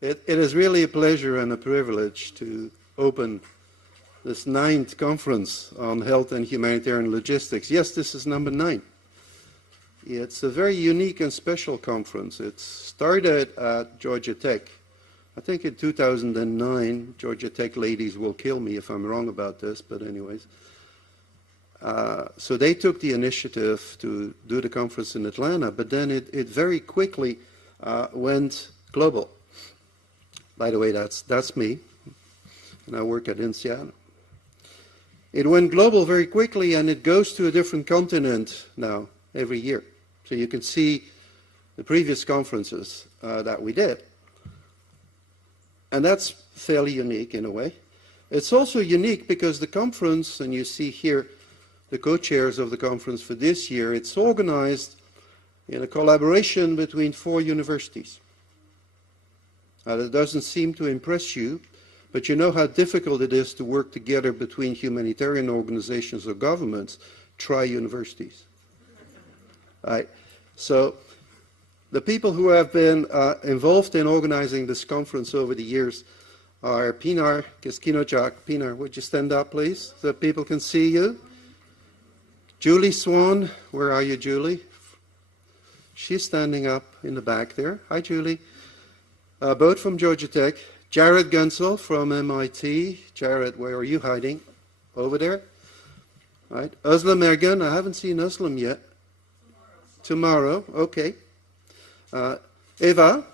It is really a pleasure and a privilege to open this 9th conference on health and humanitarian logistics. Yes, this is number 9. It's a very unique and special conference. It started at Georgia Tech. I think in 2009, Georgia Tech ladies will kill me if I'm wrong about this, but anyways. So they took the initiative to do the conference in Atlanta, but then it very quickly went global. By the way, that's me, and I work at INSEAD. It went global very quickly, and it goes to a different continent now every year. So you can see the previous conferences that we did. And that's fairly unique in a way. It's also unique because the conference, and you see here the co-chairs of the conference for this year, it's organized in a collaboration between 4 universities. That doesn't seem to impress you, but you know how difficult it is to work together between humanitarian organizations or governments, try universities. Right. So the people who have been involved in organizing this conference over the years are Pinar Keskinojak. Pinar, would you stand up, please, so people can see you? Julie Swan, where are you, Julie? She's standing up in the back there. Hi, Julie. Both from Georgia Tech. Jared Gunsel from MIT. Jared, where are you hiding? Over there. Right. Özlem Ergen, I haven't seen Özlem yet. Tomorrow, okay. Eva.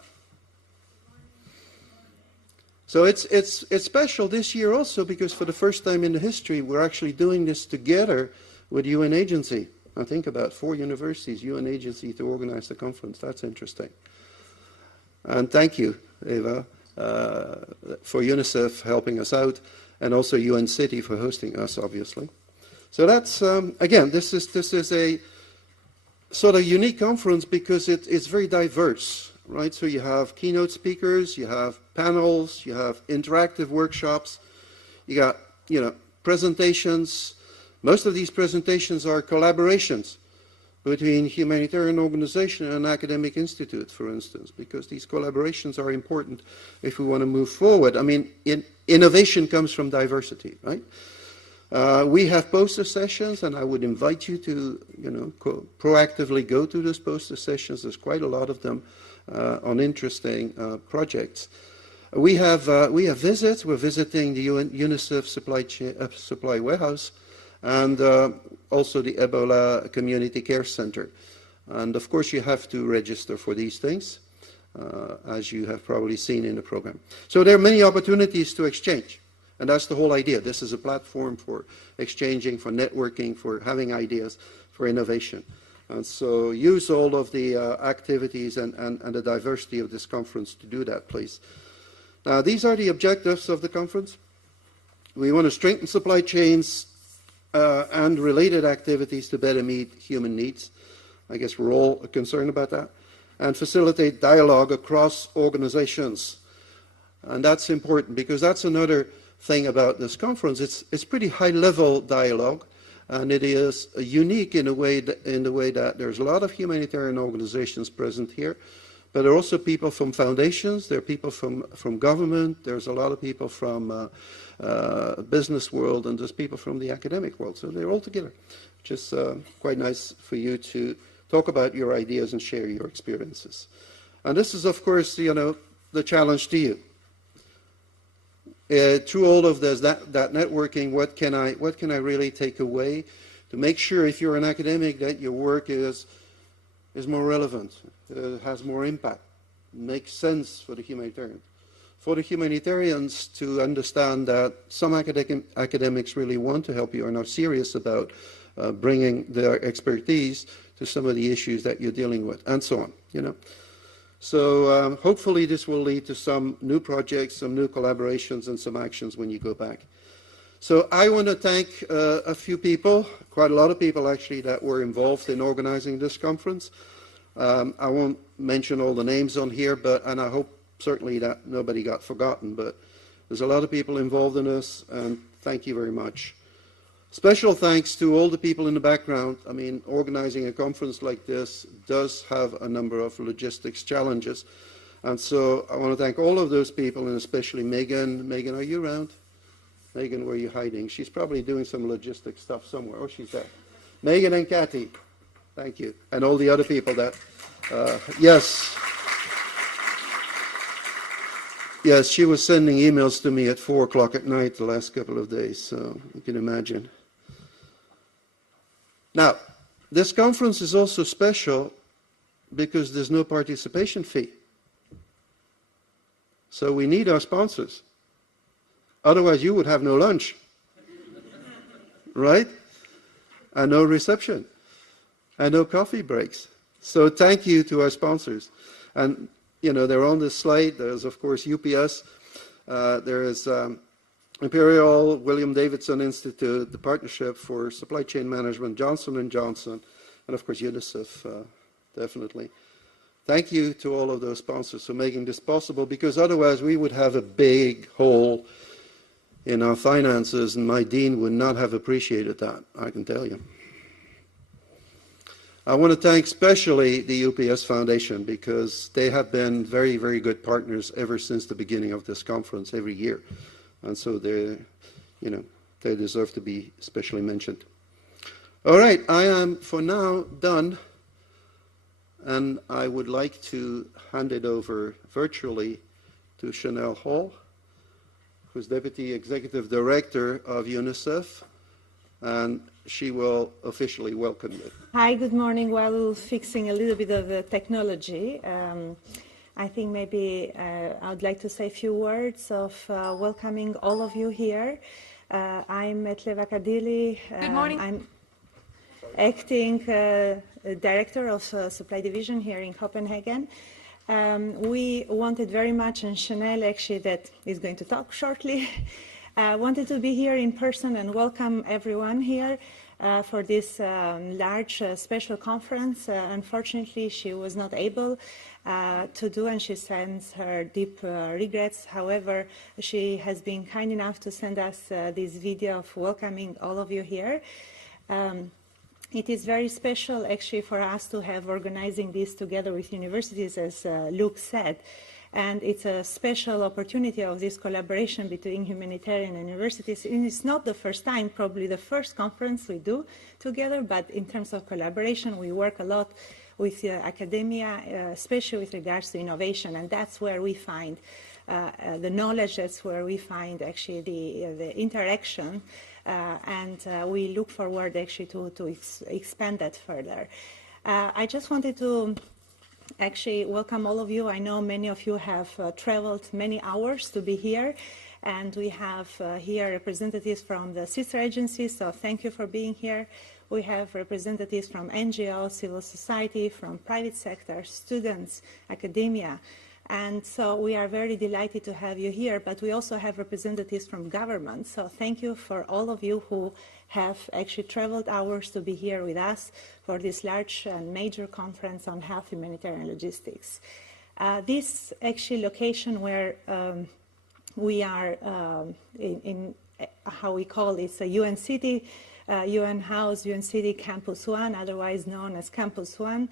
So it's special this year also because for the first time in the history we're actually doing this together with UN agency. I think about 4 universities, UN agency, to organize the conference. That's interesting. And thank you, Eva, for UNICEF helping us out, and also UN City for hosting us, obviously. So that's, again, this is a sort of unique conference because it's very diverse, right? So you have keynote speakers, you have panels, you have interactive workshops, you got, presentations. Most of these presentations are collaborations between humanitarian organization and academic institute, for instance, because these collaborations are important if we want to move forward. I mean, innovation comes from diversity, right? We have poster sessions, and I would invite you to, proactively go to those poster sessions. There's quite a lot of them on interesting projects. We have visits. We're visiting the UNICEF supply warehouse, and also the Ebola Community Care Center. And of course, you have to register for these things, as you have probably seen in the program. So there are many opportunities to exchange. And that's the whole idea. This is a platform for exchanging, for networking, for having ideas, for innovation. And so use all of the activities and the diversity of this conference to do that, please. Now, these are the objectives of the conference. We want to strengthen supply chains and related activities to better meet human needs. I guess we're all concerned about that. And facilitate dialogue across organizations. And that's important because that's another thing about this conference. It's pretty high-level dialogue, and it is unique in the way that there's a lot of humanitarian organizations present here, but there are also people from foundations, there are people from government, there's a lot of people from business world, and there's people from the academic world. So they're all together, which is quite nice for you to talk about your ideas and share your experiences. And this is, of course, the challenge to you. Through all of this, that networking, what can I really take away to make sure, if you're an academic, that your work is more relevant, has more impact, makes sense for the humanitarian. For the humanitarians to understand that some academics really want to help you and are serious about bringing their expertise to some of the issues that you're dealing with, and so on. So hopefully this will lead to some new projects, some new collaborations, and some actions when you go back. So I want to thank a few people, quite a lot of people actually, that were involved in organizing this conference. I won't mention all the names on here, and I hope certainly that nobody got forgotten, but there's a lot of people involved in this, and thank you very much. Special thanks to all the people in the background. I mean, organizing a conference like this does have a number of logistics challenges. And so I want to thank all of those people, and especially Megan. Megan, are you around? Megan, where are you hiding? She's probably doing some logistic stuff somewhere. Oh, she's there. Megan and Kathy, thank you. And all the other people that, yes. Yes, she was sending emails to me at 4 o'clock at night the last couple of days, so you can imagine. Now, this conference is also special because there's no participation fee. So we need our sponsors. Otherwise, you would have no lunch, right? And no reception, and no coffee breaks. So thank you to our sponsors. And, you know, they're on this slide. There's, of course, UPS. There is Imperial, William Davidson Institute, the Partnership for Supply Chain Management, Johnson & Johnson, and, of course, UNICEF, definitely. Thank you to all of those sponsors for making this possible, because otherwise we would have a big hole in our finances, and my dean would not have appreciated that, I can tell you. I want to thank especially the UPS Foundation, because they have been very, very good partners ever since the beginning of this conference every year. And so they deserve to be specially mentioned. All right, I am for now done, and I would like to hand it over virtually to Chanel Hall, who's Deputy Executive Director of UNICEF, and she will officially welcome you. Hi, good morning. While fixing a little bit of the technology, I think maybe I would like to say a few words of welcoming all of you here. I'm Metleva Kadili. Good morning. I'm acting Director of Supply Division here in Copenhagen. We wanted very much, and Chanel actually that is going to talk shortly, wanted to be here in person and welcome everyone here for this large special conference. Unfortunately, she was not able to do, and she sends her deep regrets. However, she has been kind enough to send us this video of welcoming all of you here. It is very special, actually, for us to have organizing this together with universities, as Luke said. And it's a special opportunity of this collaboration between humanitarian and universities. And it's not the first time, probably the first conference we do together, but in terms of collaboration, we work a lot with academia, especially with regards to innovation. And that's where we find the knowledge, that's where we find actually the interaction. And we look forward actually to expand that further. I just wanted to actually welcome all of you. I know many of you have traveled many hours to be here, and we have here representatives from the sister agencies, so thank you for being here. We have representatives from NGOs, civil society, from private sector, students, academia. And so we are very delighted to have you here, but we also have representatives from government. So thank you for all of you who have actually traveled hours to be here with us for this large and major conference on health, humanitarian, logistics. This actually location where we are in how we call it, a UN City, UN House, UN City Campus 1, otherwise known as Campus 1.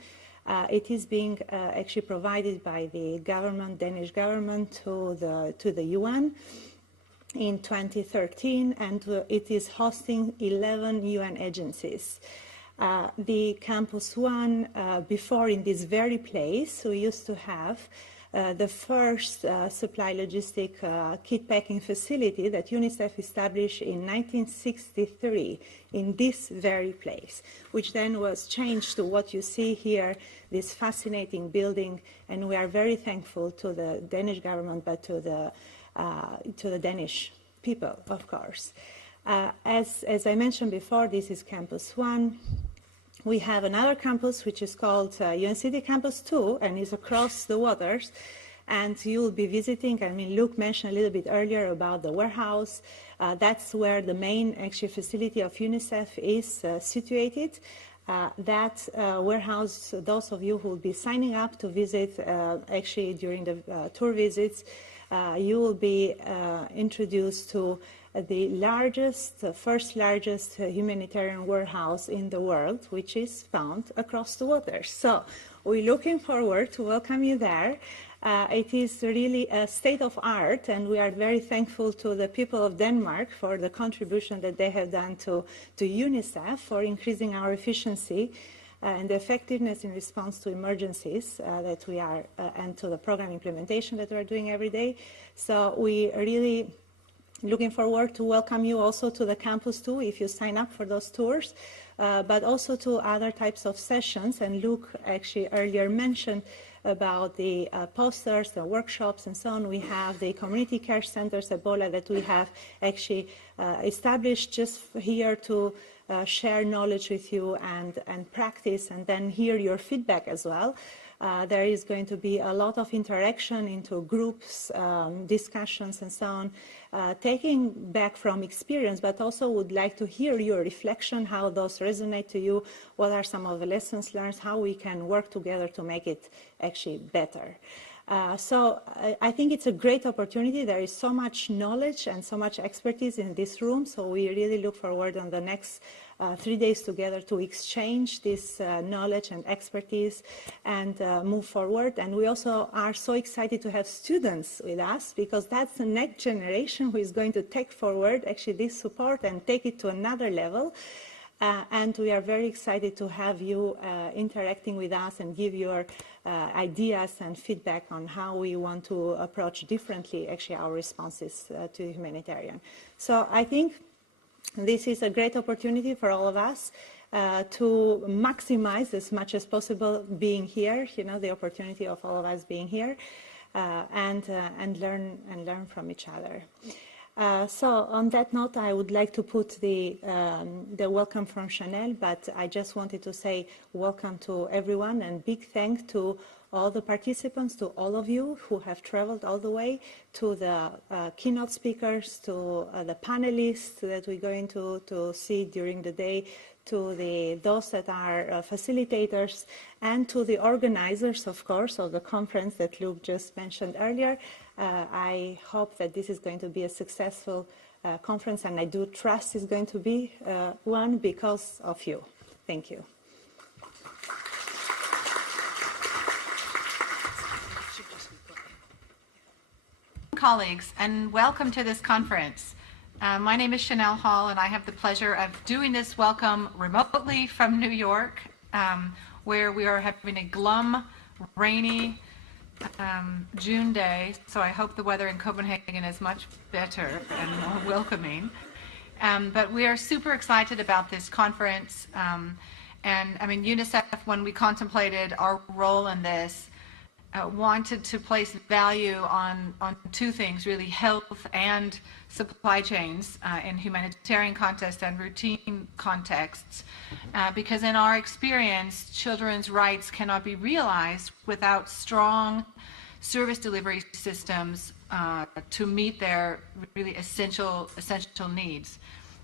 It is being actually provided by the government, Danish government, to the UN in 2013, and it is hosting 11 UN agencies. The Campus 1, before in this very place, we used to have the first supply logistic kit packing facility that UNICEF established in 1963 in this very place, which then was changed to what you see here, this fascinating building, and we are very thankful to the Danish government, but to the Danish people, of course. As I mentioned before, this is Campus 1. We have another campus which is called UN City Campus 2 and is across the waters. And you will be visiting, I mean, Luke mentioned a little bit earlier about the warehouse. That's where the main actually facility of UNICEF is situated. That warehouse, those of you who will be signing up to visit actually during the tour visits, you will be introduced to the largest, first largest humanitarian warehouse in the world, which is found across the water. So we're looking forward to welcome you there. It is really a state of art, and we are very thankful to the people of Denmark for the contribution that they have done to UNICEF for increasing our efficiency and the effectiveness in response to emergencies that we are, and to the program implementation that we are doing every day. So we really looking forward to welcome you also to the campus too, if you sign up for those tours, but also to other types of sessions. And Luke actually earlier mentioned about the posters, the workshops, and so on. We have the community care centers, Ebola, that we have actually established just here to share knowledge with you and practice, and then hear your feedback as well. There is going to be a lot of interaction into groups, discussions, and so on, taking back from experience, but also would like to hear your reflection, how those resonate to you, what are some of the lessons learned, how we can work together to make it actually better. So I think it's a great opportunity. There is so much knowledge and so much expertise in this room, so we really look forward on the next 3 days together to exchange this knowledge and expertise and move forward. And we also are so excited to have students with us, because that's the next generation who is going to take forward actually this support and take it to another level. And we are very excited to have you interacting with us and give your ideas and feedback on how we want to approach differently actually our responses to humanitarian. So I think this is a great opportunity for all of us to maximize as much as possible being here, the opportunity of all of us being here, and learn from each other. So on that note, I would like to put the welcome from Chanel, but I just wanted to say welcome to everyone and big thanks to all the participants, to all of you who have traveled all the way, to the keynote speakers, to the panelists that we're going to see during the day, to those that are facilitators, and to the organizers, of course, of the conference that Luke just mentioned earlier. I hope that this is going to be a successful conference, and I do trust it's going to be one because of you. Thank you. Colleagues, and welcome to this conference. My name is Chanel Hall, and I have the pleasure of doing this welcome remotely from New York, where we are having a glum, rainy June day, so I hope the weather in Copenhagen is much better and more welcoming. But we are super excited about this conference, and I mean, UNICEF, when we contemplated our role in this, wanted to place value on two things, really: health and supply chains in humanitarian context and routine contexts, because in our experience, children's rights cannot be realized without strong service delivery systems to meet their really essential needs.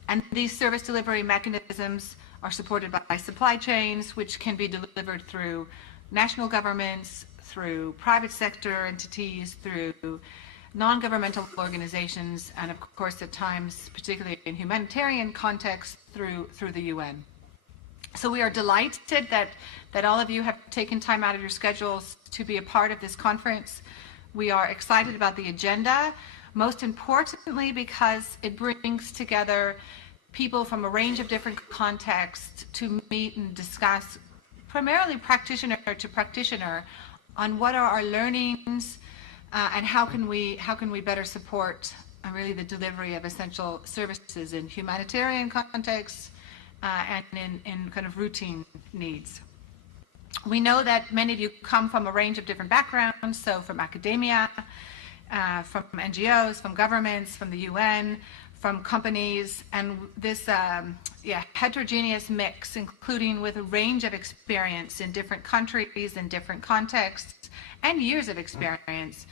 And these service delivery mechanisms are supported by supply chains, which can be delivered through national governments, through private sector entities, through non-governmental organizations, and of course at times, particularly in humanitarian contexts, through the UN. So we are delighted that all of you have taken time out of your schedules to be a part of this conference. We are excited about the agenda, most importantly because it brings together people from a range of different contexts to meet and discuss, primarily practitioner to practitioner, on what are our learnings and how can we better support really the delivery of essential services in humanitarian contexts and in kind of routine needs. We know that many of you come from a range of different backgrounds, so from academia, from NGOs, from governments, from the UN, from companies, and this heterogeneous mix, including with a range of experience in different countries, in different contexts, and years of experience.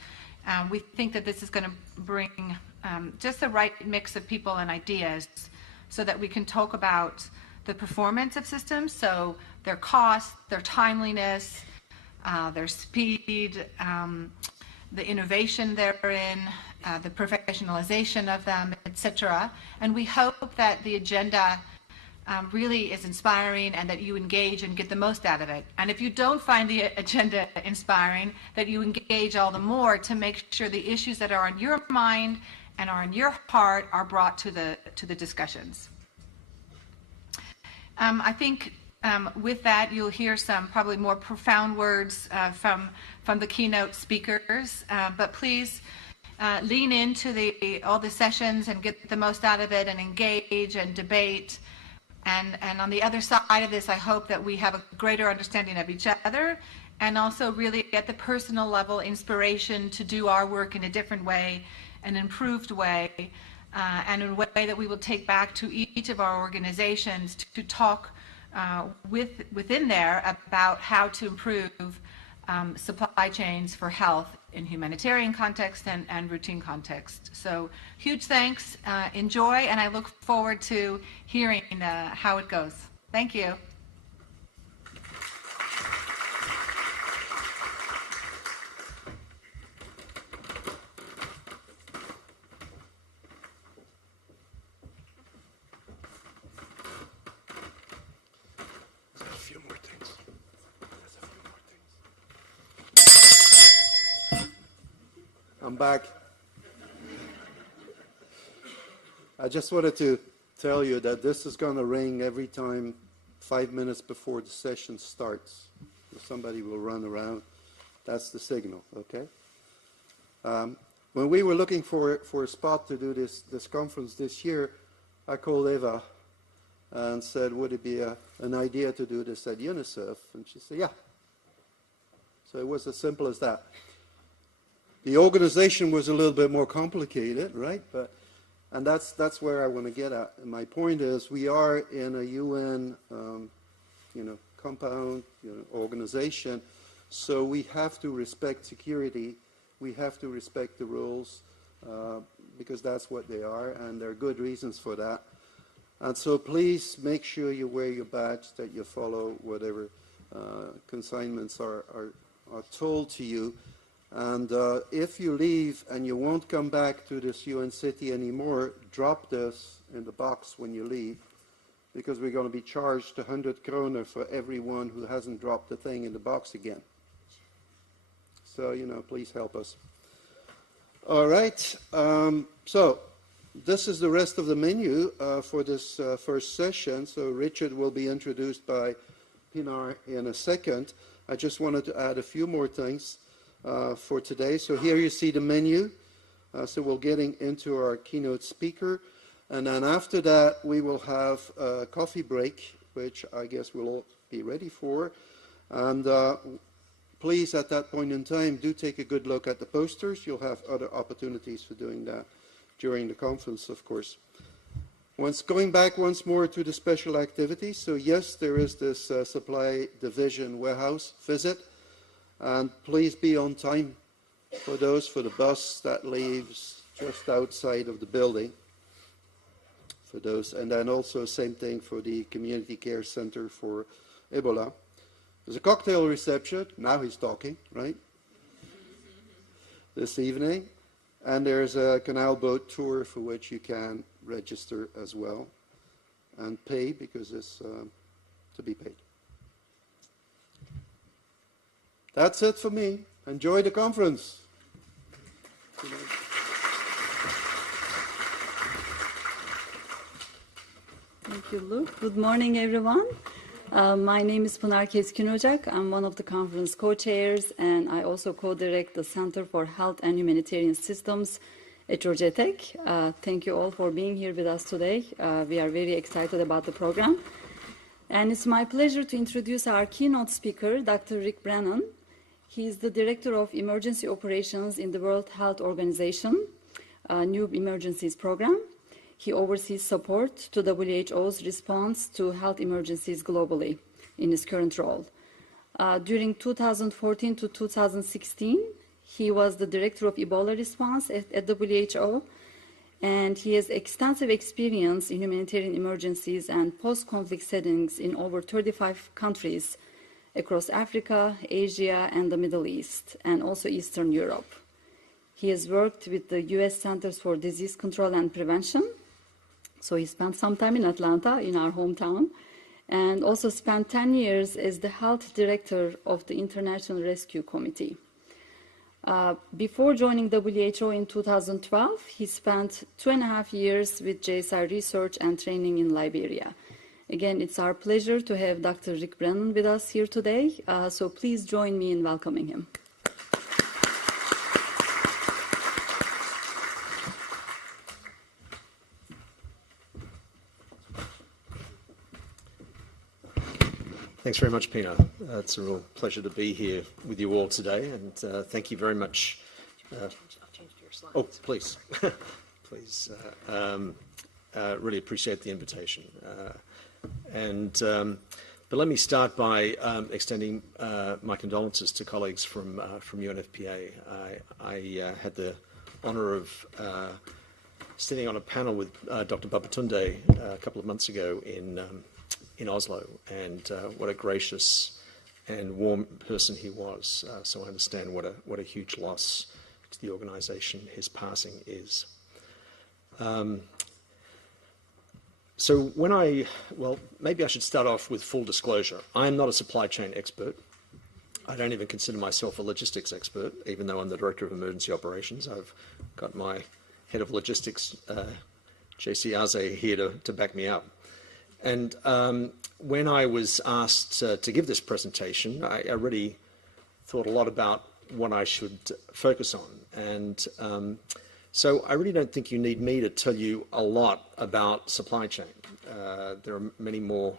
We think that this is going to bring just the right mix of people and ideas so that we can talk about the performance of systems, so their cost, their timeliness, their speed, the innovation therein, the professionalization of them, etc. And we hope that the agenda really is inspiring, and that you engage and get the most out of it. And if you don't find the agenda inspiring, that you engage all the more to make sure the issues that are on your mind and are in your heart are brought to the discussions. I think with that, you'll hear some probably more profound words from the keynote speakers, but please lean into all the sessions and get the most out of it and engage and debate. And on the other side of this, I hope that we have a greater understanding of each other, and also really at the personal level, inspiration to do our work in a different way, an improved way, and in a way that we will take back to each of our organizations to talk within there about how to improve supply chains for health in humanitarian context and routine context. So huge thanks, enjoy, and I look forward to hearing how it goes. Thank you. I'm back. I just wanted to tell you that this is going to ring every time 5 minutes before the session starts. If somebody will run around, that's the signal, okay? When we were looking for a spot to do this conference this year, I called Eva and said, would it be an idea to do this at UNICEF? And she said, yeah. So it was as simple as that. The organization was a little bit more complicated, right? And that's where I want to get at. And my point is, we are in a UN, compound, organization, so we have to respect security. We have to respect the rules because that's what they are, and there are good reasons for that. And so please make sure you wear your badge, that you follow whatever consignments are told to you. And if you leave and you won't come back to this UN city anymore, drop this in the box when you leave, because we're going to be charged 100 kroner for everyone who hasn't dropped the thing in the box again. So, please help us. All right. So this is the rest of the menu for this first session. So Richard will be introduced by Pinar in a second. I just wanted to add a few more things for today. So here you see the menu. So we're getting into our keynote speaker. And then after that, we will have a coffee break, which I guess we'll all be ready for. And please, at that point in time, do take a good look at the posters. You'll have other opportunities for doing that during the conference, of course. Going back once more to the special activities. So yes, there is this supply division warehouse visit. And please be on time for the bus that leaves just outside of the building. For those, and then also same thing for the Community Care Center for Ebola. There's a cocktail reception, now he's talking, right? This evening. And there's a canal boat tour for which you can register as well and pay, because it's to be paid. That's it for me. Enjoy the conference. Thank you, Luke. Good morning, everyone. My name is Pınar Keskin-Ocak. I'm one of the conference co-chairs, and I also co-direct the Center for Health and Humanitarian Systems at Georgia Tech. Thank you all for being here with us today. We are very excited about the program. And it's my pleasure to introduce our keynote speaker, Dr. Rick Brennan. He is the Director of Emergency Operations in the World Health Organization, New Emergencies Program. He oversees support to WHO's response to health emergencies globally in his current role. During 2014 to 2016, he was the Director of Ebola Response at WHO, and he has extensive experience in humanitarian emergencies and post-conflict settings in over 35 countries across Africa, Asia, and the Middle East, and also Eastern Europe. He has worked with the U.S. Centers for Disease Control and Prevention, So he spent some time in Atlanta, in our hometown, and also spent 10 years as the health director of the International Rescue Committee. Before joining WHO in 2012, he spent 2.5 years with JSI Research and Training in Liberia. Again, it's our pleasure to have Dr. Rick Brennan with us here today, so please join me in welcoming him. Thanks very much, Pina. It's a real pleasure to be here with you all today, and thank you very much. I've changed your slides. Oh, please. Please. Really appreciate the invitation. But let me start by extending my condolences to colleagues from UNFPA. I had the honor of sitting on a panel with Dr. Babatunde a couple of months ago in Oslo, and what a gracious and warm person he was. So I understand what a huge loss to the organisation his passing is. So well, maybe I should start off with full disclosure. I am not a supply chain expert. I don't even consider myself a logistics expert, even though I'm the Director of Emergency Operations. I've got my head of logistics, JC Aze, here to back me up. And when I was asked to give this presentation, I really thought a lot about what I should focus on. And so I really don't think you need me to tell you a lot about supply chain. There are many more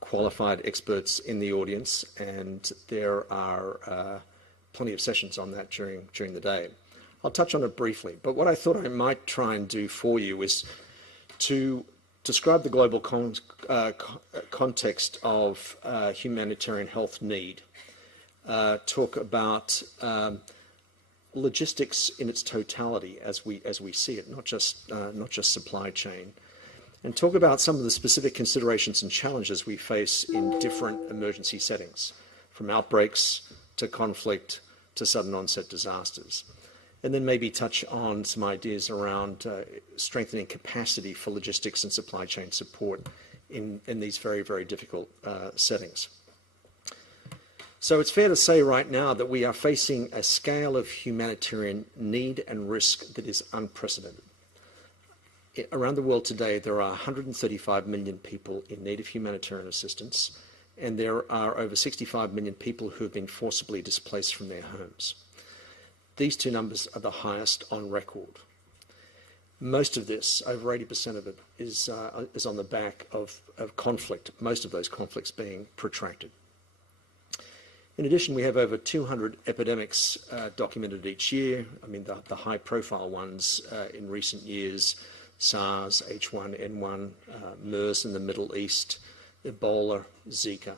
qualified experts in the audience, and there are plenty of sessions on that during the day. I'll touch on it briefly, but what I thought I might try and do for you is to describe the global context of humanitarian health need, talk about logistics in its totality as we see it, not just supply chain, and talk about some of the specific considerations and challenges we face in different emergency settings, from outbreaks to conflict to sudden onset disasters. And then maybe touch on some ideas around strengthening capacity for logistics and supply chain support in these very, very difficult settings. So it's fair to say right now that we are facing a scale of humanitarian need and risk that is unprecedented. Around the world today, there are 135 million people in need of humanitarian assistance, and there are over 65 million people who have been forcibly displaced from their homes. These two numbers are the highest on record. Most of this, over 80% of it, is on the back of conflict, most of those conflicts being protracted. In addition, we have over 200 epidemics documented each year. I mean, the high-profile ones in recent years: SARS, H1N1, MERS in the Middle East, Ebola, Zika.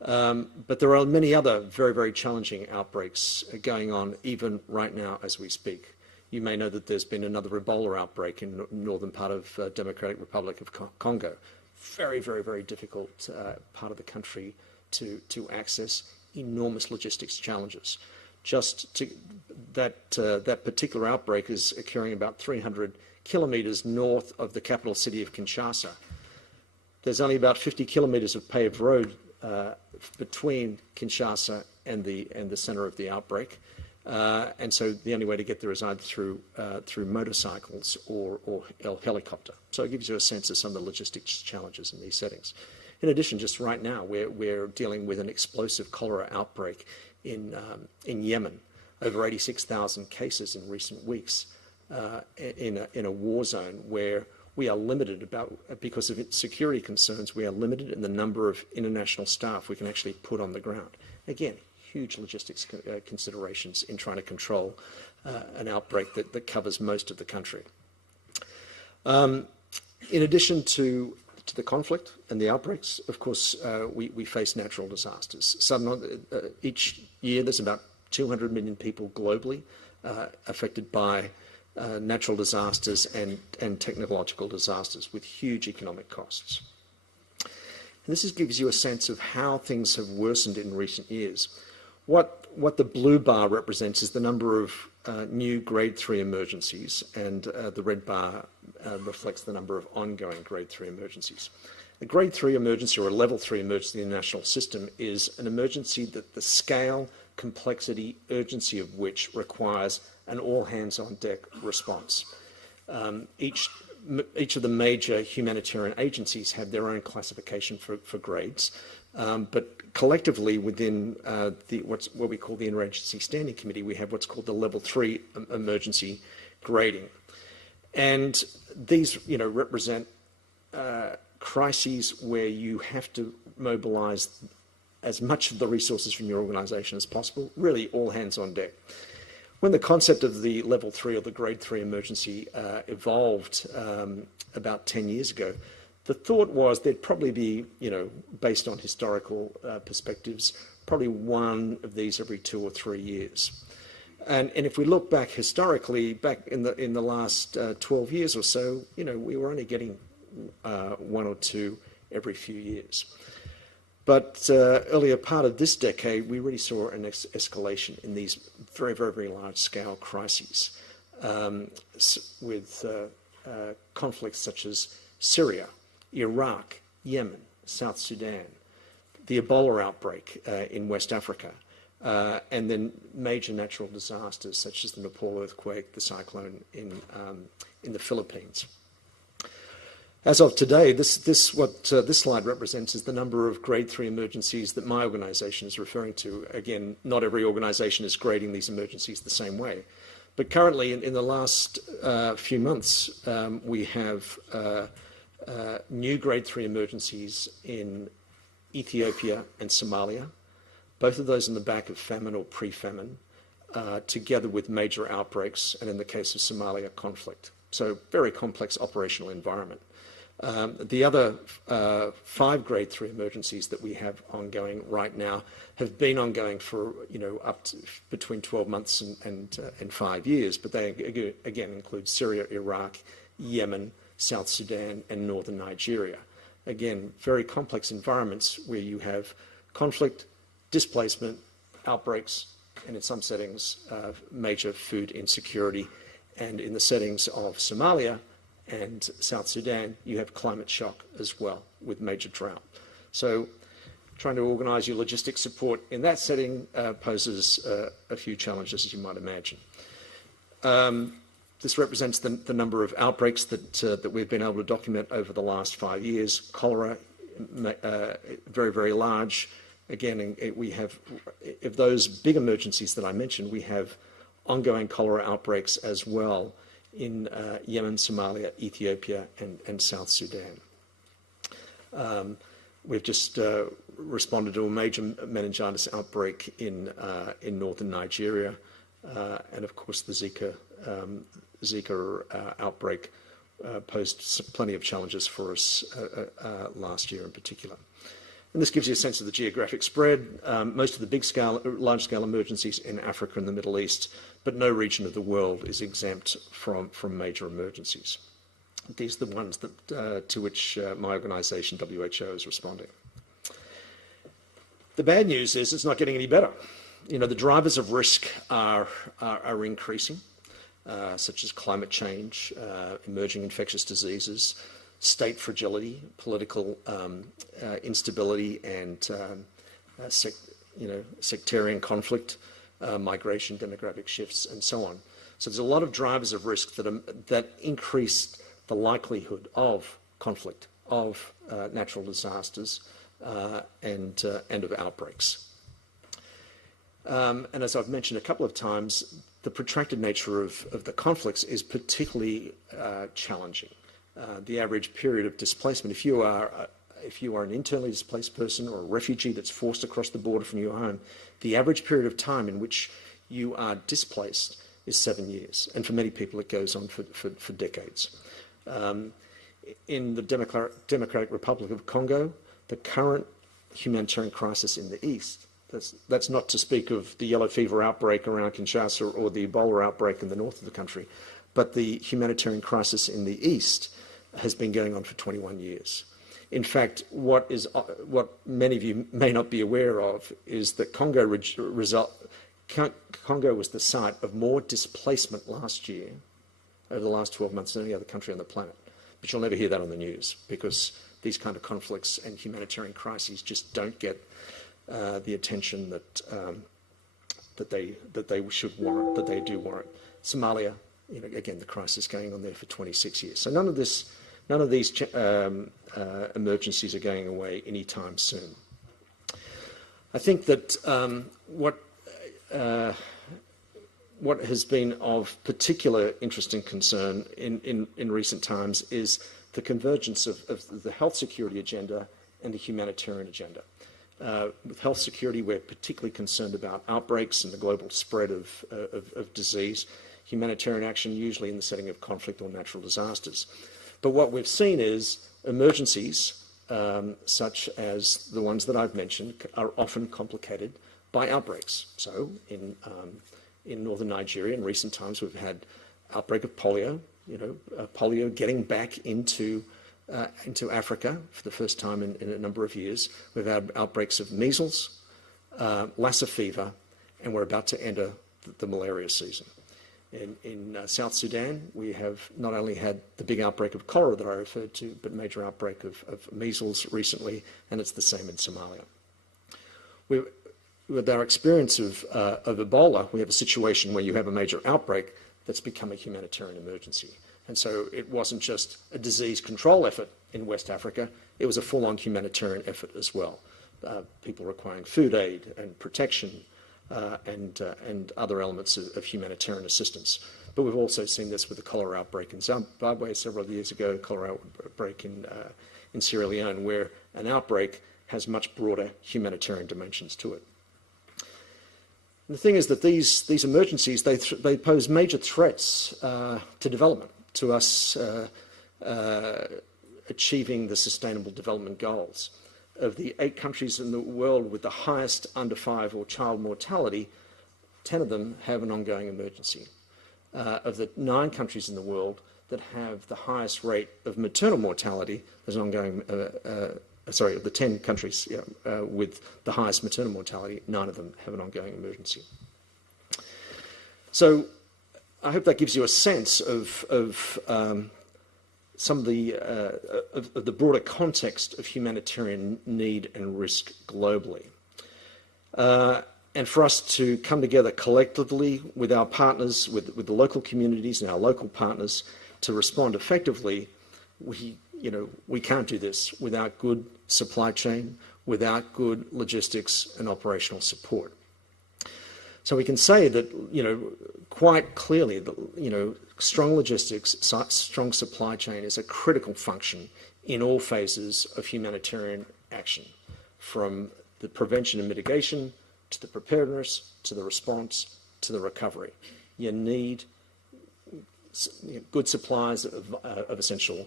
But there are many other very, very challenging outbreaks going on even right now as we speak. You may know that there's been another Ebola outbreak in the northern part of Democratic Republic of Congo. Very, very, very difficult part of the country to access. Enormous logistics challenges. That particular outbreak is occurring about 300 kilometres north of the capital city of Kinshasa. There's only about 50 kilometres of paved road between Kinshasa and the centre of the outbreak, and so the only way to get there is either through motorcycles or helicopter. So it gives you a sense of some of the logistics challenges in these settings. In addition, just right now, we're dealing with an explosive cholera outbreak in Yemen. Over 86,000 cases in recent weeks in a war zone where we are limited because of security concerns. We are limited in the number of international staff we can actually put on the ground. Again, huge logistics considerations in trying to control an outbreak that covers most of the country. In addition to the conflict and the outbreaks, of course, we face natural disasters. Each year, there's about 200 million people globally affected by natural disasters and technological disasters with huge economic costs. And this gives you a sense of how things have worsened in recent years. What what the blue bar represents is the number of new grade 3 emergencies, and the red bar reflects the number of ongoing grade 3 emergencies. A grade 3 emergency, or a level 3 emergency in the national system, is an emergency that the scale, complexity, urgency of which requires an all-hands-on-deck response. Each of the major humanitarian agencies have their own classification for grades, but collectively within what we call the Interagency Standing Committee, we have what's called the Level 3 emergency grading. And these represent crises where you have to mobilize as much of the resources from your organisation as possible, really all hands on deck. When the concept of the level 3 or the grade 3 emergency evolved about 10 years ago, the thought was there'd probably be, based on historical perspectives, probably one of these every 2 or 3 years. And if we look back historically, back in the last 12 years or so, we were only getting 1 or 2 every few years. But earlier part of this decade, we really saw an escalation in these very, very, very large-scale crises with conflicts such as Syria, Iraq, Yemen, South Sudan, the Ebola outbreak in West Africa, and then major natural disasters such as the Nepal earthquake, the cyclone in the Philippines. As of today, what this slide represents is the number of grade 3 emergencies that my organisation is referring to. Again, not every organisation is grading these emergencies the same way. But currently, in the last few months, we have new grade 3 emergencies in Ethiopia and Somalia, both of those in the back of famine or pre-famine, together with major outbreaks, and in the case of Somalia, conflict. So very complex operational environment. The other 5 grade 3 emergencies that we have ongoing right now have been ongoing for up to between 12 months and 5 years, but they again include Syria, Iraq, Yemen, South Sudan, and northern Nigeria. Again, very complex environments where you have conflict, displacement, outbreaks, and in some settings, major food insecurity. And in the settings of Somalia and South Sudan, you have climate shock as well with major drought. So trying to organise your logistic support in that setting poses a few challenges, as you might imagine. This represents the number of outbreaks that we've been able to document over the last 5 years. Cholera, very, very large. Again, we have, of those big emergencies that I mentioned, we have ongoing cholera outbreaks as well in Yemen, Somalia, Ethiopia, and South Sudan. We've just responded to a major meningitis outbreak in northern Nigeria, and of course the Zika outbreak posed plenty of challenges for us last year in particular. And this gives you a sense of the geographic spread. Most of the large-scale emergencies in Africa and the Middle East, but no region of the world is exempt from major emergencies. These are the ones that, to which my organisation, WHO, is responding. The bad news is it's not getting any better. The drivers of risk are increasing, such as climate change, emerging infectious diseases, state fragility, political instability, and sectarian conflict, migration, demographic shifts, and so on. So there's a lot of drivers of risk that increase the likelihood of conflict, of natural disasters, and of outbreaks. And as I've mentioned a couple of times, the protracted nature of the conflicts is particularly challenging. The average period of displacement, if you are an internally displaced person or a refugee that's forced across the border from your home, the average period of time in which you are displaced is 7 years. And for many people, it goes on for decades. In the Democratic Republic of Congo, the current humanitarian crisis in the east, that's not to speak of the yellow fever outbreak around Kinshasa or the Ebola outbreak in the north of the country, but the humanitarian crisis in the east has been going on for 21 years. In fact, what many of you may not be aware of is that Congo Congo was the site of more displacement last year, over the last 12 months, than any other country on the planet. But you'll never hear that on the news, because these kind of conflicts and humanitarian crises just don't get the attention that they should warrant, that they do warrant. Somalia, again, the crisis going on there for 26 years. So none of these emergencies are going away anytime soon. I think that what has been of particular interest and concern in recent times is the convergence of the health security agenda and the humanitarian agenda. With health security, we're particularly concerned about outbreaks and the global spread of disease. Humanitarian action, usually in the setting of conflict or natural disasters. But what we've seen is emergencies, such as the ones that I've mentioned, are often complicated by outbreaks. So in northern Nigeria, in recent times, we've had outbreak of polio. Polio getting back into Africa for the first time in a number of years. We've had outbreaks of measles, Lassa fever, and we're about to enter the malaria season. In South Sudan, we have not only had the big outbreak of cholera that I referred to, but major outbreak of measles recently, and it's the same in Somalia. With our experience of Ebola, we have a situation where you have a major outbreak that's become a humanitarian emergency. And so it wasn't just a disease control effort in West Africa, it was a full-on humanitarian effort as well. People requiring food aid and protection and other elements of humanitarian assistance. But we've also seen this with the cholera outbreak in Zimbabwe several years ago, cholera outbreak in Sierra Leone, where an outbreak has much broader humanitarian dimensions to it. And the thing is that these emergencies, they pose major threats to development, to us achieving the Sustainable Development Goals. Of the 8 countries in the world with the highest under 5 or child mortality, 10 of them have an ongoing emergency. Of the 9 countries in the world that have the highest rate of maternal mortality, there's an ongoing, of the 10 countries with the highest maternal mortality, 9 of them have an ongoing emergency. So I hope that gives you a sense of some of the broader context of humanitarian need and risk globally. And for us to come together collectively with our partners, with the local communities and our local partners to respond effectively, we can't do this without good supply chain, without good logistics and operational support. So we can say that, quite clearly that, strong logistics, strong supply chain is a critical function in all phases of humanitarian action, from the prevention and mitigation to the preparedness, to the response, to the recovery. You need good supplies of essential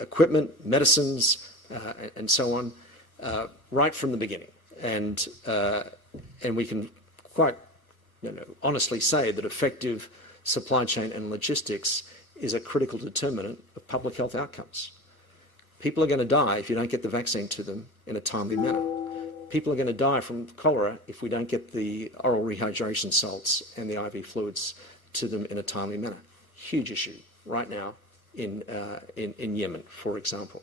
equipment, medicines, and so on, right from the beginning. And we can quite honestly say that effective supply chain and logistics is a critical determinant of public health outcomes. People are going to die if you don't get the vaccine to them in a timely manner. People are going to die from cholera if we don't get the oral rehydration salts and the IV fluids to them in a timely manner. Huge issue right now in Yemen, for example.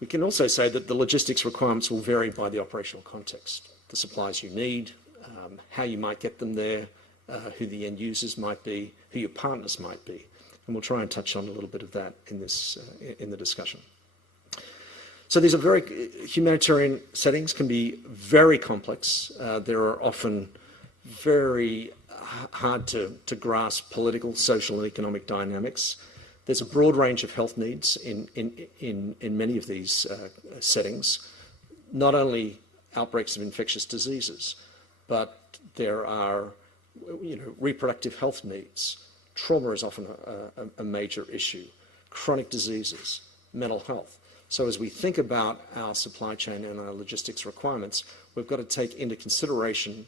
We can also say that the logistics requirements will vary by the operational context. The supplies you need, how you might get them there, who the end users might be, who your partners might be. And we'll try and touch on a little bit of that in the discussion. So these are humanitarian settings can be very complex. There are often very hard to grasp political, social, and economic dynamics. There's a broad range of health needs in many of these settings, not only outbreaks of infectious diseases, but there are reproductive health needs. Trauma is often a major issue. Chronic diseases, mental health. So as we think about our supply chain and our logistics requirements, we've got to take into consideration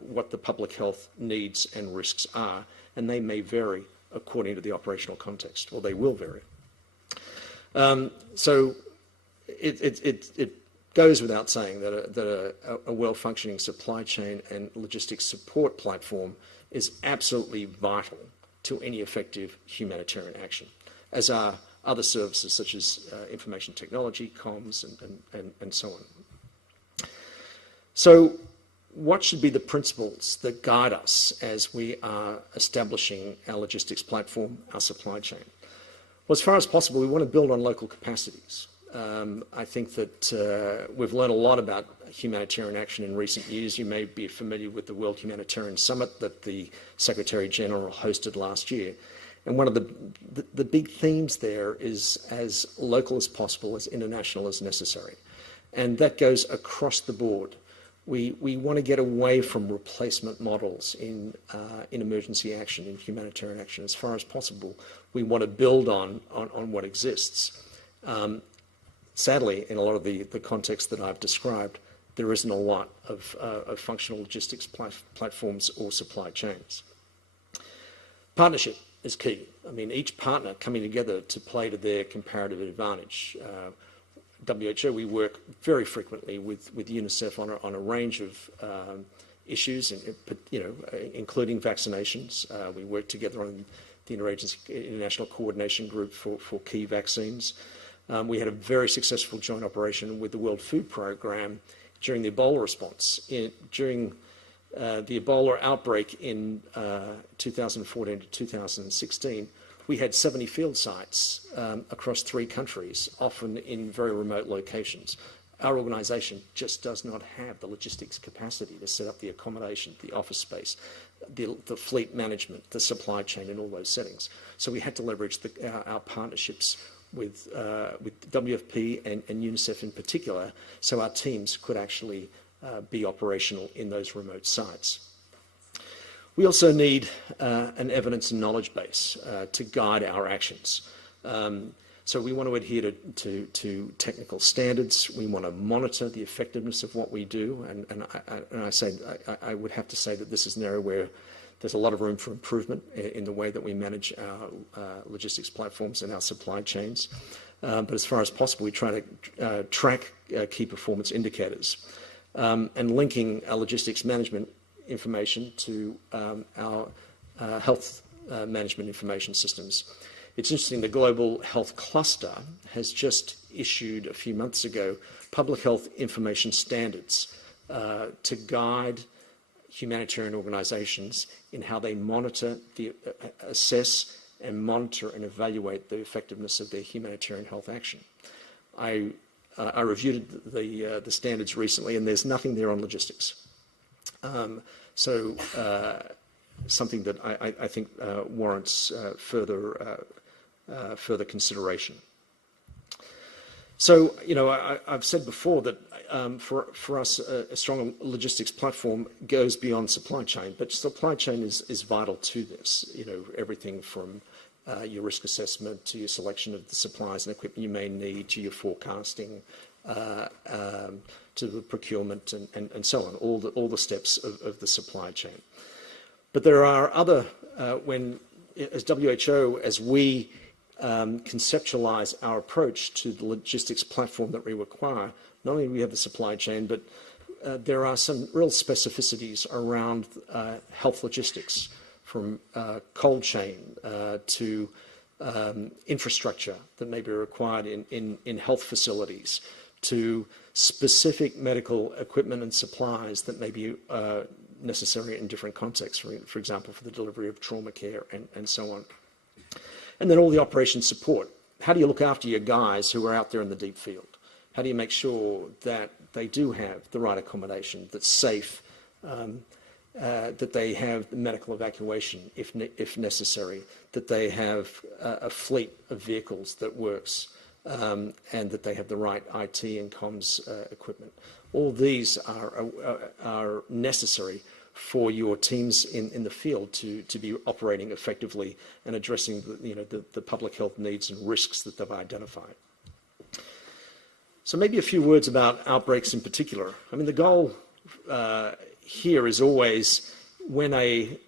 what the public health needs and risks are, and they may vary according to the operational context, or they will vary. So it goes without saying that a well-functioning supply chain and logistics support platform is absolutely vital to any effective humanitarian action, as are other services such as information technology, comms, and so on. So what should be the principles that guide us as we are establishing our logistics platform, our supply chain? Well, as far as possible, we want to build on local capacities. I think that we've learned a lot about humanitarian action in recent years. You may be familiar with the World Humanitarian Summit that the Secretary General hosted last year. And one of the big themes there is as local as possible, as international as necessary. And that goes across the board. We want to get away from replacement models in emergency action, in humanitarian action. As far as possible, we want to build on what exists. Sadly, in a lot of the context that I've described, there isn't a lot of functional logistics platforms or supply chains. Partnership is key. I mean, each partner coming together to play to their comparative advantage. WHO, we work very frequently with UNICEF on a range of issues, including vaccinations. We work together on the International Coordination Group for key vaccines. We had a very successful joint operation with the World Food Programme during the Ebola response. During the Ebola outbreak in 2014 to 2016, we had 70 field sites across 3 countries, often in very remote locations. Our organisation just does not have the logistics capacity to set up the accommodation, the office space, the fleet management, the supply chain in all those settings. So we had to leverage our partnerships with WFP and UNICEF in particular, so our teams could actually be operational in those remote sites. We also need an evidence and knowledge base to guide our actions. So we want to adhere to technical standards. We want to monitor the effectiveness of what we do. I would have to say that this is an area where there's a lot of room for improvement in the way that we manage our logistics platforms and our supply chains. But as far as possible, we try to track key performance indicators and linking our logistics management information to our health management information systems. It's interesting, the Global Health Cluster has just issued a few months ago public health information standards to guide humanitarian organisations in how they monitor, assess and monitor and evaluate the effectiveness of their humanitarian health action. I reviewed the standards recently, and there's nothing there on logistics. Something that I think warrants further consideration. So, I've said before that for us, a strong logistics platform goes beyond supply chain, but supply chain is vital to this. Everything from your risk assessment to your selection of the supplies and equipment you may need, to your forecasting, to the procurement and so on, all the steps of the supply chain. But there are other, as WHO, as we conceptualize our approach to the logistics platform that we require, not only do we have the supply chain, but there are some real specificities around health logistics, from cold chain to infrastructure that may be required in health facilities, to specific medical equipment and supplies that may be necessary in different contexts, for example, for the delivery of trauma care and so on. And then all the operation support. How do you look after your guys who are out there in the deep field? How do you make sure that they do have the right accommodation, that's safe, that they have the medical evacuation if necessary, that they have a fleet of vehicles that works, and that they have the right IT and comms equipment? All these are necessary for your teams in the field to be operating effectively and addressing the public health needs and risks that they've identified. So maybe a few words about outbreaks in particular. I mean, the goal here is always, when a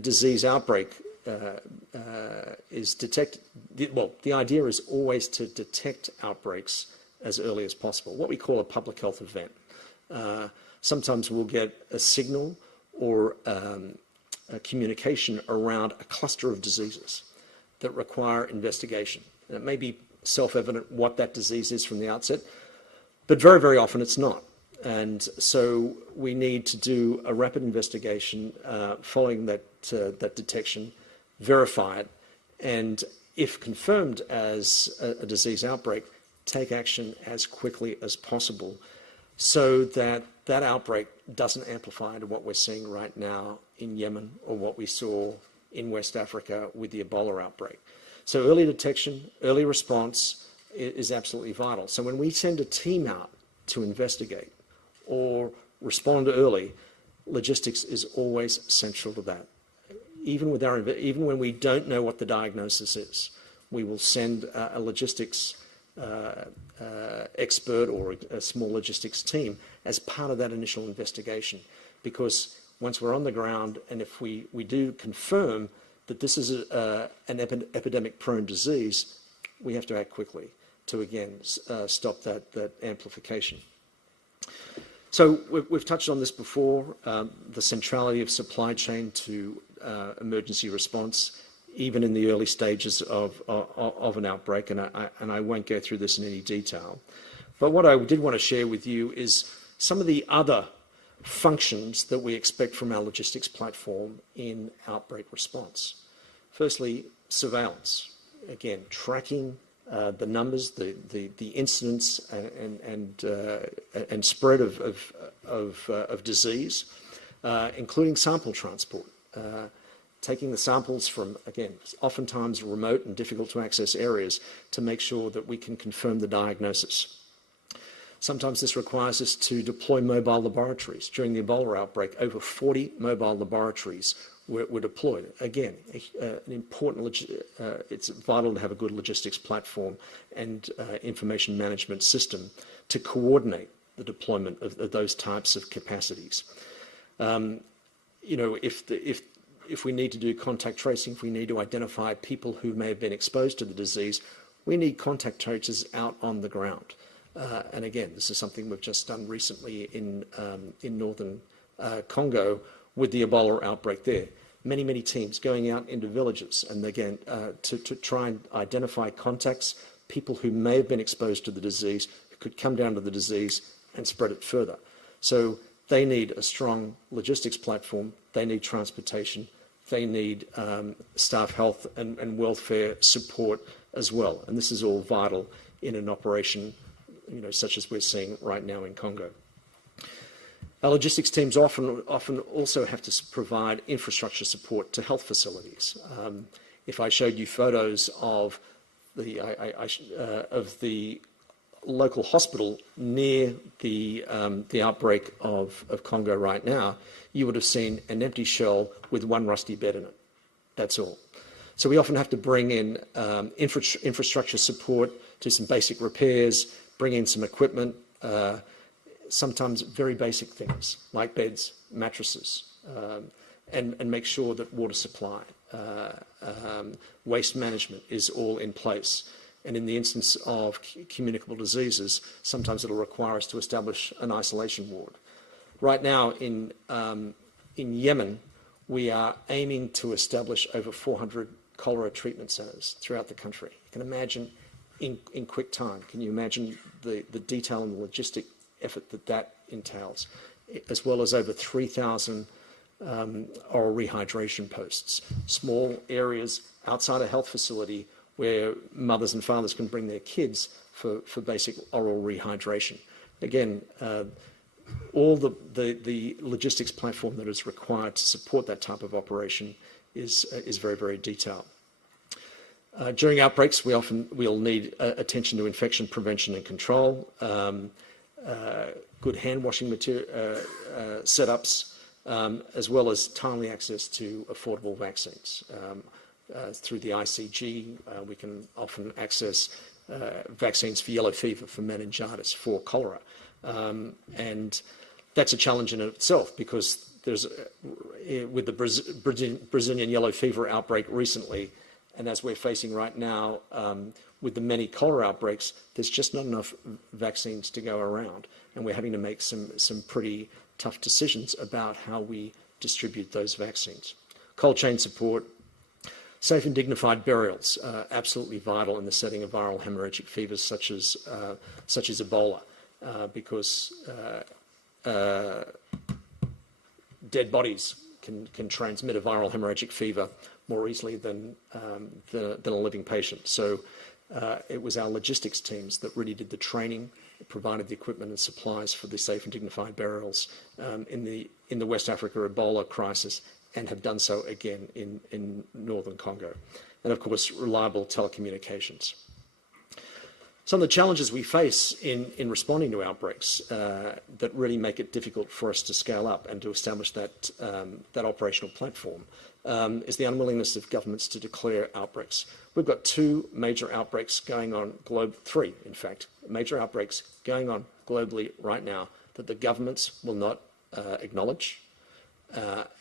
disease outbreak is detected, the idea is always to detect outbreaks as early as possible, what we call a public health event. Sometimes we'll get a signal or a communication around a cluster of diseases that require investigation. And it may be self-evident what that disease is from the outset, but very, very often it's not. And so we need to do a rapid investigation following that detection, verify it, and if confirmed as a disease outbreak, take action as quickly as possible so that that outbreak doesn't amplify into what we're seeing right now in Yemen or what we saw in West Africa with the Ebola outbreak. So early detection, early response is absolutely vital. So when we send a team out to investigate or respond early, logistics is always central to that. Even when we don't know what the diagnosis is, we will send a logistics expert or a small logistics team as part of that initial investigation. Because once we're on the ground, and if we do confirm that this is an epidemic-prone disease, we have to act quickly to, again, stop that amplification. So we've touched on this before, the centrality of supply chain to emergency response, even in the early stages of an outbreak, and I won't go through this in any detail. But what I did want to share with you is some of the other functions that we expect from our logistics platform in outbreak response. Firstly, surveillance. Again, tracking the numbers, the incidence and spread of disease, including sample transport. Taking the samples from, again, oftentimes remote and difficult to access areas to make sure that we can confirm the diagnosis. Sometimes this requires us to deploy mobile laboratories. During the Ebola outbreak, over 40 mobile laboratories were deployed. Again, an important, it's vital to have a good logistics platform and information management system to coordinate the deployment of those types of capacities. If we need to do contact tracing, if we need to identify people who may have been exposed to the disease, we need contact tracers out on the ground. And again, this is something we've just done recently in northern Congo with the Ebola outbreak there. Many teams going out into villages and again to try and identify contacts, people who may have been exposed to the disease, who could come down to the disease and spread it further. So they need a strong logistics platform, they need transportation, they need staff health and welfare support as well. And this is all vital in an operation such as we're seeing right now in Congo. Our logistics teams often also have to provide infrastructure support to health facilities. If I showed you photos of the local hospital near the outbreak of Congo right now, you would have seen an empty shell with one rusty bed in it. That's all. So we often have to bring in infrastructure support, do some basic repairs, bring in some equipment, sometimes very basic things like beds, mattresses, and make sure that water supply, waste management is all in place. And in the instance of communicable diseases, sometimes it'll require us to establish an isolation ward. Right now in Yemen, we are aiming to establish over 400 cholera treatment centres throughout the country. You can imagine in quick time, can you imagine the detail and the logistic effort that entails, as well as over 3,000 oral rehydration posts, small areas outside a health facility where mothers and fathers can bring their kids for basic oral rehydration. Again, all the logistics platform that is required to support that type of operation is very, very detailed. During outbreaks, we'll need attention to infection prevention and control, good hand washing setups, as well as timely access to affordable vaccines. Through the ICG, we can often access vaccines for yellow fever, for meningitis, for cholera. And that's a challenge in itself because with the Brazilian yellow fever outbreak recently, And as we're facing right now with the many cholera outbreaks, there's just not enough vaccines to go around. And we're having to make some pretty tough decisions about how we distribute those vaccines. Cold chain support, safe and dignified burials, absolutely vital in the setting of viral hemorrhagic fevers such as Ebola, because dead bodies can transmit a viral hemorrhagic fever more easily than a living patient. So it was our logistics teams that really did the training, provided the equipment and supplies for the safe and dignified burials in the West Africa Ebola crisis, and have done so again in northern Congo. And of course, reliable telecommunications. Some of the challenges we face in responding to outbreaks that really make it difficult for us to scale up and to establish that operational platform is the unwillingness of governments to declare outbreaks. We've got two major outbreaks going on, three, in fact, major outbreaks going on globally right now that the governments will not acknowledge,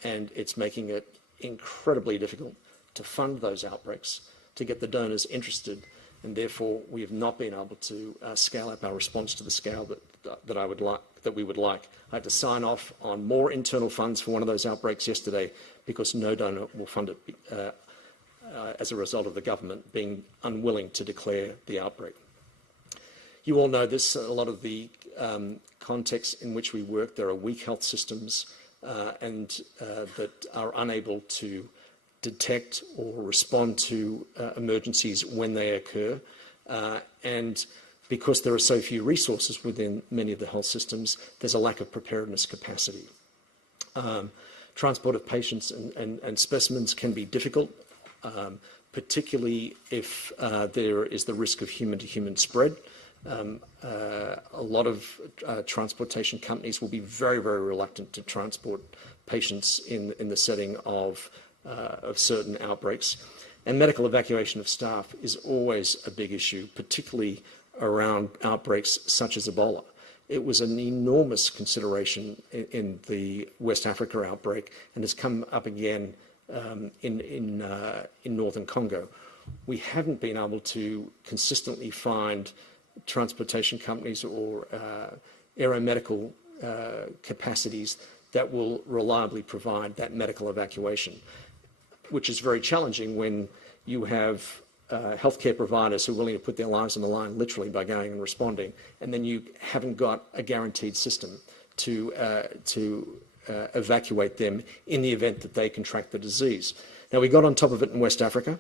and it's making it incredibly difficult to fund those outbreaks, to get the donors interested, and therefore we have not been able to scale up our response to the scale that we would like. I had to sign off on more internal funds for one of those outbreaks yesterday because no donor will fund it as a result of the government being unwilling to declare the outbreak. You all know this, a lot of the contexts in which we work, there are weak health systems that are unable to detect or respond to emergencies when they occur. And because there are so few resources within many of the health systems, there's a lack of preparedness capacity. Transport of patients and specimens can be difficult, particularly if there is the risk of human-to-human spread. A lot of transportation companies will be very, very reluctant to transport patients in the setting of certain outbreaks. And medical evacuation of staff is always a big issue, particularly around outbreaks such as Ebola. It was an enormous consideration in the West Africa outbreak and has come up again in northern Congo. We haven't been able to consistently find transportation companies or aeromedical capacities that will reliably provide that medical evacuation, which is very challenging when you have healthcare providers who are willing to put their lives on the line literally by going and responding, and then you haven't got a guaranteed system to evacuate them in the event that they contract the disease. Now, we got on top of it in West Africa.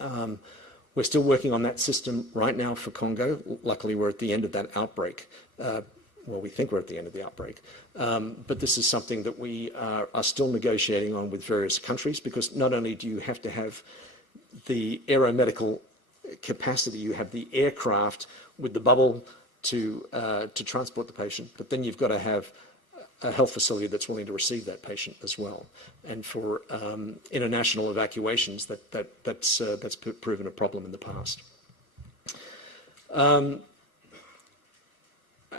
We're still working on that system right now for Congo. Luckily, we're at the end of that outbreak. Well, we think we're at the end of the outbreak. But this is something that we are still negotiating on with various countries, because not only do you have to have the aeromedical capacity, you have the aircraft with the bubble to transport the patient, but then you've got to have a health facility that's willing to receive that patient as well. And for international evacuations, that's proven a problem in the past.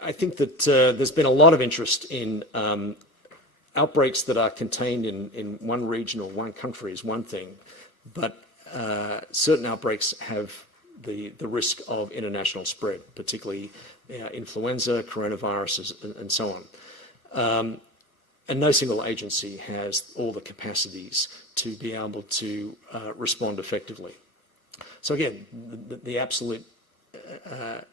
I think that there's been a lot of interest in outbreaks that are contained in one region or one country is one thing, but certain outbreaks have the risk of international spread, particularly influenza, coronaviruses, and so on. And no single agency has all the capacities to be able to respond effectively. So again, the absolute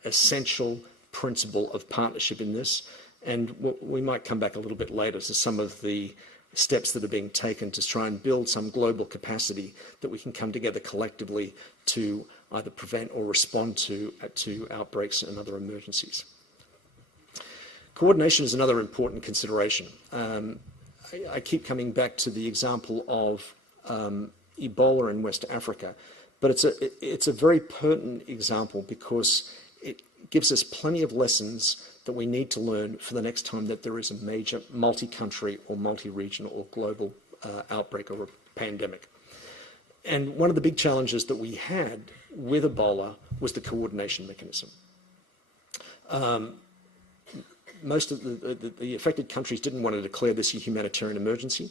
essential principle of partnership in this, and we might come back a little bit later to some of the steps that are being taken to try and build some global capacity that we can come together collectively to either prevent or respond to outbreaks and other emergencies. Coordination is another important consideration. I keep coming back to the example of Ebola in West Africa, but it's a very pertinent example because it gives us plenty of lessons that we need to learn for the next time that there is a major multi-country or multi-regional or global outbreak or a pandemic. And one of the big challenges that we had with Ebola was the coordination mechanism. Most of the affected countries didn't want to declare this a humanitarian emergency.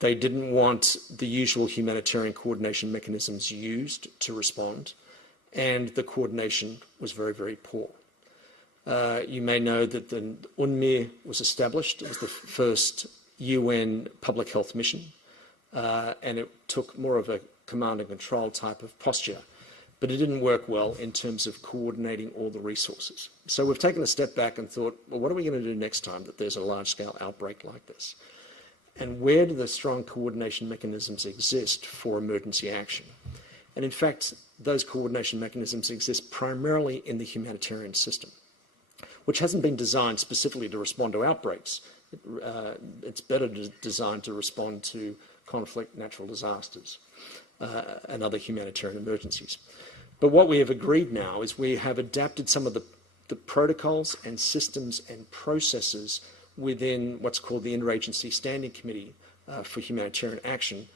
They didn't want the usual humanitarian coordination mechanisms used to respond, and the coordination was very, very poor. You may know that the UNMIR was established. It was the first UN public health mission, and it took more of a command and control type of posture, but it didn't work well in terms of coordinating all the resources. So we've taken a step back and thought, well, what are we going to do next time that there's a large-scale outbreak like this? And where do the strong coordination mechanisms exist for emergency action? And in fact, those coordination mechanisms exist primarily in the humanitarian system, which hasn't been designed specifically to respond to outbreaks. It's better designed to respond to conflict, natural disasters, and other humanitarian emergencies. But what we have agreed now is we have adapted some of the protocols and systems and processes within what's called the Interagency Standing Committee for Humanitarian Action.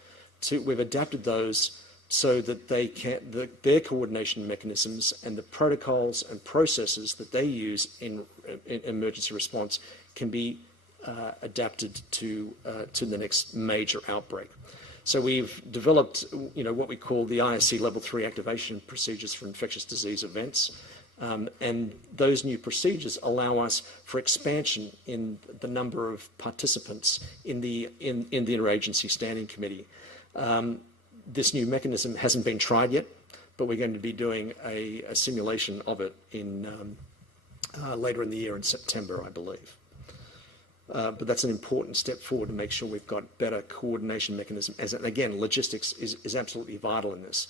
We've adapted those so that their coordination mechanisms and the protocols and processes that they use in emergency response can be adapted to the next major outbreak. So we've developed, what we call the ISC Level 3 activation procedures for infectious disease events. And those new procedures allow us for expansion in the number of participants in the Interagency Standing Committee. This new mechanism hasn't been tried yet, but we're going to be doing a simulation of it later in the year in September, I believe. But that's an important step forward to make sure we've got better coordination mechanism. And again, logistics is absolutely vital in this.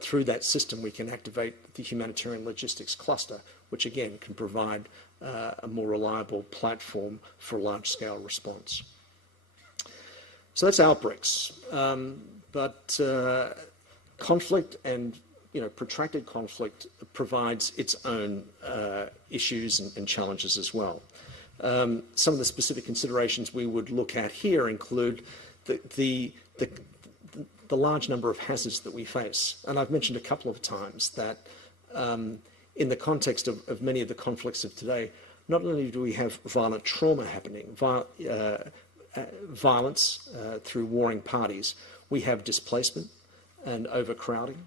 Through that system, we can activate the humanitarian logistics cluster, which again can provide a more reliable platform for large-scale response. So that's outbreaks. But conflict and protracted conflict provides its own issues and challenges as well. Some of the specific considerations we would look at here include the large number of hazards that we face. And I've mentioned a couple of times that in the context of many of the conflicts of today, not only do we have violent trauma happening, violence through warring parties, we have displacement and overcrowding.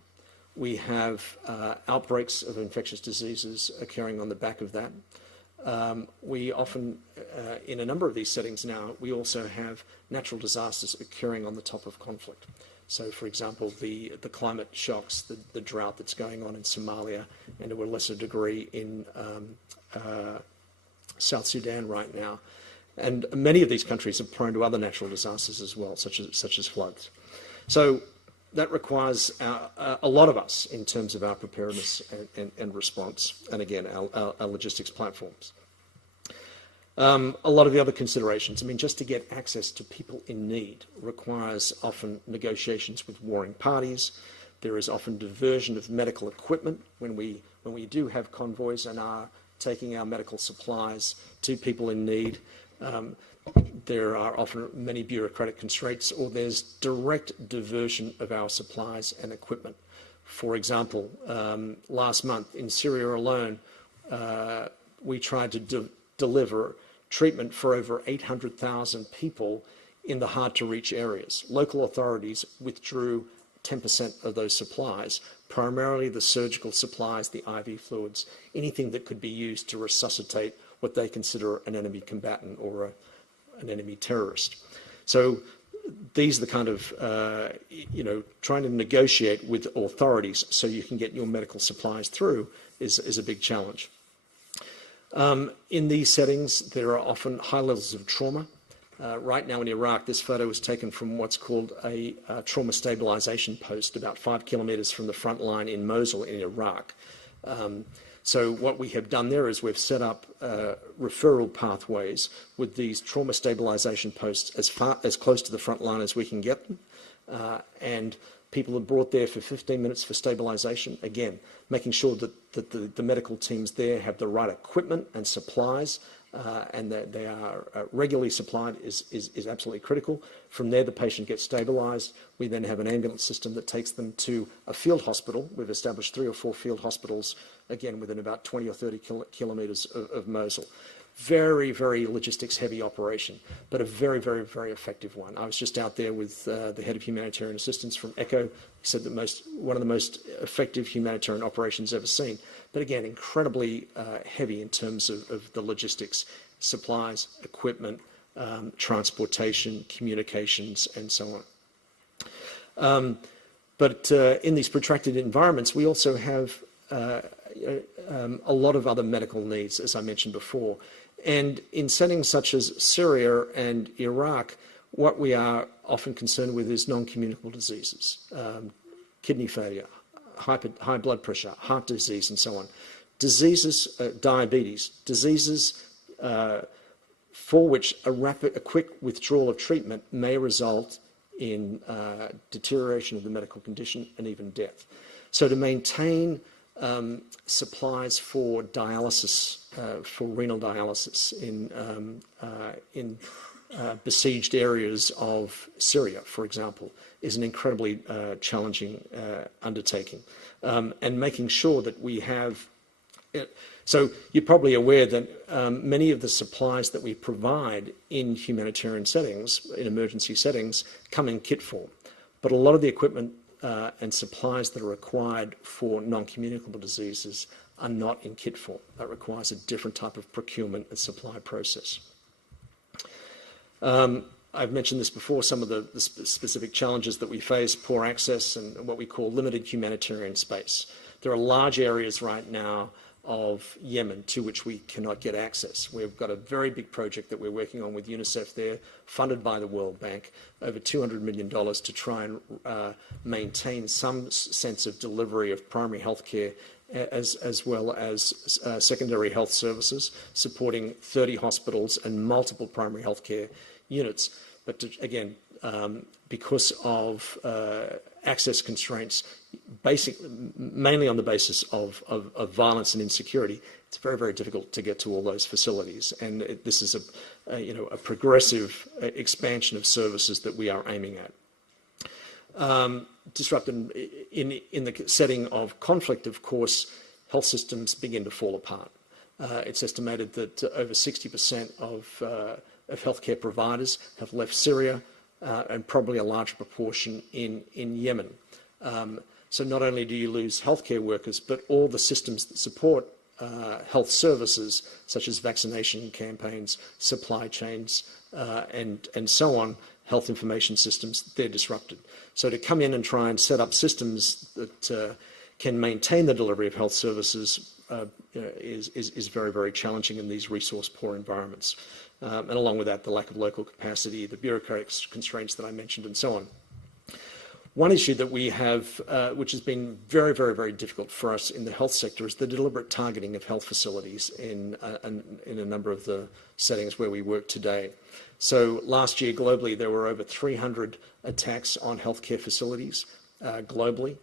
We have outbreaks of infectious diseases occurring on the back of that. We often, in a number of these settings now, we also have natural disasters occurring on the top of conflict. So, for example, the climate shocks, the drought that's going on in Somalia, and to a lesser degree in South Sudan right now. And many of these countries are prone to other natural disasters as well, such as floods. So that requires a lot of us in terms of our preparedness and response, and again, our logistics platforms. A lot of the other considerations, just to get access to people in need requires often negotiations with warring parties. There is often diversion of medical equipment when we do have convoys and are taking our medical supplies to people in need. There are often many bureaucratic constraints, or there's direct diversion of our supplies and equipment. For example, last month in Syria alone, we tried to deliver treatment for over 800,000 people in the hard-to-reach areas. Local authorities withdrew 10% of those supplies, primarily the surgical supplies, the IV fluids, anything that could be used to resuscitate what they consider an enemy combatant or an enemy terrorist. So these are the kind of, trying to negotiate with authorities so you can get your medical supplies through is a big challenge. In these settings, there are often high levels of trauma. Right now in Iraq, this photo was taken from what's called a trauma stabilization post about 5 kilometers from the front line in Mosul in Iraq. So what we have done there is we've set up referral pathways with these trauma stabilization posts as close to the front line as we can get them. And people are brought there for 15 minutes for stabilization. Again, making sure that the medical teams there have the right equipment and supplies and that they are regularly supplied is absolutely critical. From there, the patient gets stabilized. We then have an ambulance system that takes them to a field hospital. We've established 3 or 4 field hospitals, again, within about 20 or 30 kilometers of Mosul. Very, very logistics-heavy operation, but a very, very, very effective one. I was just out there with the head of humanitarian assistance from ECHO. He said that one of the most effective humanitarian operations ever seen. But again, incredibly heavy in terms of the logistics, supplies, equipment, transportation, communications, and so on. But in these protracted environments, we also have a lot of other medical needs, as I mentioned before. And in settings such as Syria and Iraq, what we are often concerned with is non-communicable diseases, kidney failure, high blood pressure, heart disease, and so on. Diseases, diabetes, diseases for which a quick withdrawal of treatment may result in deterioration of the medical condition and even death. So to maintain supplies for dialysis, for renal dialysis in besieged areas of Syria, for example, is an incredibly challenging undertaking. And making sure that we have so you're probably aware that many of the supplies that we provide in humanitarian settings, in emergency settings, come in kit form. But a lot of the equipment and supplies that are required for non-communicable diseases are not in kit form. That requires a different type of procurement and supply process. I've mentioned this before, some of the specific challenges that we face, poor access and what we call limited humanitarian space. There are large areas right now of Yemen to which we cannot get access. We've got a very big project that we're working on with UNICEF there, funded by the World Bank, over $200 million to try and maintain some sense of delivery of primary health care as well as secondary health services, supporting 30 hospitals and multiple primary health care units. But again, because of access constraints, mainly on the basis of violence and insecurity, it's very, very difficult to get to all those facilities. And this is a progressive expansion of services that we are aiming at. Disrupted in the setting of conflict, of course, health systems begin to fall apart. It's estimated that over 60% of healthcare providers have left Syria, and probably a large proportion in Yemen. So not only do you lose healthcare workers, but all the systems that support health services, such as vaccination campaigns, supply chains, and so on, health information systems, they're disrupted. So to come in and try and set up systems that can maintain the delivery of health services is very, very challenging in these resource-poor environments. And along with that, the lack of local capacity, the bureaucratic constraints that I mentioned, and so on. One issue that we have, which has been very, very, very difficult for us in the health sector, is the deliberate targeting of health facilities in a number of the settings where we work today. So last year, globally, there were over 300 attacks on healthcare facilities globally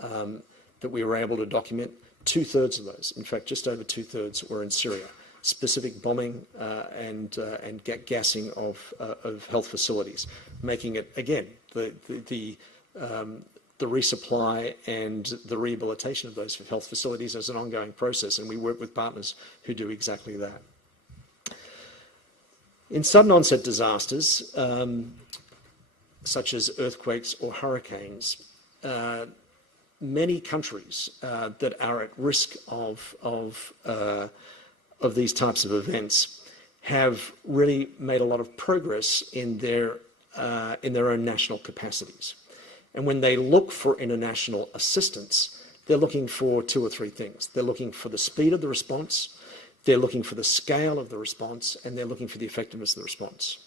that we were able to document. 2/3 of those, in fact, just over 2/3 were in Syria. Specific bombing and gassing of health facilities, making it, again, the resupply and the rehabilitation of those health facilities as an ongoing process, and we work with partners who do exactly that. In sudden onset disasters, such as earthquakes or hurricanes, many countries that are at risk of these types of events have really made a lot of progress in their own national capacities. And when they look for international assistance, they're looking for two or three things. They're looking for the speed of the response, they're looking for the scale of the response, and they're looking for the effectiveness of the response.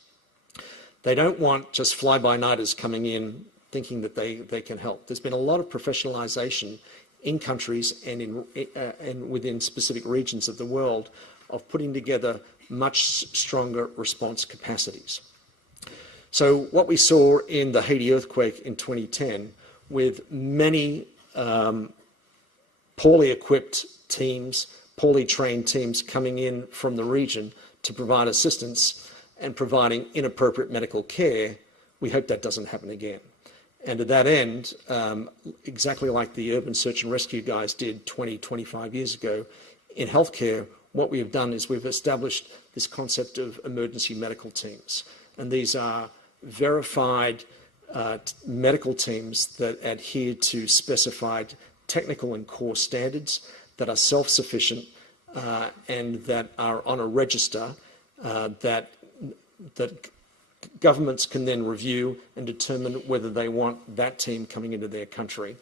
They don't want just fly-by-nighters coming in thinking that they can help. There's been a lot of professionalization in countries and within specific regions of the world of putting together much stronger response capacities. So what we saw in the Haiti earthquake in 2010, with many poorly equipped teams, poorly trained teams coming in from the region to provide assistance and providing inappropriate medical care, we hope that doesn't happen again. And to that end, exactly like the urban search and rescue guys did 20, 25 years ago, in healthcare, what we have done is we've established this concept of emergency medical teams. And these are verified medical teams that adhere to specified technical and core standards, that are self-sufficient, and that are on a register that governments can then review and determine whether they want that team coming into their country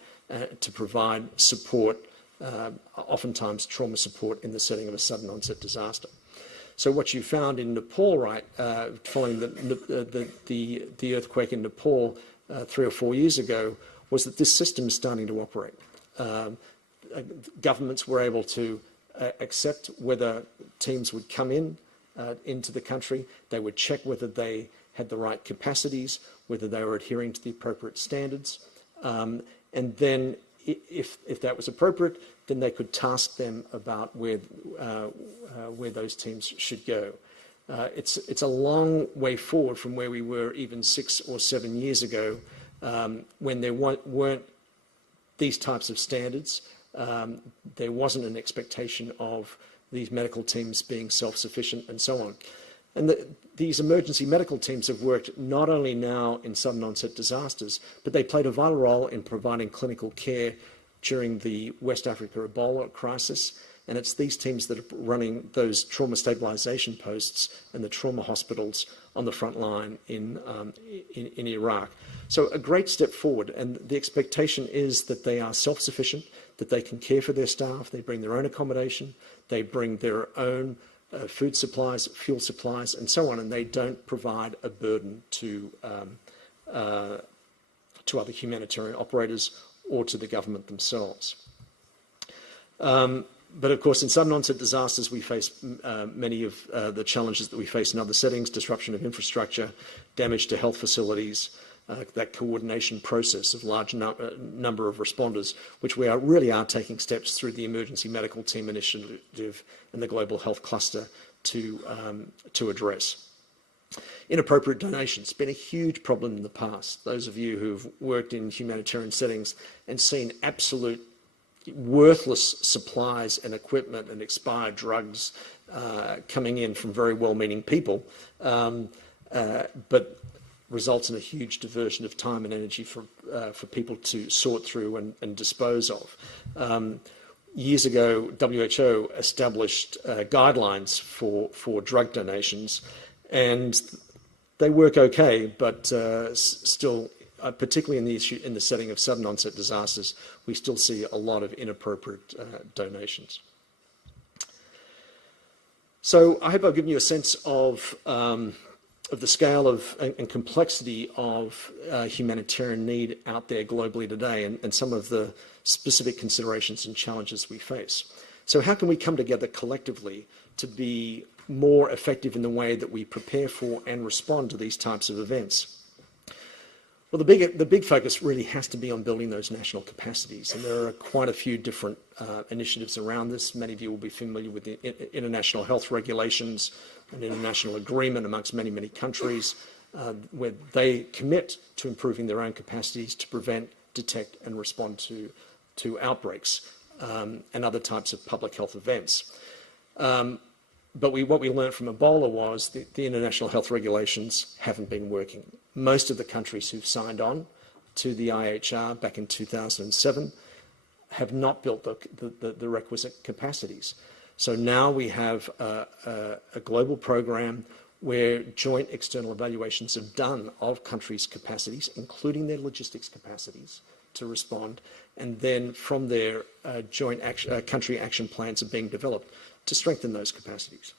to provide support, oftentimes trauma support in the setting of a sudden onset disaster. So what you found in Nepal, right, following the earthquake in Nepal 3 or 4 years ago, was that this system is starting to operate. Governments were able to accept whether teams would come into the country. They would check whether they had the right capacities, whether they were adhering to the appropriate standards, and then if that was appropriate, then they could task them about where those teams should go. It's a long way forward from where we were even 6 or 7 years ago, when there weren't these types of standards. There wasn't an expectation of these medical teams being self-sufficient and so on. And these emergency medical teams have worked not only now in sudden onset disasters, but they played a vital role in providing clinical care during the West Africa Ebola crisis. And it's these teams that are running those trauma stabilization posts and the trauma hospitals on the front line in Iraq. So a great step forward, and the expectation is that they are self-sufficient, that they can care for their staff, they bring their own accommodation, they bring their own food supplies, fuel supplies, and so on, and they don't provide a burden to other humanitarian operators or to the government themselves. But of course, in sudden onset disasters, we face many of the challenges that we face in other settings: disruption of infrastructure, damage to health facilities, that coordination process of large number of responders, which we really are taking steps through the Emergency Medical Team Initiative and the Global Health Cluster to address. Inappropriate donations been a huge problem in the past. Those of you who've worked in humanitarian settings and seen absolute worthless supplies and equipment and expired drugs coming in from very well-meaning people, but results in a huge diversion of time and energy for people to sort through and dispose of. Years ago, WHO established guidelines for drug donations, and they work okay, but still, particularly in the setting of sudden onset disasters, we still see a lot of inappropriate donations. So I hope I've given you a sense of the scale and complexity of humanitarian need out there globally today, and some of the specific considerations and challenges we face. So how can we come together collectively to be more effective in the way that we prepare for and respond to these types of events? Well, the big focus really has to be on building those national capacities, and there are quite a few different initiatives around this. Many of you will be familiar with the international health regulations, an international agreement amongst many, many countries where they commit to improving their own capacities to prevent, detect and respond to outbreaks and other types of public health events. But what we learned from Ebola was that the international health regulations haven't been working. Most of the countries who've signed on to the IHR back in 2007 have not built the requisite capacities. So now we have a global program where joint external evaluations are done of countries' capacities, including their logistics capacities to respond, and then from there joint country action plans are being developed to strengthen those capacities.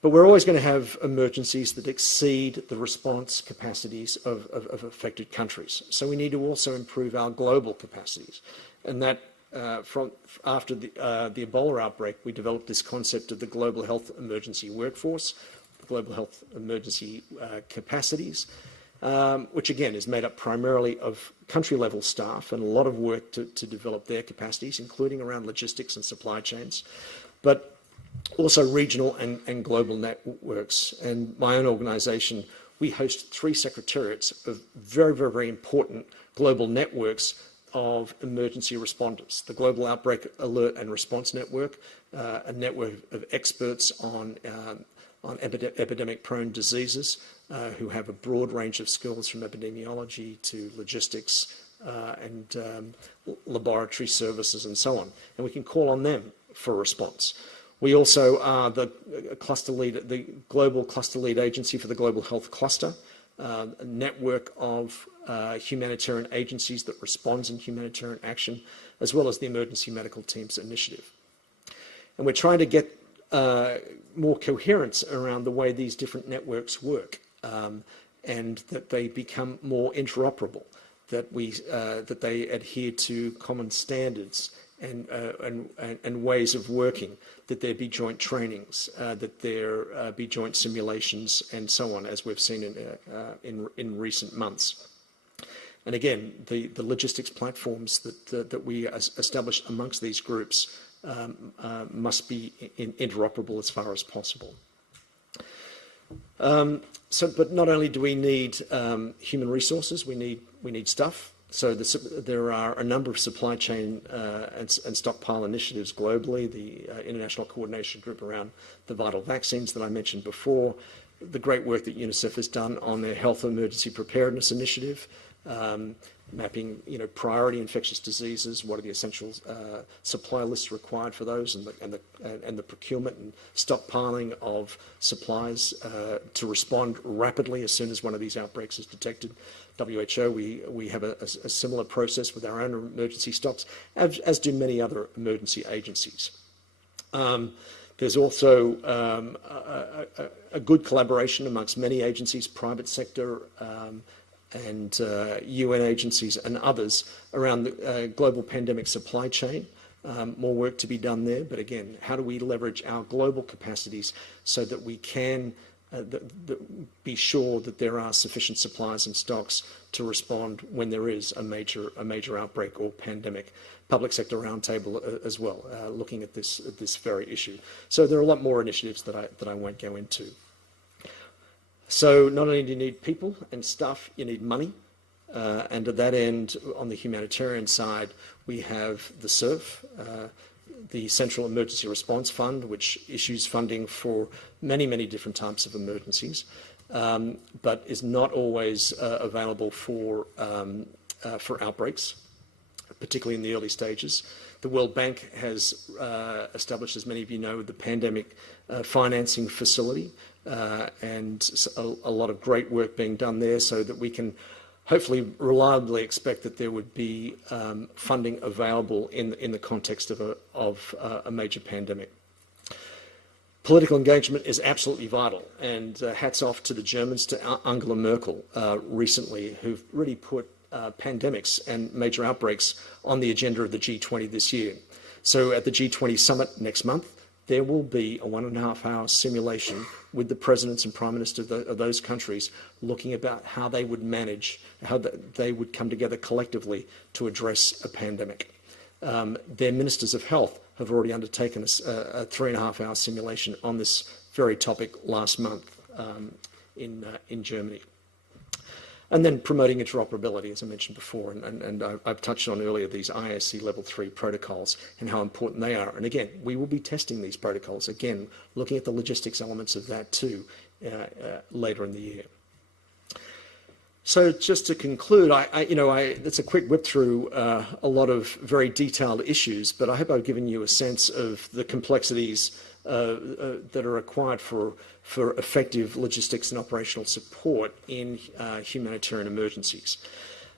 But we're always going to have emergencies that exceed the response capacities of affected countries. So we need to also improve our global capacities. And that after the Ebola outbreak, we developed this concept of the Global Health Emergency Workforce, the Global Health Emergency Capacities, which again is made up primarily of country-level staff and a lot of work to develop their capacities, including around logistics and supply chains, but also regional and global networks. And my own organisation, we host 3 secretariats of very, very, very important global networks of emergency responders. The Global Outbreak Alert and Response Network, a network of experts on epidemic-prone diseases who have a broad range of skills from epidemiology to logistics and laboratory services and so on. And we can call on them for a response. We also are the global cluster lead agency for the Global Health Cluster, a network of humanitarian agencies that responds in humanitarian action, as well as the Emergency Medical Teams Initiative. And we're trying to get more coherence around the way these different networks work, and that they become more interoperable, that they adhere to common standards and ways of working, that there be joint trainings, that there be joint simulations, and so on, as we've seen in recent months. And again, the logistics platforms that we establish amongst these groups must be interoperable as far as possible. But not only do we need human resources, we need stuff. So there are a number of supply chain and stockpile initiatives globally, the International Coordination Group around the vital vaccines that I mentioned before, the great work that UNICEF has done on their Health Emergency Preparedness Initiative, mapping priority infectious diseases, what are the essential supply lists required for those, and the procurement and stockpiling of supplies to respond rapidly as soon as one of these outbreaks is detected. WHO, we have a similar process with our own emergency stocks, as do many other emergency agencies. There's also a good collaboration amongst many agencies, private sector, and UN agencies and others around the global pandemic supply chain. More work to be done there, but again, how do we leverage our global capacities so that we can be sure that there are sufficient supplies and stocks to respond when there is a major outbreak or pandemic? Public sector roundtable as well, looking at this very issue. So there are a lot more initiatives that I won't go into. So not only do you need people and stuff, you need money. And to that end, on the humanitarian side, we have the CERF, the Central Emergency Response Fund, which issues funding for many, many different types of emergencies, but is not always available for outbreaks, particularly in the early stages. The World Bank has established, as many of you know, the Pandemic Financing Facility, and a lot of great work being done there so that we can hopefully reliably expect that there would be funding available in the context of a major pandemic. Political engagement is absolutely vital, and hats off to the Germans, to Angela Merkel recently, who've really put pandemics and major outbreaks on the agenda of the G20 this year. So at the G20 summit next month, there will be a 1.5-hour simulation with the presidents and prime ministers of those countries looking about how they would manage, how they would come together collectively to address a pandemic. Their ministers of health have already undertaken a 3.5-hour simulation on this very topic last month in Germany. And then promoting interoperability, as I mentioned before, and I've touched on earlier these ISC Level 3 protocols and how important they are. And again, we will be testing these protocols, again, looking at the logistics elements of that too later in the year. So just to conclude, it's a quick whip through a lot of very detailed issues, but I hope I've given you a sense of the complexities that are required for effective logistics and operational support in humanitarian emergencies,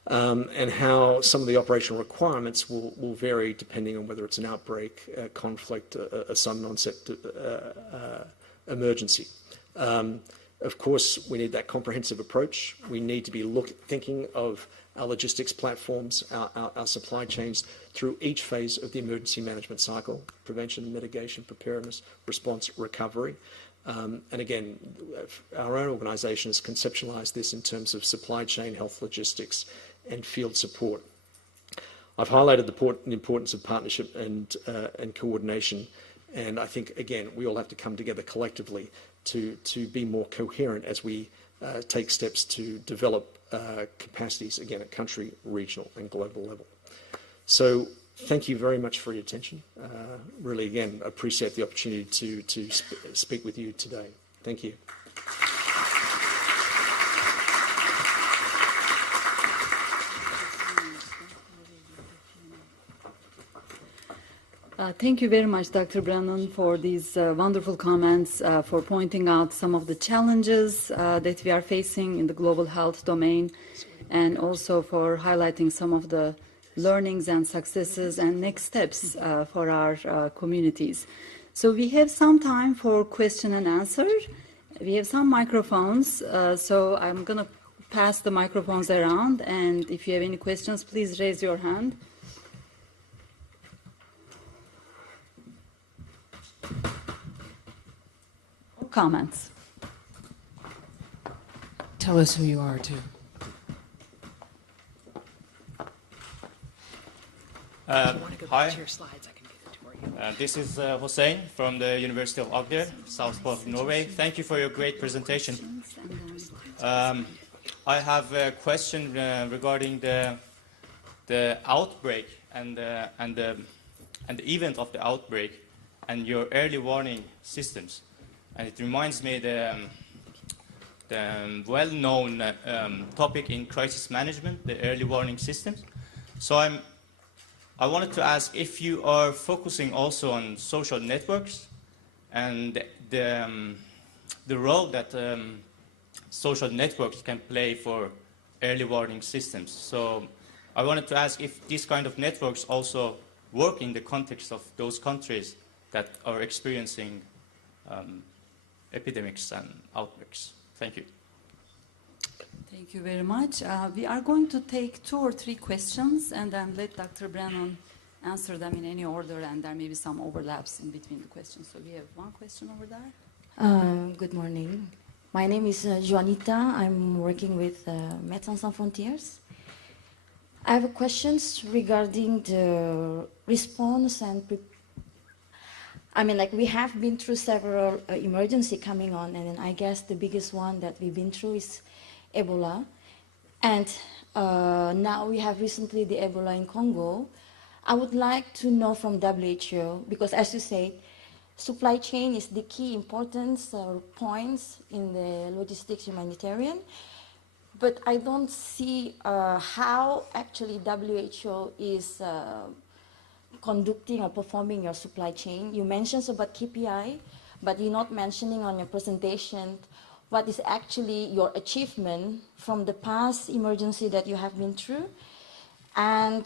and how some of the operational requirements will vary depending on whether it's an outbreak, conflict, a sudden onset emergency. Of course, we need that comprehensive approach. We need to be thinking of our logistics platforms, our supply chains through each phase of the emergency management cycle: prevention, mitigation, preparedness, response, recovery. And again, our own organisation has conceptualised this in terms of supply chain, health logistics, and field support. I've highlighted the importance of partnership and coordination, and I think, again, we all have to come together collectively to be more coherent as we take steps to develop capacities, again, at country, regional, and global level. So thank you very much for your attention. Really, again, appreciate the opportunity to speak with you today. Thank you. Thank you very much, Dr. Brennan, for these wonderful comments, for pointing out some of the challenges that we are facing in the global health domain, and also for highlighting some of the learnings and successes and next steps for our communities. So we have some time for question and answer. We have some microphones, so I'm going to pass the microphones around, and if you have any questions, please raise your hand. Comments. Tell us who you are, too. Hi. To your slides, I can give it to you. This is Hossein from the University of Agder, south of Norway. Thank you for your great presentation. I have a question regarding the outbreak and the event of the outbreak and your early warning systems. And it reminds me the well-known topic in crisis management, the early warning systems. So I wanted to ask if you are focusing also on social networks and the role that social networks can play for early warning systems. So I wanted to ask if these kind of networks also work in the context of those countries that are experiencing epidemics and outbreaks. Thank you. Thank you very much. We are going to take 2 or 3 questions and then let Dr. Brennan answer them in any order, and there may be some overlaps in between the questions. So we have one question over there. Good morning. My name is Joanita. I'm working with Médecins Sans Frontières. I have questions regarding the response and we have been through several emergency coming on, and I guess the biggest one that we've been through is Ebola. And now we have recently the Ebola in Congo. I would like to know from WHO, because as you say, supply chain is the key importance points in the logistics humanitarian. But I don't see how actually WHO is conducting or performing your supply chain. You mentioned about KPI, but you're not mentioning on your presentation what is actually your achievement from the past emergency that you have been through. And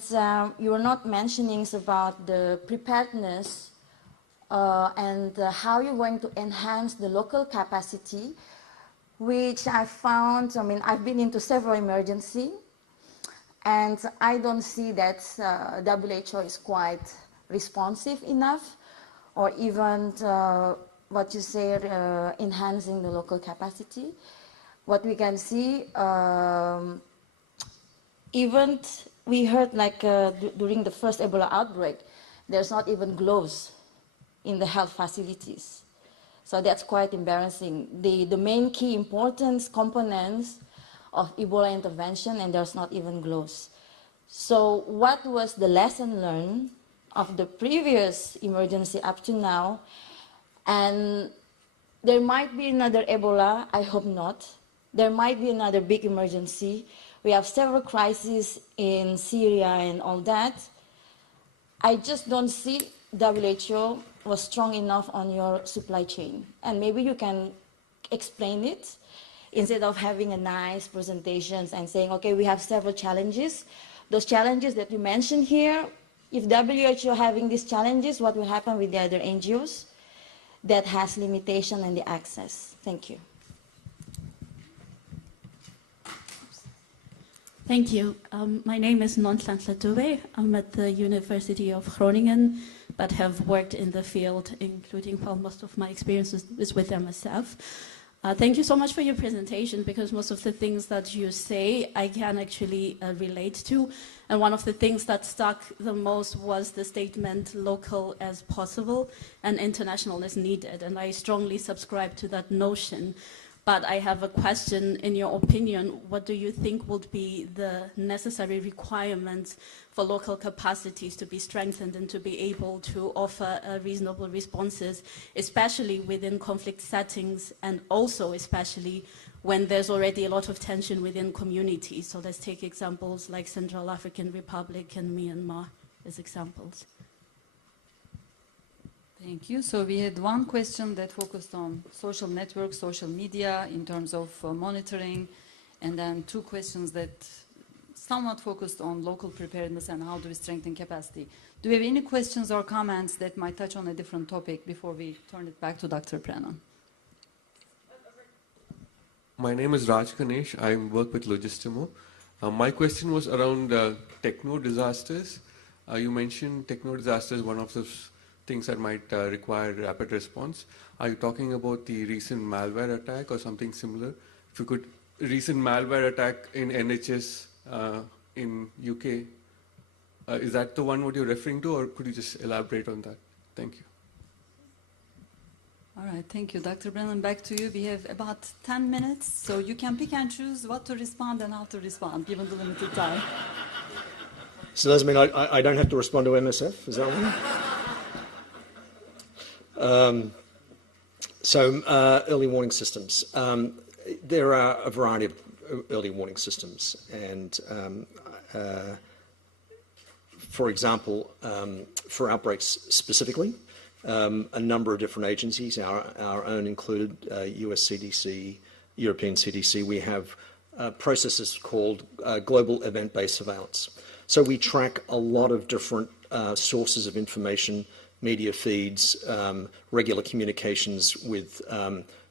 you are not mentioning about the preparedness and how you're going to enhance the local capacity, which I found, I've been into several emergencies, and I don't see that WHO is quite responsive enough, or even what you say, enhancing the local capacity. What we can see, even we heard during the first Ebola outbreak, there's not even gloves in the health facilities. So that's quite embarrassing. The main key importance components of Ebola intervention, and there's not even gloves. So what was the lesson learned of the previous emergency up to now? And there might be another Ebola, I hope not. There might be another big emergency. We have several crises in Syria and all that. I just don't see WHO was strong enough on your supply chain. And maybe you can explain it instead of having a nice presentations and saying, okay, we have several challenges. Those challenges that you mentioned here, if WHO having these challenges, what will happen with the other NGOs that has limitation in the access? Thank you. Thank you. My name is Nonhlan Tlatuwe. I'm at the University of Groningen, but have worked in the field, including most of my experiences is with MSF. Thank you so much for your presentation, because most of the things that you say I can actually relate to. And one of the things that stuck the most was the statement, local as possible and international as needed. And I strongly subscribe to that notion. But I have a question. In your opinion, what do you think would be the necessary requirements for local capacities to be strengthened and to be able to offer reasonable responses, especially within conflict settings and also especially when there's already a lot of tension within communities? So let's take examples like Central African Republic and Myanmar as examples. Thank you. So we had one question that focused on social networks, social media in terms of monitoring, and then two questions that somewhat focused on local preparedness and how do we strengthen capacity. Do we have any questions or comments that might touch on a different topic before we turn it back to Dr. Brennan? My name is Raj Ganesh. I work with Logistimo. My question was around techno disasters. You mentioned techno disasters, one of the things that might require rapid response. Are you talking about the recent malware attack or something similar? If you could, recent malware attack in NHS in UK, is that the one what you're referring to, or could you just elaborate on that? Thank you. All right, thank you. Dr. Brennan, back to you. We have about 10 minutes, so you can pick and choose what to respond and how to respond, given the limited time. So does that mean I don't have to respond to MSF? Is that one? Early warning systems. There are a variety of early warning systems, and for example, for outbreaks specifically, a number of different agencies, our own included, US CDC, European CDC, we have processes called global event-based surveillance. So we track a lot of different sources of information, media feeds, regular communications with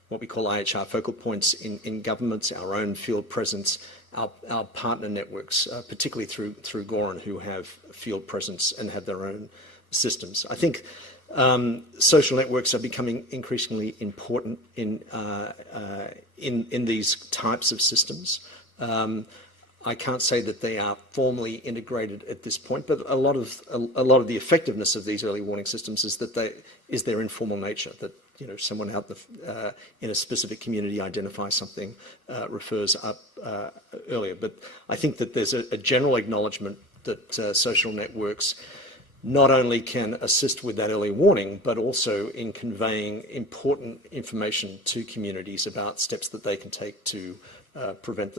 what we call IHR focal points in governments, our own field presence, our partner networks, particularly through Goran, who have field presence and have their own systems. I think social networks are becoming increasingly important in these types of systems. I can't say that they are formally integrated at this point, but a lot of the effectiveness of these early warning systems is that their informal nature. That someone out in a specific community identifies something, refers up earlier. But I think that there's a general acknowledgement that social networks not only can assist with that early warning, but also in conveying important information to communities about steps that they can take to prevent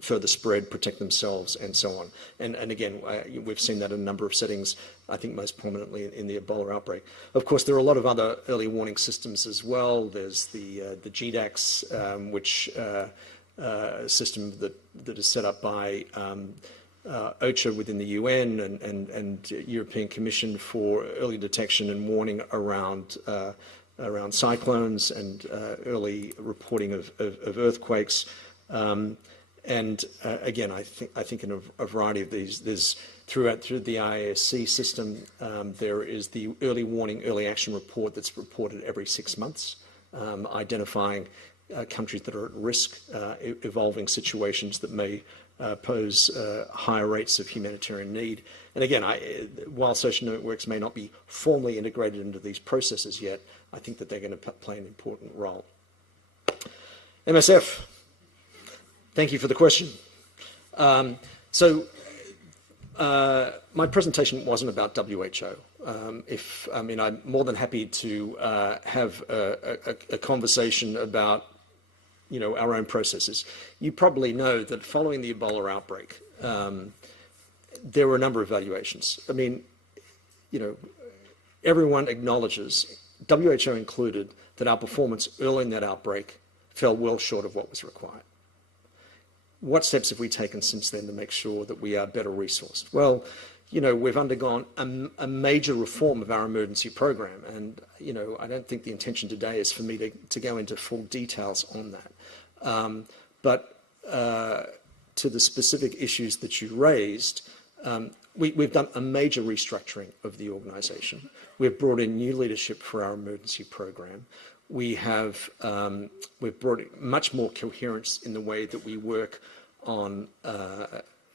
further spread, protect themselves, and so on. And again, we've seen that in a number of settings, I think most prominently in the Ebola outbreak. Of course, there are a lot of other early warning systems as well. There's the GDAX, which system that is set up by OCHA within the UN and European Commission for early detection and warning around cyclones and early reporting of earthquakes. Again, I think in a variety of these, there's through the IASC system, there is the early warning, early action report that's reported every 6 months, identifying countries that are at risk, evolving situations that may pose higher rates of humanitarian need. And again, while social networks may not be formally integrated into these processes yet, I think that they're going to play an important role. MSF, thank you for the question. My presentation wasn't about WHO. I'm more than happy to have a conversation about our own processes. You probably know that following the Ebola outbreak, there were a number of evaluations. Everyone acknowledges, WHO included, that our performance early in that outbreak fell well short of what was required. What steps have we taken since then to make sure that we are better resourced? Well, we've undergone a major reform of our emergency program, and I don't think the intention today is for me to go into full details on that. But to the specific issues that you raised, we've done a major restructuring of the organisation. We've brought in new leadership for our emergency program. We've brought in much more coherence in the way that we work on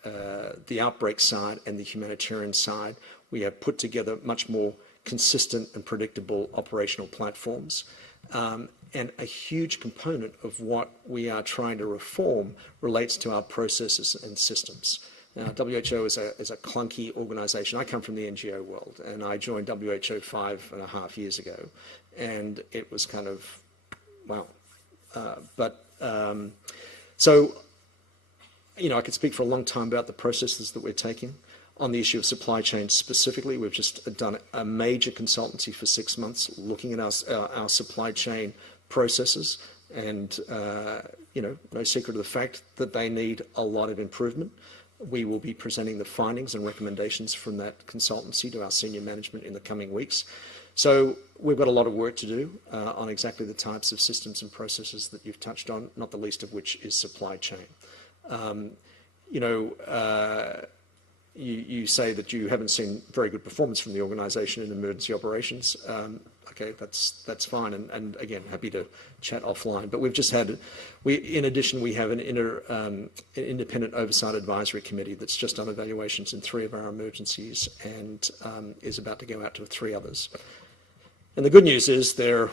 the outbreak side and the humanitarian side. We have put together much more consistent and predictable operational platforms. And a huge component of what we are trying to reform relates to our processes and systems. Now, WHO is a clunky organisation. I come from the NGO world, and I joined WHO 5.5 years ago, and it was kind of, wow. So, you know, I could speak for a long time about the processes that we're taking. On the issue of supply chain specifically, we've just done a major consultancy for 6 months looking at our supply chain processes, and you know, no secret of the fact that they need a lot of improvement. We will be presenting the findings and recommendations from that consultancy to our senior management in the coming weeks. So we've got a lot of work to do on exactly the types of systems and processes that you've touched on, not the least of which is supply chain. You know, you say that you haven't seen very good performance from the organisation in emergency operations. Okay, that's fine, and again, happy to chat offline. But we've just had, in addition, we have an independent oversight advisory committee that's just done evaluations in 3 of our emergencies and is about to go out to 3 others. And the good news is they're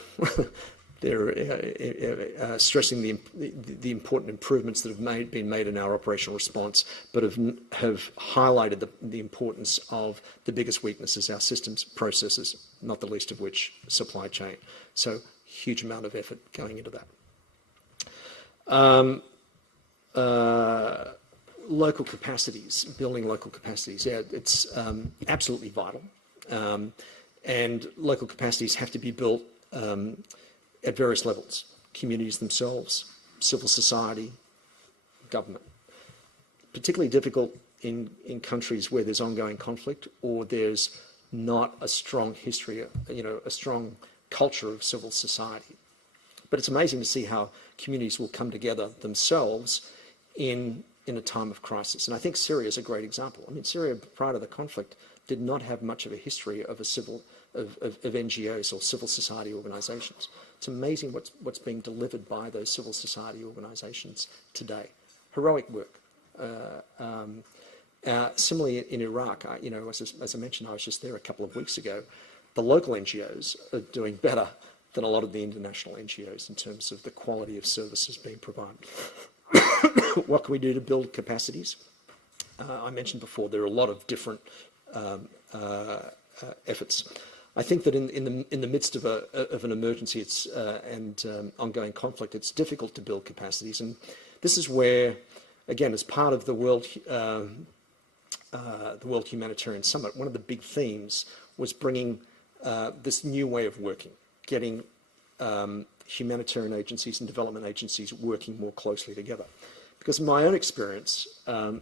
stressing the important improvements that have been made in our operational response, but have highlighted the importance of the biggest weaknesses, our systems, processes, not the least of which supply chain. So huge amount of effort going into that. Local capacities, building local capacities. Yeah, it's absolutely vital. And local capacities have to be built at various levels, communities themselves, civil society, government. Particularly difficult in countries where there's ongoing conflict or there's not a strong history, you know, a strong culture of civil society. But it's amazing to see how communities will come together themselves in a time of crisis. And I think Syria is a great example. I mean, Syria, prior to the conflict, did not have much of a history of NGOs or civil society organisations. It's amazing what's being delivered by those civil society organisations today. Heroic work. Similarly in Iraq, you know, as I mentioned, I was just there a couple of weeks ago. The local NGOs are doing better than a lot of the international NGOs in terms of the quality of services being provided. What can we do to build capacities? I mentioned before there are a lot of different efforts. I think that in the midst of an emergency and ongoing conflict, it's difficult to build capacities, and this is where, again, as part of the World Humanitarian Summit, one of the big themes was bringing this new way of working, getting humanitarian agencies and development agencies working more closely together. Because in my own experience,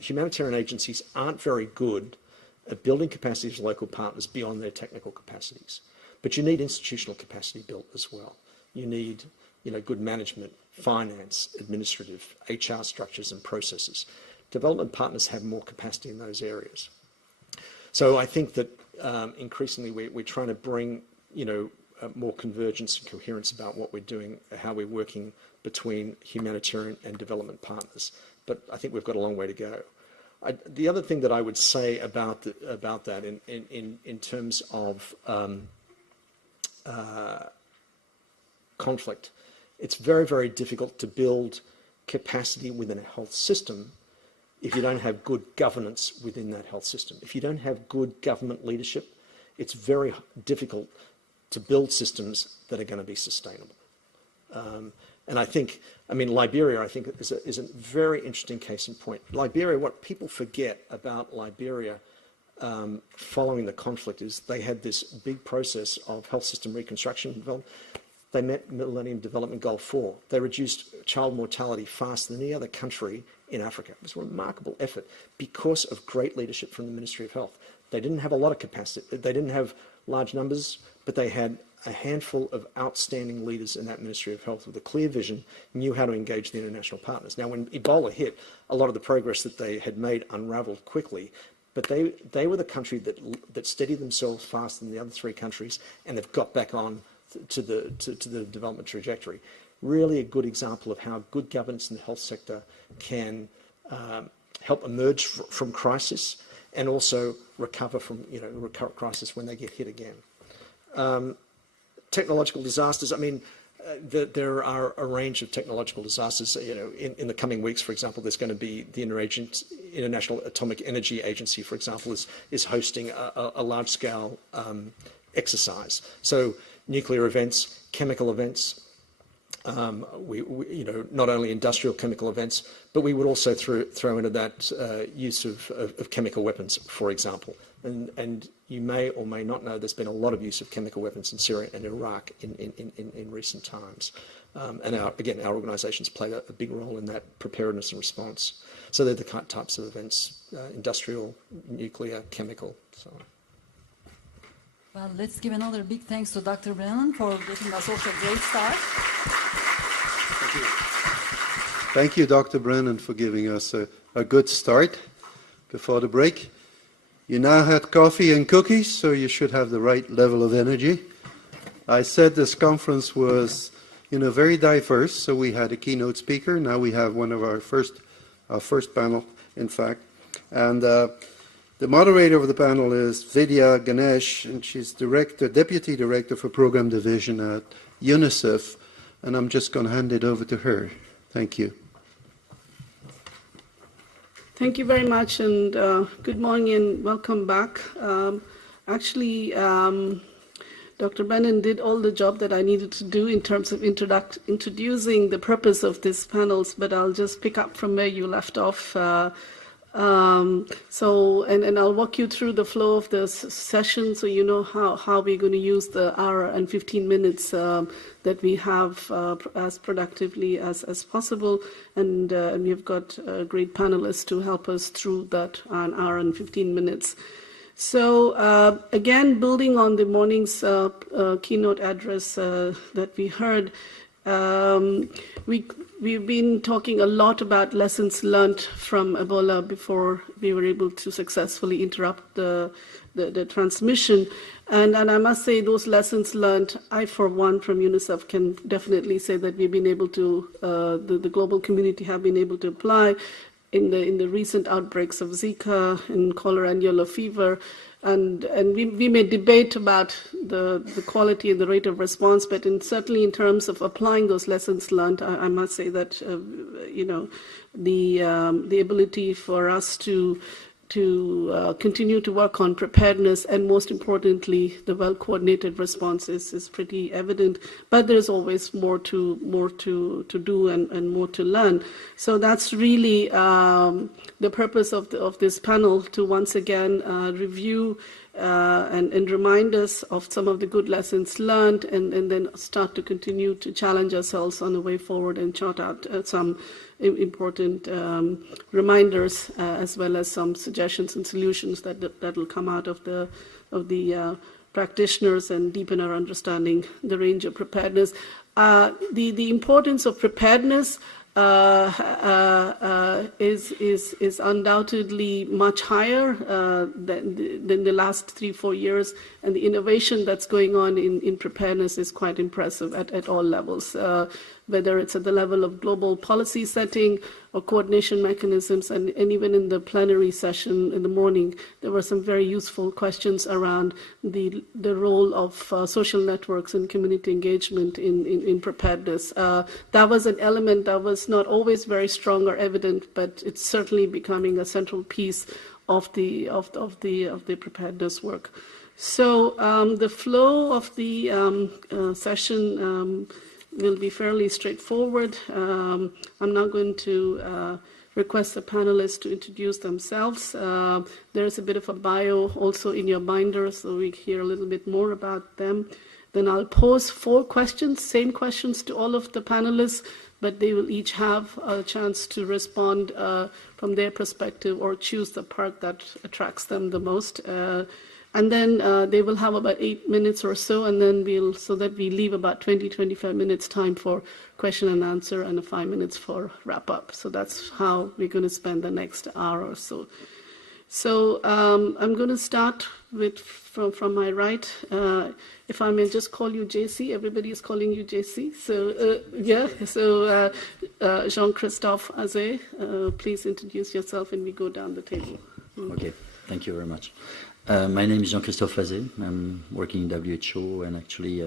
humanitarian agencies aren't very good at building capacities of local partners beyond their technical capacities. But you need institutional capacity built as well. You need, you know, good management, finance, administrative, HR structures and processes. Development partners have more capacity in those areas. So I think that increasingly we're trying to bring, you know, more convergence and coherence about what we're doing, how we're working between humanitarian and development partners. But I think we've got a long way to go. The other thing that I would say about that in terms of conflict, it's very, very difficult to build capacity within a health system if you don't have good governance within that health system. If you don't have good government leadership, it's very difficult to build systems that are going to be sustainable. And I think, I mean, Liberia, I think, is a very interesting case in point. Liberia, what people forget about Liberia following the conflict is they had this big process of health system reconstruction development. They met Millennium Development Goal 4. They reduced child mortality faster than any other country in Africa. It was a remarkable effort because of great leadership from the Ministry of Health. They didn't have a lot of capacity. They didn't have large numbers, but they had a handful of outstanding leaders in that Ministry of Health with a clear vision, knew how to engage the international partners. Now, when Ebola hit, a lot of the progress that they had made unraveled quickly, but they were the country that steadied themselves faster than the other 3 countries, and they've got back on to the development trajectory. Really a good example of how good governance in the health sector can help emerge from crisis and also recover from, you know, crisis when they get hit again. Technological disasters, I mean, there are a range of technological disasters. In the coming weeks, for example, there's going to be the International Atomic Energy Agency, for example, is hosting a large-scale exercise. So nuclear events, chemical events, not only industrial chemical events, but we would also throw into that use of chemical weapons, for example. And you may or may not know there's been a lot of use of chemical weapons in Syria and Iraq in recent times. And our organisations play a big role in that preparedness and response. So they're the types of events, industrial, nuclear, chemical, so on. Well, let's give another big thanks to Dr. Brennan for getting us off a great start. Thank you. Thank you, Dr. Brennan, for giving us a good start before the break. You now had coffee and cookies, so you should have the right level of energy. I said this conference was, very diverse, so we had a keynote speaker. Now we have one of our first panel, in fact. And the moderator of the panel is Vidya Ganesh, and she's Deputy Director for Program Division at UNICEF. And I'm just going to hand it over to her. Thank you. Thank you very much, and good morning and welcome back. Dr. Brennan did all the job that I needed to do in terms of introducing the purpose of these panels, but I'll just pick up from where you left off. And I'll walk you through the flow of the session so you know how we're going to use the hour and 15 minutes that we have as productively as possible. And we've got great panelists to help us through that an hour and 15 minutes. So again, building on the morning's keynote address that we heard, we've been talking a lot about lessons learned from Ebola before we were able to successfully interrupt the transmission. And I must say those lessons learned, I for one from UNICEF can definitely say that we've been able to, the global community have been able to apply in the recent outbreaks of Zika and cholera and yellow fever. And we may debate about the quality and the rate of response, but certainly in terms of applying those lessons learned, I must say that the ability for us to continue to work on preparedness and, most importantly, the well-coordinated responses is pretty evident. But there's always more to do and more to learn. So that's really the purpose of this panel, to once again review and remind us of some of the good lessons learned, and then start to continue to challenge ourselves on the way forward and chart out some important reminders, as well as some suggestions and solutions that will come out of the practitioners and deepen our understanding the range of preparedness. The importance of preparedness is undoubtedly much higher than the last 3-4 years, and the innovation that's going on in preparedness is quite impressive at all levels, whether it's at the level of global policy setting or coordination mechanisms, and even in the plenary session in the morning, there were some very useful questions around the role of social networks and community engagement in preparedness. That was an element that was not always very strong or evident, but it's certainly becoming a central piece of the preparedness work. So the flow of the session will be fairly straightforward. I'm now going to request the panelists to introduce themselves. There's a bit of a bio also in your binder, so we hear a little bit more about them. Then I'll pose 4 questions, same questions to all of the panelists, but they will each have a chance to respond from their perspective or choose the part that attracts them the most. And then they will have about 8 minutes or so, and then so that we leave about 20-25 minutes time for question and answer and 5 minutes for wrap up. So that's how we're going to spend the next hour or so. So I'm going to start from my right. If I may just call you JC, everybody is calling you JC. So so Jean-Christophe Azé, please introduce yourself, and we go down the table. Okay, thank you very much. My name is Jean-Christophe Azé. I'm working in WHO and actually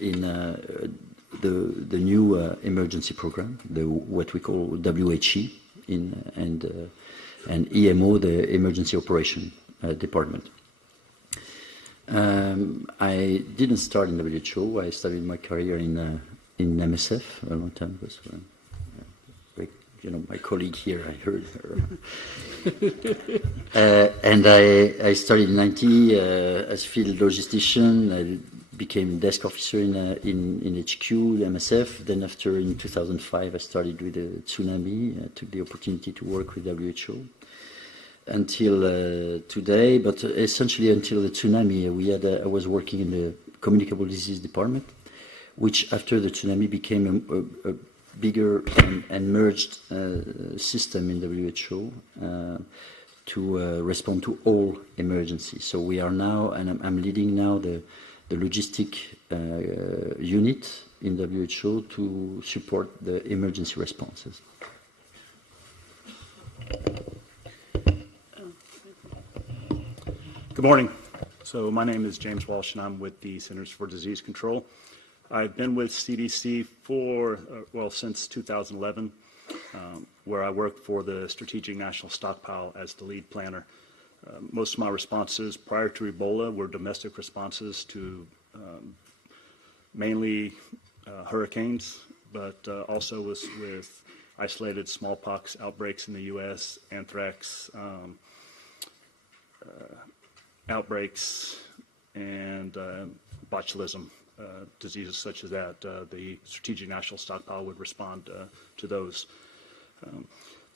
in the new emergency program, what we call WHE, and EMO, the Emergency Operation Department. I didn't start in WHO. I started my career in MSF a long time ago. So, my colleague here, I heard her. And I started in 90 as field logistician. I became desk officer in HQ, the MSF. Then after, in 2005, I started with the tsunami. I took the opportunity to work with WHO until today. But essentially until the tsunami, I was working in the communicable disease department, which after the tsunami became a bigger and merged system in WHO to respond to all emergencies. So we are now, and I'm leading now the logistic unit in WHO to support the emergency responses. Good morning. So my name is James Walsh, and I'm with the Centers for Disease Control. I've been with CDC since 2011, where I worked for the Strategic National Stockpile as the lead planner. Most of my responses prior to Ebola were domestic responses to mainly hurricanes, but also with isolated smallpox outbreaks in the U.S., anthrax outbreaks, and botulism. Diseases such as that, the Strategic National Stockpile would respond to those.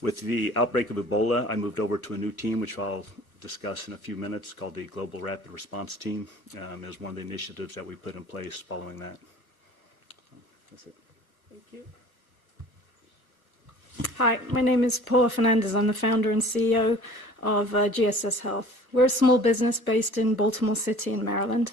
With the outbreak of Ebola, I moved over to a new team, which I'll discuss in a few minutes, called the Global Rapid Response Team. It was one of the initiatives that we put in place following that. That's it. Thank you. Hi, my name is Paula Fernandez. I'm the founder and CEO of GSS Health. We're a small business based in Baltimore City in Maryland.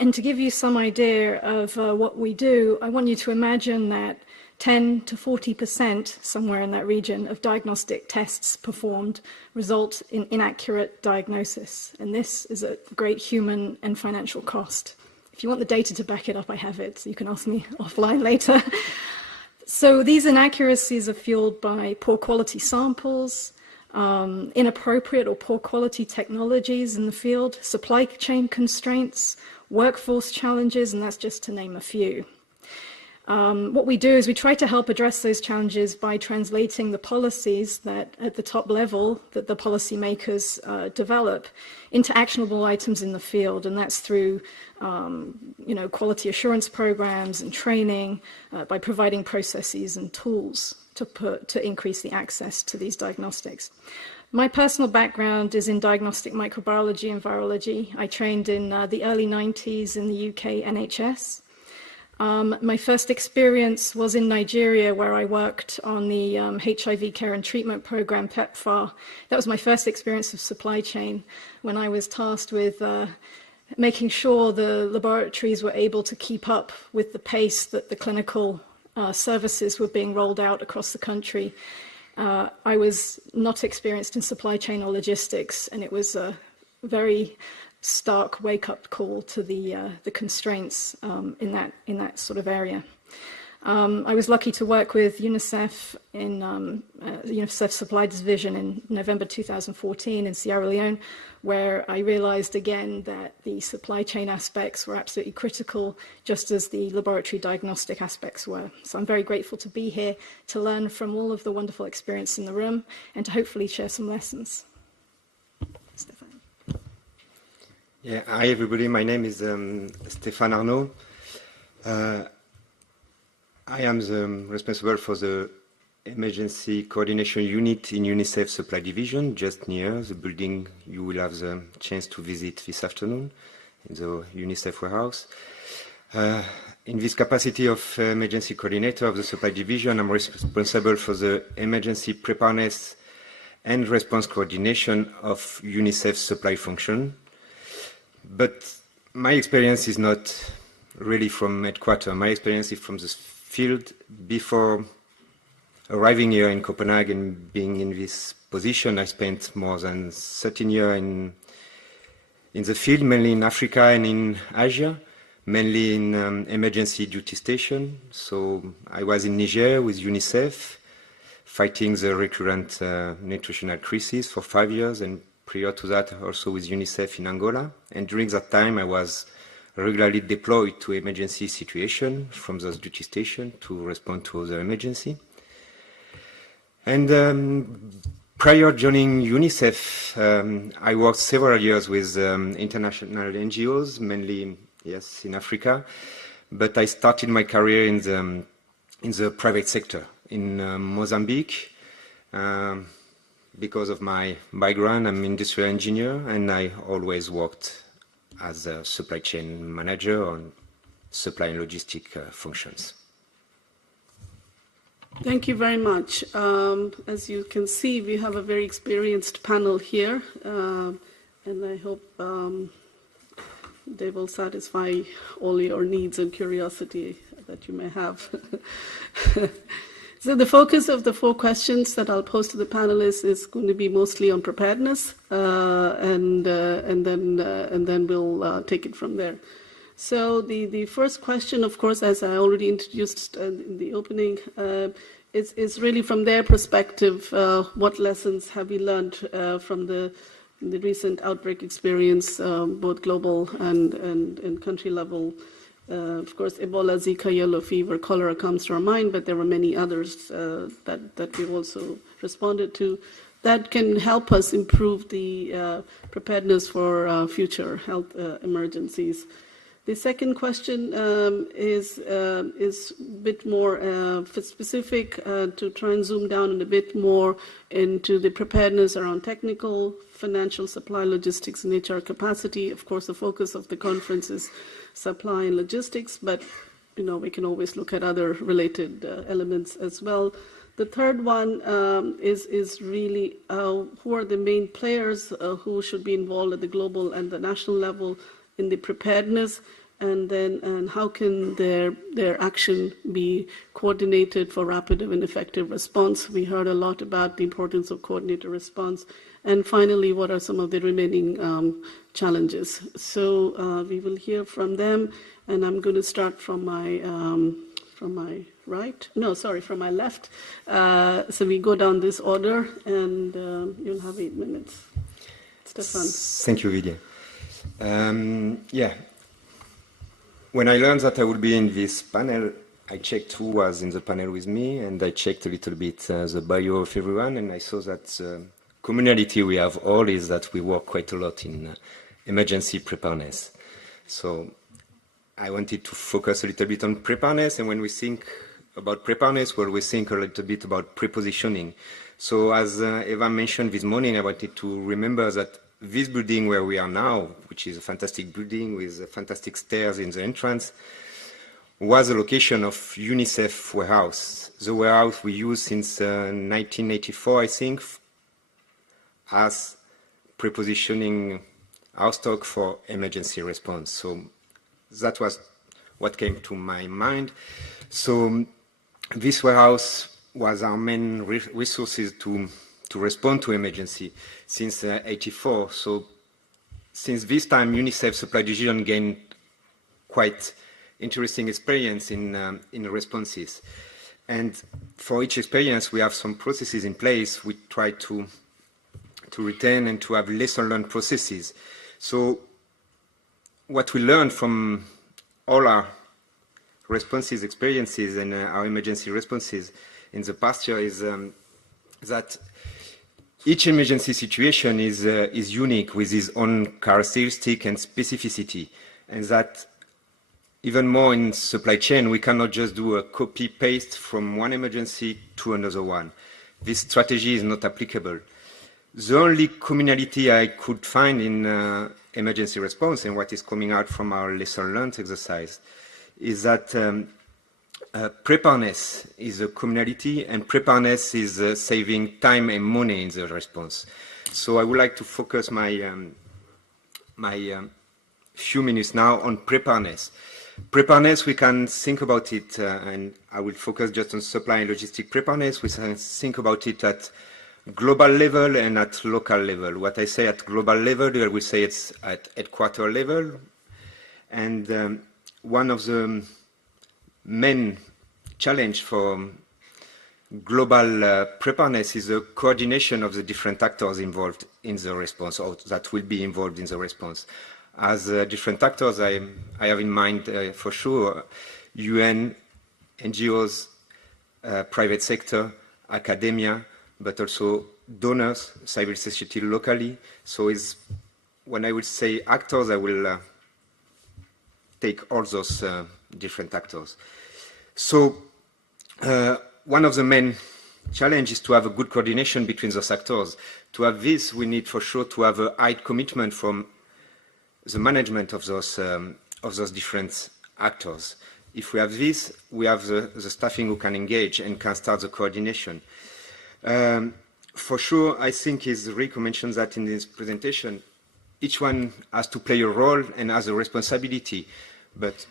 And to give you some idea of what we do, I want you to imagine that 10 to 40%, somewhere in that region, of diagnostic tests performed result in inaccurate diagnosis. And this is a great human and financial cost. If you want the data to back it up, I have it. So you can ask me offline later. So these inaccuracies are fueled by poor quality samples, inappropriate or poor quality technologies in the field, supply chain constraints, workforce challenges, and that's just to name a few. What we do is we try to help address those challenges by translating the policies that at the top level that the policymakers develop into actionable items in the field, and that's through quality assurance programs and training, by providing processes and tools to increase the access to these diagnostics. My personal background is in diagnostic microbiology and virology. I trained in the early 90s in the UK NHS. My first experience was in Nigeria, where I worked on the HIV care and treatment program, PEPFAR. That was my first experience of supply chain, when I was tasked with making sure the laboratories were able to keep up with the pace that the clinical services were being rolled out across the country. I was not experienced in supply chain or logistics, and it was a very stark wake-up call to the constraints in that sort of area. I was lucky to work with UNICEF in the UNICEF Supply Division in November 2014 in Sierra Leone, where I realized again that the supply chain aspects were absolutely critical, just as the laboratory diagnostic aspects were. So I'm very grateful to be here to learn from all of the wonderful experience in the room and to hopefully share some lessons. Stefan. Yeah, hi everybody, my name is Stéphane Arnaud. I am the responsible for the Emergency Coordination Unit in UNICEF Supply Division, just near the building you will have the chance to visit this afternoon, in the UNICEF warehouse. In this capacity of Emergency Coordinator of the Supply Division, I'm responsible for the emergency preparedness and response coordination of UNICEF's supply function. But my experience is not really from headquarters. My experience is from the field. Before arriving here in Copenhagen and being in this position, I spent more than 13 years in the field, mainly in Africa and in Asia. mainly in emergency duty station. So I was in Niger with UNICEF, fighting the recurrent nutritional crisis for 5 years, and prior to that also with UNICEF in Angola. And during that time I was regularly deployed to emergency situation from those duty stations to respond to other emergency. And prior joining UNICEF, I worked several years with international NGOs, mainly, yes, in Africa. But I started my career in the private sector in Mozambique. Because of my background, I'm an industrial engineer, and I always worked as a supply chain manager on supply and logistic functions. Thank you very much. As you can see, we have a very experienced panel here, and I hope they will satisfy all your needs and curiosity that you may have. So the focus of the 4 questions that I'll pose to the panelists is going to be mostly on preparedness, and then we'll take it from there. So the first question, of course, as I already introduced in the opening, is really from their perspective, what lessons have we learned from the recent outbreak experience, both global and country level. Of course, Ebola, Zika, yellow fever, cholera comes to our mind, but there were many others that we've also responded to that can help us improve the preparedness for future health emergencies. The second question is a bit more specific to try and zoom down a bit more into the preparedness around technical, financial, supply, logistics, and HR capacity. Of course, the focus of the conference is supply and logistics, but we can always look at other related elements as well. The third one is really who are the main players who should be involved at the global and the national level in the preparedness, and how can their action be coordinated for rapid and effective response. We heard a lot about the importance of coordinated response. And finally, what are some of the remaining challenges? So we will hear from them, and I'm going to start from my right. No, sorry, from my left. So we go down this order, and you'll have 8 minutes. Stefan. Thank you, Vidya. Yeah. When I learned that I would be in this panel, I checked who was in the panel with me, and I checked a little bit the bio of everyone, and I saw that the commonality we have all is that we work quite a lot in emergency preparedness. So I wanted to focus a little bit on preparedness, and when we think about preparedness, well, we think a little bit about prepositioning. So as Eva mentioned this morning, I wanted to remember that this building where we are now, which is a fantastic building with fantastic stairs in the entrance, was a location of UNICEF warehouse. The warehouse we use since 1984, I think, as prepositioning our stock for emergency response. So that was what came to my mind. So this warehouse was our main resources to respond to emergency since 84. So since this time, UNICEF Supply Division gained quite interesting experience in responses. And for each experience, we have some processes in place. We try to retain and to have lesson learned processes. So what we learned from all our responses, experiences, and our emergency responses in the past year is that each emergency situation is unique with its own characteristic and specificity, and that even more in supply chain, we cannot just do a copy-paste from one emergency to another one. This strategy is not applicable. The only commonality I could find in emergency response and what is coming out from our lesson learned exercise is that preparedness is a commonality, and preparedness is saving time and money in the response. So I would like to focus my few minutes now on preparedness. Preparedness, we can think about it, and I will focus just on supply and logistic preparedness. We can think about it at global level and at local level. What I say at global level, I will say it's at headquarter level. And one of the main challenge for global preparedness is the coordination of the different actors involved in the response, or that will be involved in the response. As different actors, I have in mind for sure UN, NGOs, private sector, academia, but also donors, civil society locally. So when I will say actors, I will take all those different actors. So one of the main challenges is to have a good coordination between those actors. To have this, we need for sure to have a high commitment from the management of those different actors. If we have this, we have the staffing who can engage and can start the coordination. For sure, I think Rico mentioned that in his presentation, each one has to play a role and has a responsibility, but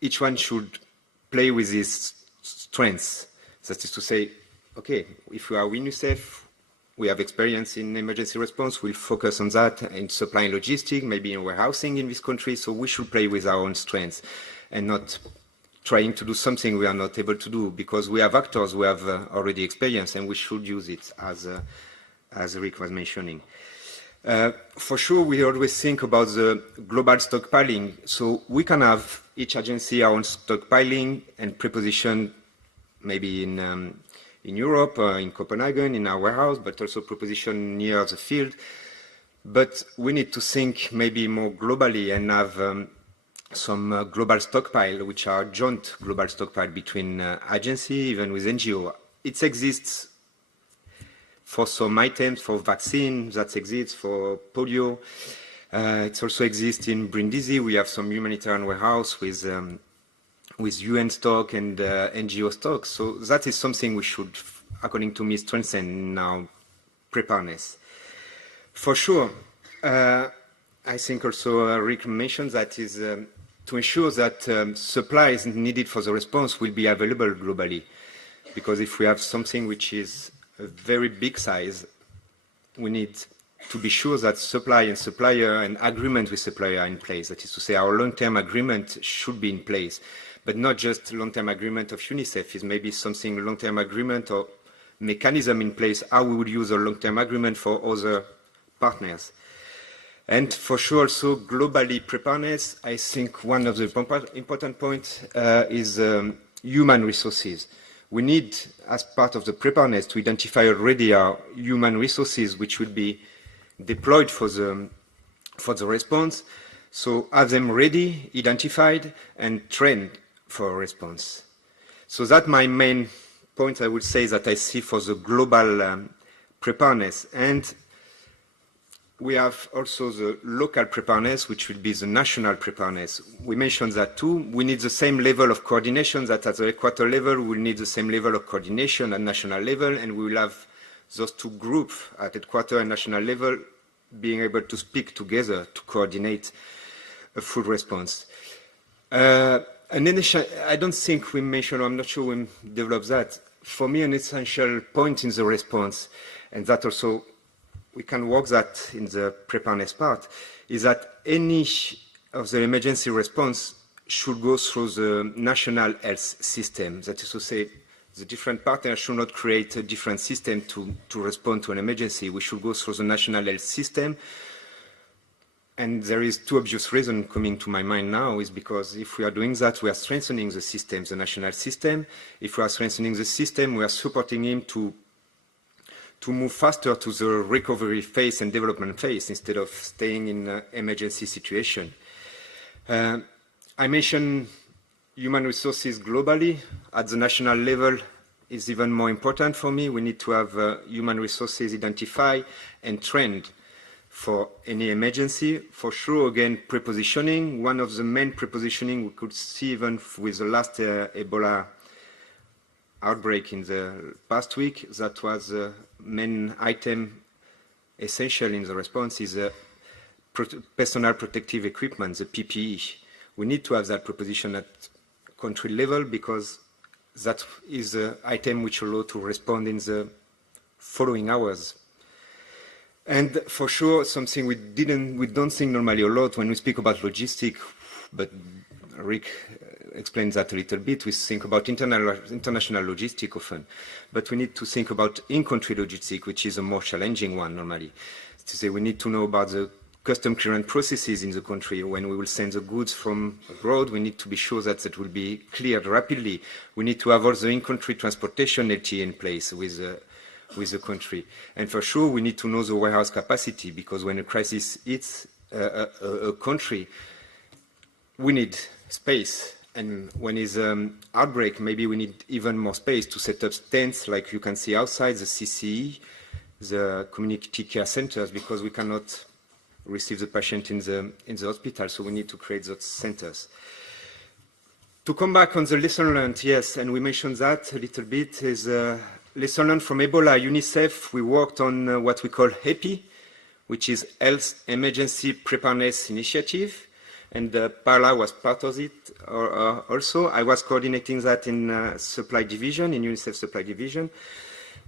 each one should play with his strengths. That is to say, okay, if we are UNICEF, we have experience in emergency response, we'll focus on that in supply and logistics, maybe in warehousing in this country, so we should play with our own strengths and not trying to do something we are not able to do, because we have actors who have already experience and we should use it, as Rick was mentioning. For sure, we always think about the global stockpiling, so we can have each agency our own stockpiling and preposition maybe in Europe, in Copenhagen, in our warehouse, but also proposition near the field. But we need to think maybe more globally and have some global stockpile, which are joint global stockpile between agency, even with NGO. It exists for some items, for vaccine, that exists for polio. It also exists in Brindisi. We have some humanitarian warehouse with UN stock and NGO stock. So that is something we should, according to me, strengthen in our preparedness. For sure, I think also Rick mentioned that is to ensure that supplies needed for the response will be available globally. Because if we have something which is a very big size, we need to be sure that supply and supplier and agreement with supplier are in place. That is to say, our long-term agreement should be in place. But not just long-term agreement of UNICEF, is maybe something long-term agreement or mechanism in place, how we would use a long-term agreement for other partners. And for sure, also globally preparedness, I think one of the important points is human resources. We need, as part of the preparedness, to identify already our human resources which will be deployed for the response. So have them ready, identified, and trained for a response. So that's my main point, I would say, that I see for the global preparedness. And we have also the local preparedness, which will be the national preparedness. We mentioned that too. We need the same level of coordination that at the headquarter level, we'll need the same level of coordination at national level, and we will have those two groups at headquarter and national level being able to speak together to coordinate a full response. And then I don't think we mentioned, or I'm not sure we developed that. For me, an essential point in the response, and that also we can work that in the preparedness part, is that any of the emergency response should go through the national health system. That is to say, the different partners should not create a different system to respond to an emergency. We should go through the national health system. And there is two obvious reasons coming to my mind now, is because if we are doing that, we are strengthening the system, the national system. If we are strengthening the system, we are supporting him to move faster to the recovery phase and development phase instead of staying in an emergency situation. I mentioned human resources globally. At the national level is even more important for me. We need to have human resources identified and trained for any emergency. For sure, again, prepositioning. One of the main prepositioning we could see even with the last Ebola outbreak in the past week, that was the main item essential in the response, is personal protective equipment, the PPE. We need to have that preposition at country level because that is the item which allows to respond in the following hours. And for sure, something we don't think normally a lot when we speak about logistics, but Rick explained that a little bit. We think about international logistics often, but we need to think about in-country logistics, which is a more challenging one normally. To say we need to know about the custom clearance processes in the country. When we will send the goods from abroad, we need to be sure that it will be cleared rapidly. We need to have all the in-country transportation LTA in place with the country. And for sure, we need to know the warehouse capacity, because when a crisis hits a country, we need space. And when it's outbreak, maybe we need even more space to set up tents, like you can see outside, the CCE, the community care centers, because we cannot receive the patient in the hospital, so we need to create those centers. To come back on the lesson learned, yes, and we mentioned that a little bit, is lesson learned from Ebola. UNICEF, we worked on what we call HEPI, which is Health Emergency Preparedness Initiative, and Paula was part of it also. I was coordinating that in Supply Division, in UNICEF Supply Division.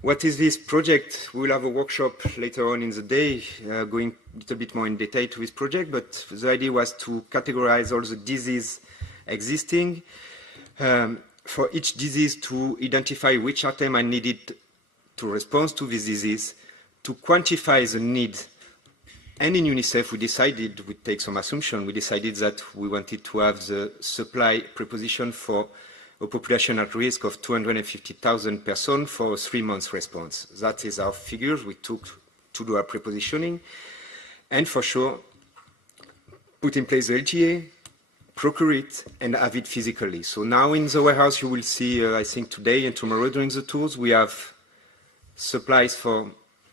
What is this project? We'll have a workshop later on in the day going a little bit more in detail to this project, but the idea was to categorize all the diseases existing, for each disease to identify which items are needed to respond to this disease, to quantify the need. And in UNICEF, we decided, we take some assumption, we decided that we wanted to have the supply preposition for a population at risk of 250,000 persons for a 3 months response. That is our figures we took to do our prepositioning. And for sure, put in place the LTA, procure it, and have it physically. So now in the warehouse, you will see, I think today and tomorrow during the tours, we have supplies for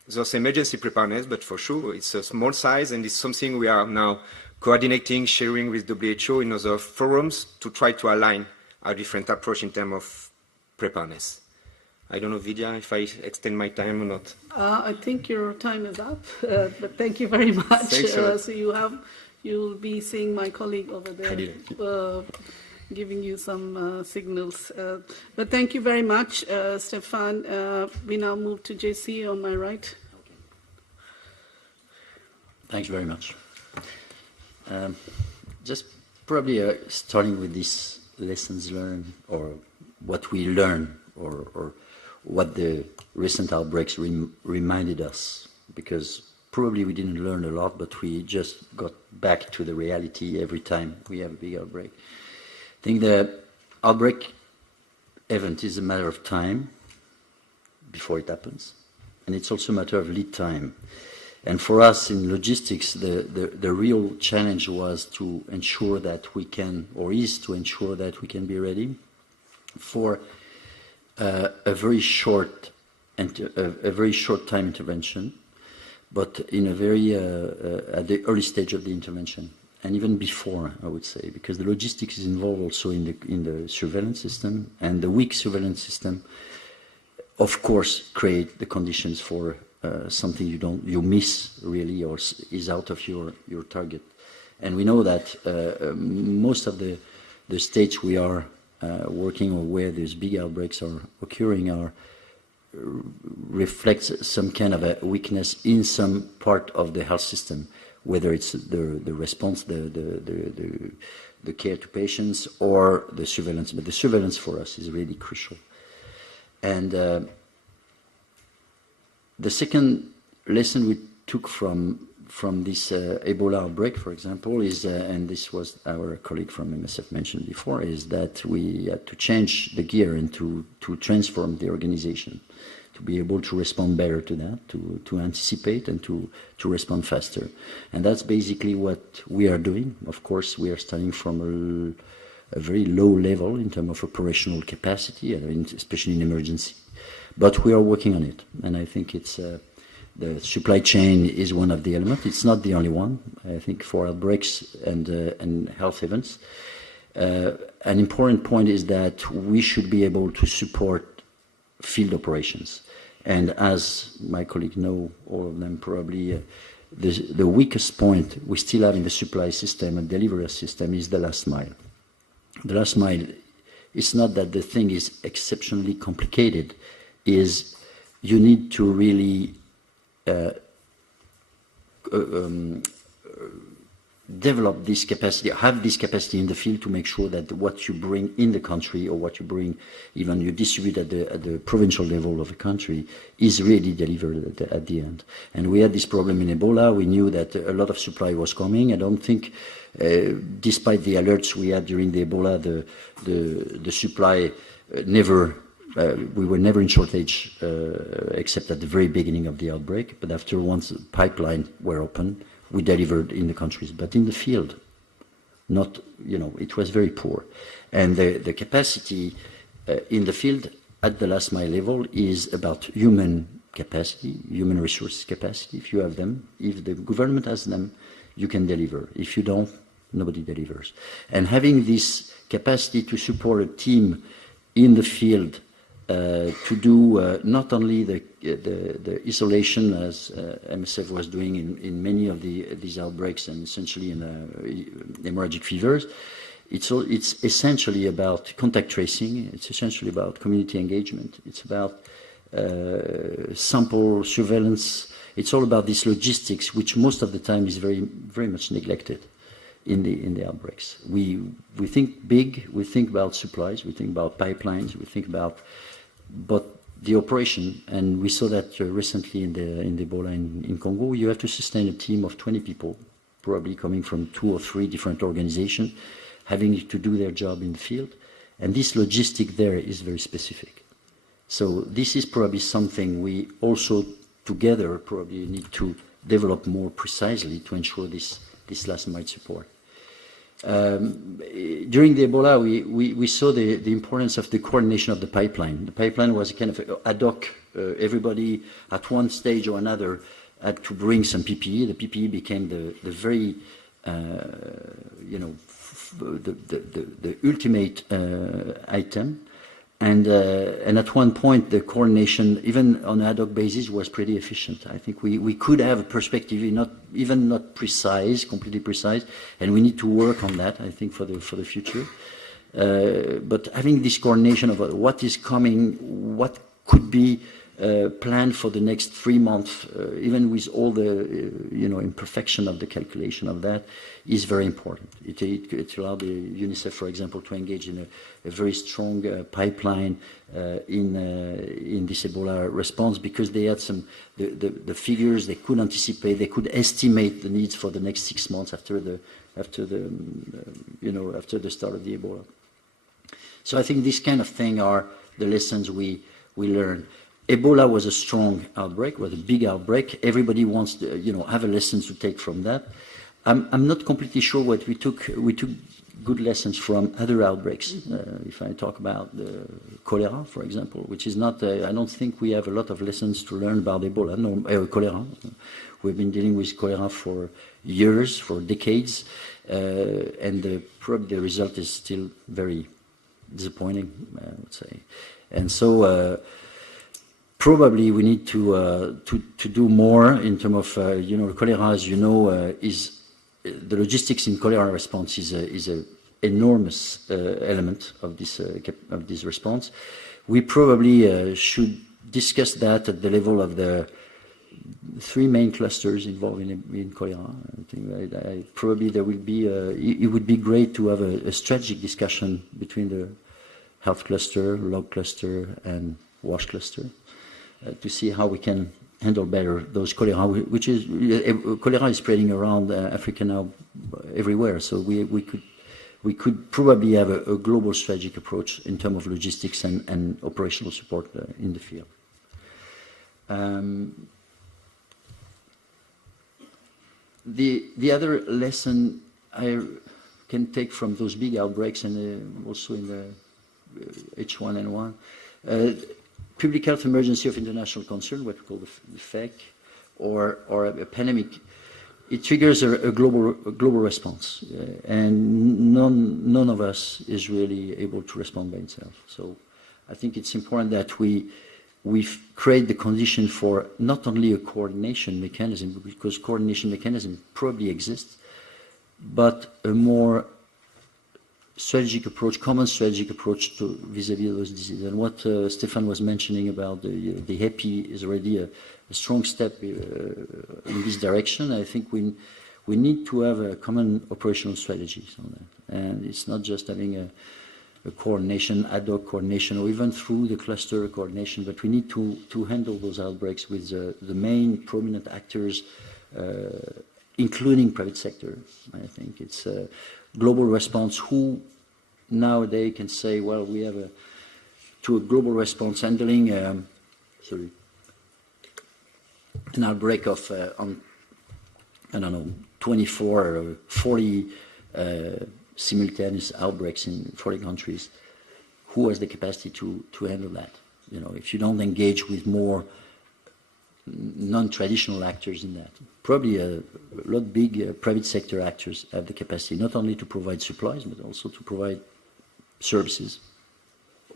those emergency preparedness, but for sure, it's a small size, and it's something we are now coordinating, sharing with WHO in other forums to try to align our different approach in terms of preparedness. I don't know, Vidya, if I extend my time or not. I think your time is up, but thank you very much. Thanks a lot. So you'll be seeing my colleague over there giving you some signals. But thank you very much, Stefan. We now move to JC on my right. Thanks very much. Just probably starting with this lessons learned, or what we learn, or what the recent outbreaks reminded us, because probably we didn't learn a lot, but we just got back to the reality every time we have a big outbreak. I think the outbreak event is a matter of time before it happens, and it's also a matter of lead time. And for us in logistics, the real challenge was to ensure that we can, or is to ensure that we can be ready for a very short time intervention, but in a very at the early stage of the intervention, and even before, I would say, because the logistics is involved also in the surveillance system, and the weak surveillance system, of course, create the conditions for something you miss really, or is out of your target. And we know that most of the states we are working, or where these big outbreaks are occurring, reflects some kind of a weakness in some part of the health system, whether it's the response, the care to patients, or the surveillance. But the surveillance for us is really crucial. And the second lesson we took from this Ebola outbreak, for example, is, and this was our colleague from MSF mentioned before, is that we had to change the gear and to transform the organization, to be able to respond better to that, to anticipate and to respond faster. And that's basically what we are doing. Of course, we are starting from a very low level in terms of operational capacity, especially in emergency. But we are working on it, and I think it's the supply chain is one of the elements. It's not the only one. I think for outbreaks and health events, an important point is that we should be able to support field operations. And as my colleagues know, all of them probably, the weakest point we still have in the supply system and delivery system is the last mile. The last mile, it's not that the thing is exceptionally complicated, is you need to really develop this capacity, have this capacity in the field to make sure that what you bring in the country or what you bring, even you distribute at the provincial level of a country, is really delivered at the end. And we had this problem in Ebola. We knew that a lot of supply was coming. I don't think, despite the alerts we had during the Ebola, the supply we were never in shortage, except at the very beginning of the outbreak. But after once the pipeline were open, we delivered in the countries, but in the field, not, it was very poor. And the capacity in the field at the last mile level is about human capacity, human resources capacity. If you have them, if the government has them, you can deliver. If you don't, nobody delivers. And having this capacity to support a team in the field to do not only the isolation as MSF was doing in many of these outbreaks and essentially in hemorrhagic fevers, it's essentially about contact tracing, it's essentially about community engagement, it's about sample surveillance, it's all about this logistics, which most of the time is very, very much neglected in the outbreaks. We think big, we think about supplies, we think about pipelines, we think about but the operation, and we saw that recently in the Ebola in Congo, you have to sustain a team of 20 people, probably coming from 2 or 3 different organizations, having to do their job in the field. And this logistic there is very specific. So this is probably something we also together probably need to develop more precisely to ensure this last mile support. During the Ebola, we saw the importance of the coordination of the pipeline. The pipeline was kind of ad hoc. Everybody at one stage or another had to bring some PPE. The PPE became the very, the ultimate item. And at one point, the coordination, even on an ad hoc basis, was pretty efficient. I think we could have a perspective, not precise, completely precise, and we need to work on that, I think, for the future. But having this coordination of what is coming, what could be planned for the next 3 months, even with all the imperfection of the calculation of that, is very important. It allowed the UNICEF, for example, to engage in a very strong pipeline in this Ebola response, because they had the figures they could anticipate, they could estimate the needs for the next 6 months after the start of the Ebola. So I think this kind of thing are the lessons we learn. Ebola was a strong outbreak, was a big outbreak. Everybody wants to, have a lesson to take from that. I'm not completely sure what we took. We took good lessons from other outbreaks. If I talk about the cholera, for example, which is not, I don't think we have a lot of lessons to learn about Ebola. No, cholera. We've been dealing with cholera for years, for decades, and probably the result is still very disappointing, I would say. And so probably we need to do more in terms of cholera, as you know, is the logistics in cholera response is an enormous element of this response. We probably should discuss that at the level of the 3 main clusters involved in cholera. I think probably there will be. It would be great to have a strategic discussion between the health cluster, log cluster, and WASH cluster to see how we can handle better those cholera, which is cholera is spreading around Africa now everywhere. So we could probably have a global strategic approach in terms of logistics and operational support in the field. The other lesson I can take from those big outbreaks and also in the H1N1, public health emergency of international concern, what we call the FEC, or a pandemic, it triggers a global response, and none of us is really able to respond by itself. So I think it's important that we create the condition for not only a coordination mechanism, because coordination mechanism probably exists, but a more strategic approach, common strategic approach to vis-à-vis those diseases. And what Stefan was mentioning about the HEPI is already a strong step in this direction. I think we we need to have a common operational strategy on that. And it's not just having a coordination, ad hoc coordination, or even through the cluster coordination, but we need to handle those outbreaks with the main prominent actors, including private sector. I think it's a global response. Who nowadays can say, well, we have a global response handling, an outbreak of, I don't know, 24 or 40 simultaneous outbreaks in 40 countries. Who has the capacity to handle that? You know, if you don't engage with more non-traditional actors in that. Probably a lot big private sector actors have the capacity not only to provide supplies, but also to provide services,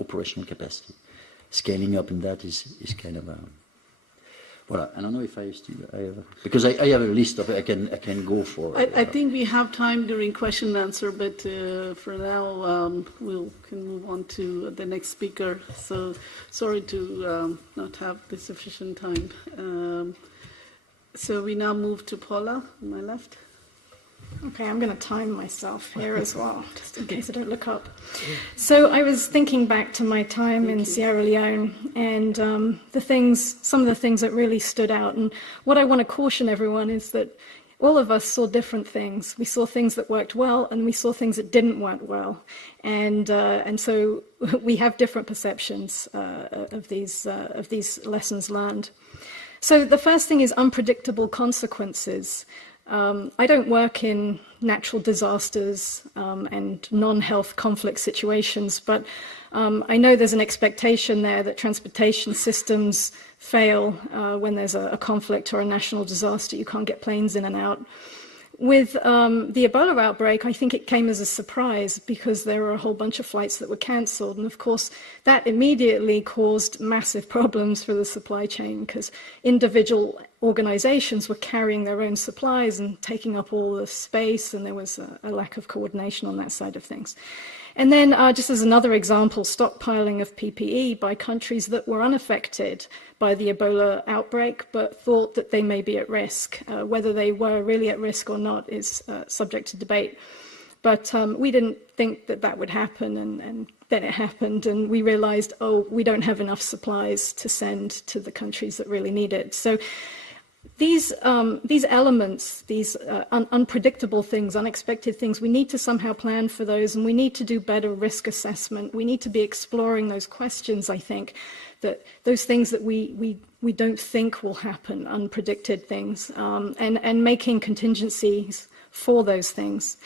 operational capacity. Scaling up in that is kind of a... Well, I don't know if I have because I have a list of I can go for. I think we have time during question and answer, but for now we can move on to the next speaker. So sorry to not have the sufficient time. So we now move to Paula on my left. Okay, I'm going to time myself here as well, just in case I don't look up. So I was thinking back to my time in Sierra Leone and some of the things that really stood out. And what I want to caution everyone is that all of us saw different things. We saw things that worked well, and we saw things that didn't work well. And so we have different perceptions of these lessons learned. So the first thing is unpredictable consequences. I don't work in natural disasters and non-health conflict situations, but I know there's an expectation there that transportation systems fail when there's a conflict or a national disaster. You can't get planes in and out. With the Ebola outbreak, I think it came as a surprise because there were a whole bunch of flights that were cancelled. And of course, that immediately caused massive problems for the supply chain because individual organizations were carrying their own supplies and taking up all the space, and there was a lack of coordination on that side of things. And then just as another example, stockpiling of PPE by countries that were unaffected by the Ebola outbreak but thought that they may be at risk. Whether they were really at risk or not is subject to debate. But we didn't think that that would happen, and then it happened, and we realized, oh, we don't have enough supplies to send to the countries that really need it. So these elements, these unpredictable things, unexpected things, we need to somehow plan for those, and we need to do better risk assessment. We need to be exploring those questions, I think, that those things that we don't think will happen, unpredicted things, and making contingencies for those things.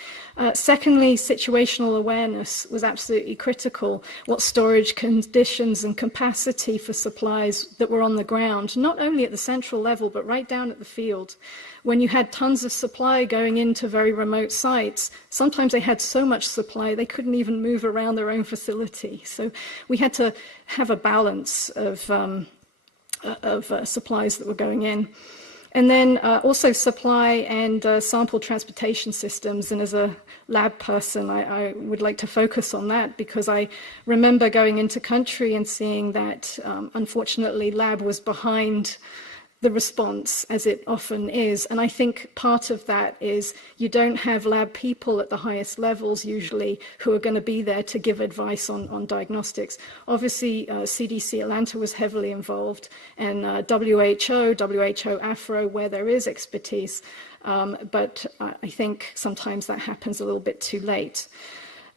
Secondly, situational awareness was absolutely critical. What storage conditions and capacity for supplies that were on the ground, not only at the central level, but right down at the field. When you had tons of supply going into very remote sites, sometimes they had so much supply they couldn't even move around their own facility. So we had to have a balance of supplies that were going in. And then also supply and sample transportation systems. And as a lab person, I would like to focus on that because I remember going into country and seeing that, unfortunately, lab was behind the response, as it often is. And I think part of that is you don't have lab people at the highest levels usually who are going to be there to give advice on diagnostics. Obviously, CDC Atlanta was heavily involved, and WHO Afro, where there is expertise. But I think sometimes that happens a little bit too late.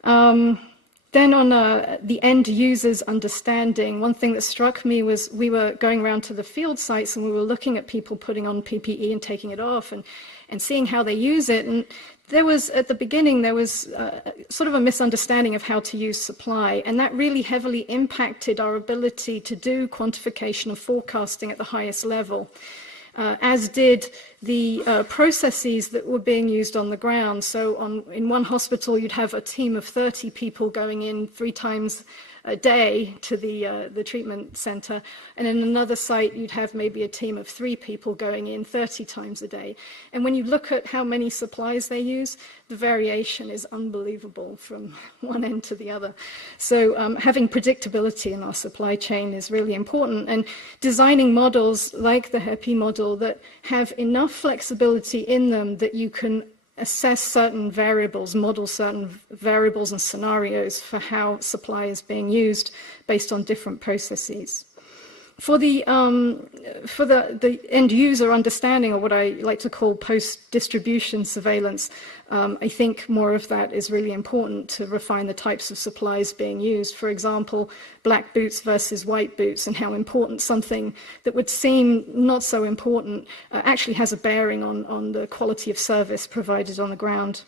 Then on the end user's understanding, one thing that struck me was we were going around to the field sites and we were looking at people putting on PPE and taking it off and seeing how they use it. And there was, at the beginning, there was sort of a misunderstanding of how to use supply. And that really heavily impacted our ability to do quantification and forecasting at the highest level. As did the processes that were being used on the ground. So in one hospital, you'd have a team of 30 people going in 3 times a day to the treatment center, and in another site you'd have maybe a team of 3 people going in 30 times a day. And when you look at how many supplies they use, the variation is unbelievable from one end to the other. So having predictability in our supply chain is really important, and designing models like the HEPI model that have enough flexibility in them that you can assess certain variables, model certain variables and scenarios for how supply is being used based on different processes. For the end user understanding, or what I like to call post-distribution surveillance, I think more of that is really important to refine the types of supplies being used. For example, black boots versus white boots, and how important something that would seem not so important actually has a bearing on the quality of service provided on the ground.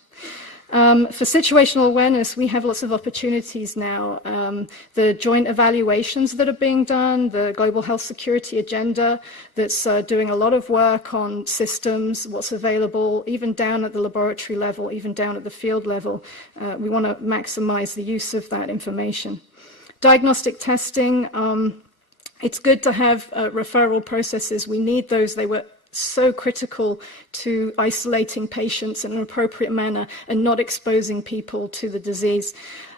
For situational awareness, we have lots of opportunities now. The joint evaluations that are being done, the Global Health Security Agenda that's doing a lot of work on systems, what's available, even down at the laboratory level, even down at the field level. We want to maximize the use of that information. Diagnostic testing, it's good to have referral processes. We need those. They were so critical to isolating patients in an appropriate manner and not exposing people to the disease.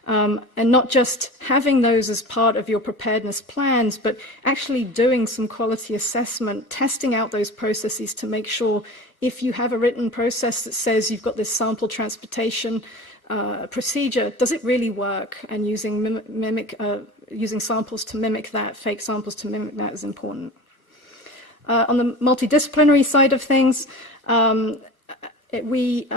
And not just having those as part of your preparedness plans, but actually doing some quality assessment, testing out those processes to make sure if you have a written process that says you've got this sample transportation procedure, does it really work? And using using samples to mimic that, fake samples to mimic that is important. On the multidisciplinary side of things, we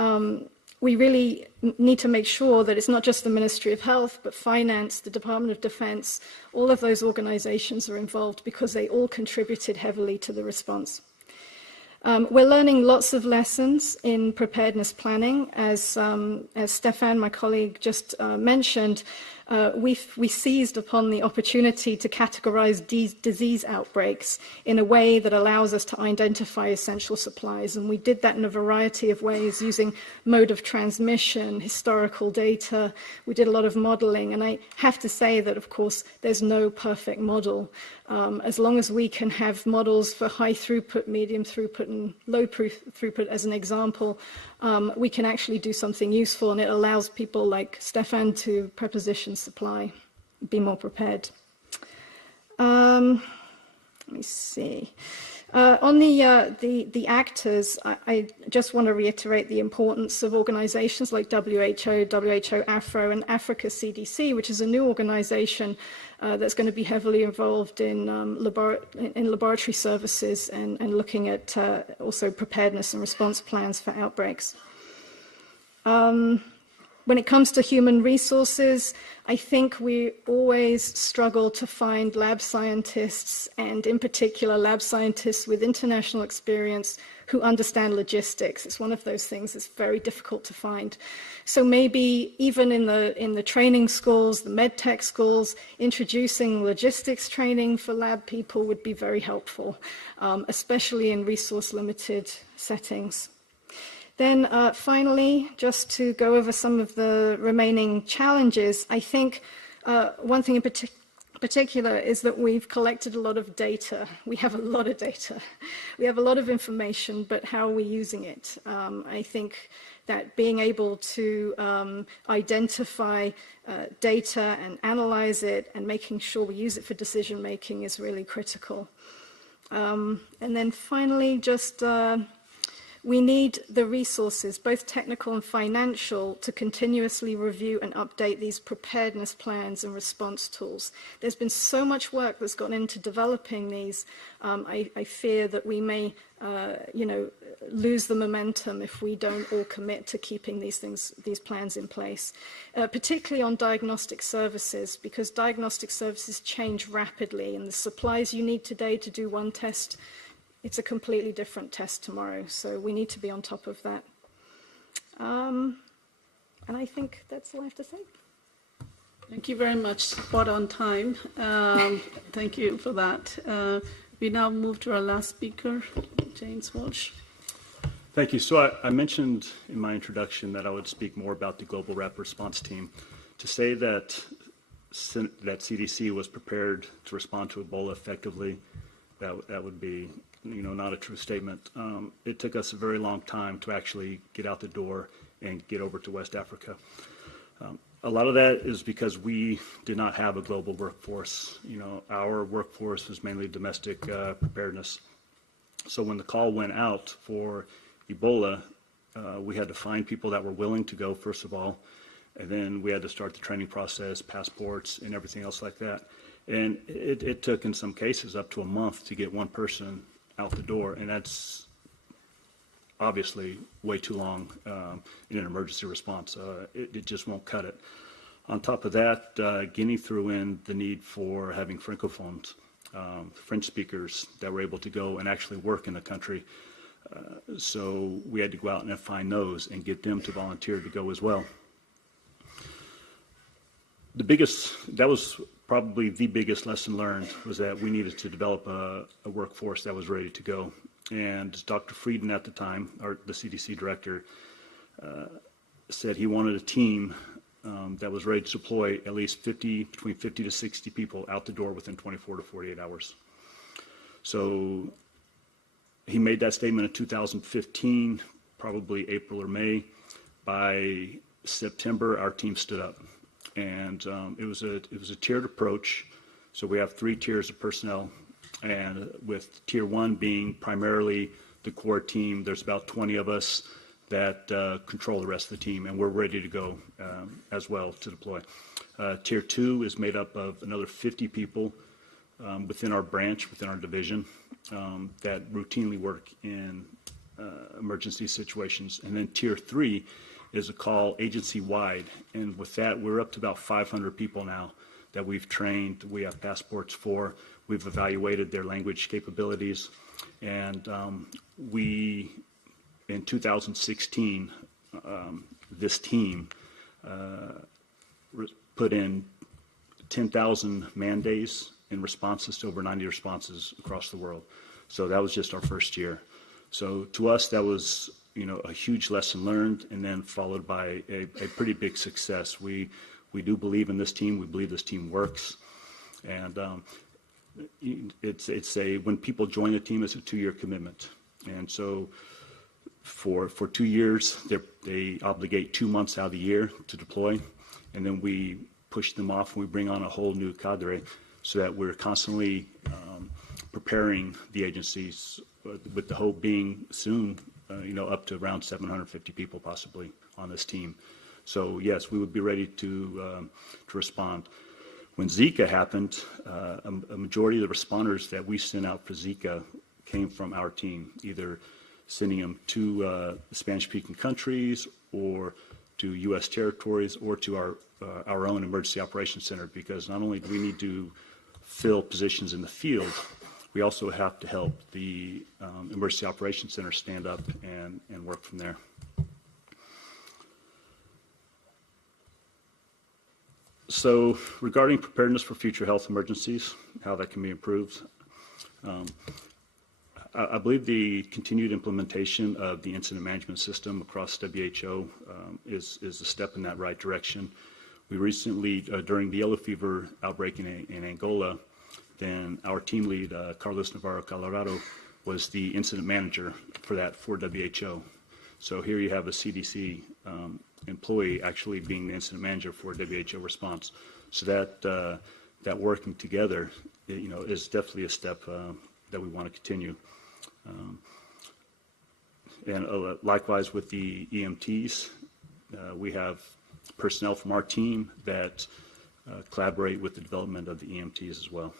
really need to make sure that it's not just the Ministry of Health, but Finance, the Department of Defense, all of those organizations are involved because they all contributed heavily to the response. We're learning lots of lessons in preparedness planning. As Stefan, my colleague, just mentioned, we seized upon the opportunity to categorize disease outbreaks in a way that allows us to identify essential supplies. And we did that in a variety of ways, using mode of transmission, historical data. We did a lot of modeling. And I have to say that, of course, there's no perfect model. As long as we can have models for high throughput, medium throughput, and low throughput as an example, we can actually do something useful, and it allows people like Stefan to preposition supply, be more prepared. Let me see. On the actors, I just want to reiterate the importance of organizations like WHO Afro, and Africa CDC, which is a new organization that's going to be heavily involved in laboratory services and looking at also preparedness and response plans for outbreaks. When it comes to human resources, I think we always struggle to find lab scientists, and in particular lab scientists with international experience who understand logistics. It's one of those things that's very difficult to find. So maybe even in the training schools, the medtech schools, introducing logistics training for lab people would be very helpful, especially in resource-limited settings. Then finally, just to go over some of the remaining challenges, I think one thing in particular is that we've collected a lot of data. We have a lot of data. We have a lot of information, but how are we using it? I think that being able to identify data and analyze it and making sure we use it for decision making is really critical. And then finally, just we need the resources, both technical and financial, to continuously review and update these preparedness plans and response tools. There's been so much work that's gone into developing these. I fear that we may, lose the momentum if we don't all commit to keeping these plans in place, particularly on diagnostic services, because diagnostic services change rapidly, and the supplies you need today to do one test, it's a completely different test tomorrow, so we need to be on top of that. And I think that's all I have to say. Thank you very much. Spot on time. Thank you for that. We now move to our last speaker, James Walsh. Thank you. So I mentioned in my introduction that I would speak more about the Global Rapid Response Team. To say that CDC was prepared to respond to Ebola effectively, that would be, not a true statement. It took us a very long time to actually get out the door and get over to West Africa. A lot of that is because we did not have a global workforce. Our workforce was mainly domestic preparedness. So when the call went out for Ebola, we had to find people that were willing to go, first of all, and then we had to start the training process, passports, and everything else like that. And it took, in some cases, up to a month to get one person out the door, and that's obviously way too long in an emergency response. It just won't cut it. On top of that, Guinea threw in the need for having francophones, French speakers that were able to go and actually work in the country. So we had to go out and find those and get them to volunteer to go as well. That was probably the biggest lesson learned, was that we needed to develop a workforce that was ready to go. And Dr. Frieden at the time, the CDC director, said he wanted a team that was ready to deploy at least between 50 to 60 people out the door within 24 to 48 hours. So he made that statement in 2015, probably April or May. By September, our team stood up. And it was a tiered approach. So we have 3 tiers of personnel, and with tier 1 being primarily the core team, there's about 20 of us that control the rest of the team, and we're ready to go as well to deploy. Tier 2 is made up of another 50 people within our branch, within our division, that routinely work in emergency situations. And then tier 3 is a call agency-wide, and with that, we're up to about 500 people now that we've trained, we have passports for, we've evaluated their language capabilities, and we, in 2016, this team put in 10,000 man days in responses to over 90 responses across the world. So that was just our first year. So to us, that was a huge lesson learned, and then followed by a pretty big success. We do believe in this team. We believe this team works, and when people join the team, it's a 2-year commitment. And so for 2 years, they obligate 2 months out of the year to deploy, and then we push them off and we bring on a whole new cadre, so that we're constantly preparing the agencies, with the hope being soon up to around 750 people possibly on this team. So yes, we would be ready to respond. When Zika happened, a majority of the responders that we sent out for Zika came from our team, either sending them to Spanish-speaking countries, or to U.S. territories, or to our own emergency operations center, because not only do we need to fill positions in the field, we also have to help the Emergency Operations Center stand up and work from there. So regarding preparedness for future health emergencies, how that can be improved, I believe the continued implementation of the incident management system across WHO is a step in that right direction. We recently, during the yellow fever outbreak in Angola, then our team lead, Carlos Navarro Colorado, was the incident manager for that for WHO. So here you have a CDC employee actually being the incident manager for WHO response. So that working together, is definitely a step that we want to continue. And likewise with the EMTs, we have personnel from our team that collaborate with the development of the EMTs as well.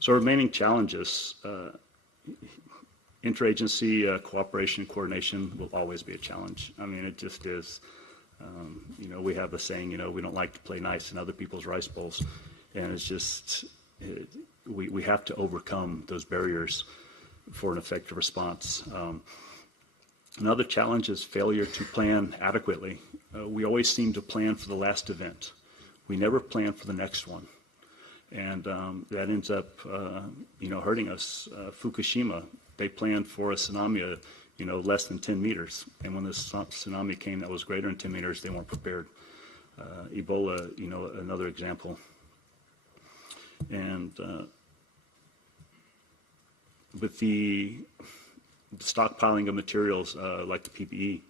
So remaining challenges, interagency cooperation and coordination will always be a challenge. I mean, it just is. We have a saying, we don't like to play nice in other people's rice bowls. And it's just, we have to overcome those barriers for an effective response. Another challenge is failure to plan adequately. We always seem to plan for the last event. We never plan for the next one. And that ends up, hurting us. Fukushima, they planned for a tsunami, less than 10 meters. And when the tsunami came that was greater than 10 meters, they weren't prepared. Ebola, another example. And with the stockpiling of materials like the PPE,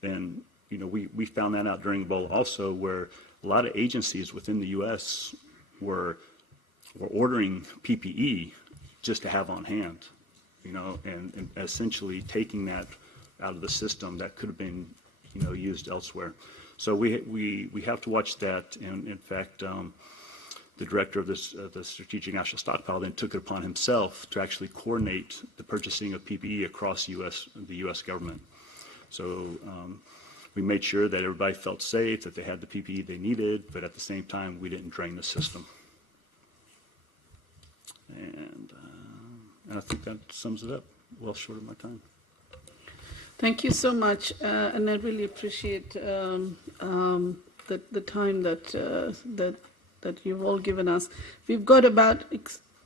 then we found that out during Ebola also, where a lot of agencies within the U.S. were ordering PPE just to have on hand, and essentially taking that out of the system that could have been, used elsewhere. So we have to watch that. And in fact, the director of the Strategic National Stockpile then took it upon himself to actually coordinate the purchasing of PPE across the U.S. government. So we made sure that everybody felt safe, that they had the PPE they needed, but at the same time, we didn't drain the system. And I think that sums it up. Well short of my time. Thank you so much, and I really appreciate the time that you've all given us. We've got about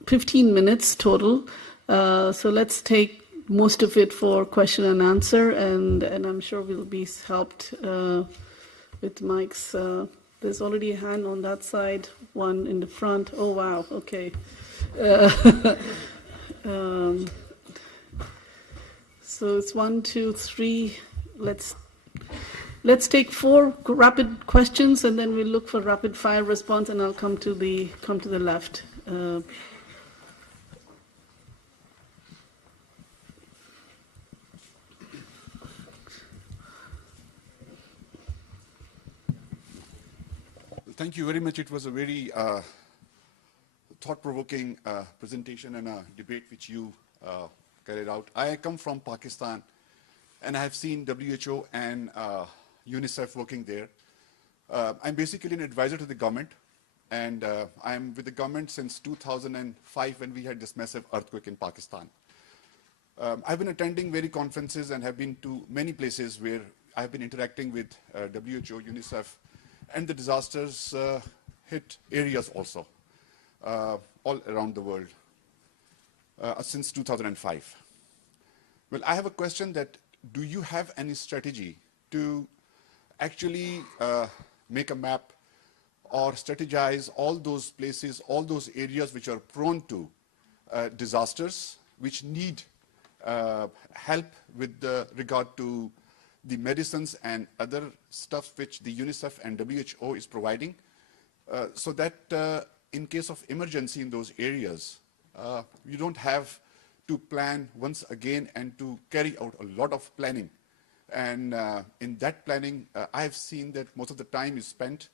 15 minutes total, so let's take most of it for question and answer, and I'm sure we'll be helped with mics. There's already a hand on that side, one in the front. Oh, wow, okay. So it's 1, 2, 3. Let's take 4 rapid questions, and then we'll look for rapid fire response, and I'll come to the left. Thank you very much. It was a very thought-provoking presentation and a debate which you carried out. I come from Pakistan, and I have seen WHO and UNICEF working there. I'm basically an advisor to the government, and I'm with the government since 2005 when we had this massive earthquake in Pakistan. I've been attending many conferences and have been to many places where I've been interacting with WHO, UNICEF, and the disasters hit areas also, all around the world, since 2005. Well, I have a question that, do you have any strategy to actually make a map or strategize all those places, all those areas which are prone to disasters, which need help with regard to the medicines and other stuff which the UNICEF and WHO is providing, so that in case of emergency in those areas, you don't have to plan once again and to carry out a lot of planning. And in that planning, I have seen that most of the time is spent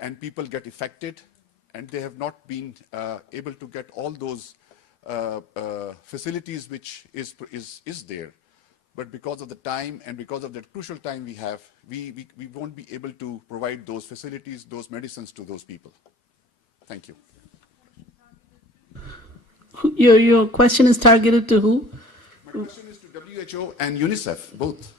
and people get affected, and they have not been able to get all those facilities which is there. But because of the time and because of that crucial time we have, we won't be able to provide those facilities, those medicines to those people. Thank you. Your question is targeted to who? My question is to WHO and UNICEF, both.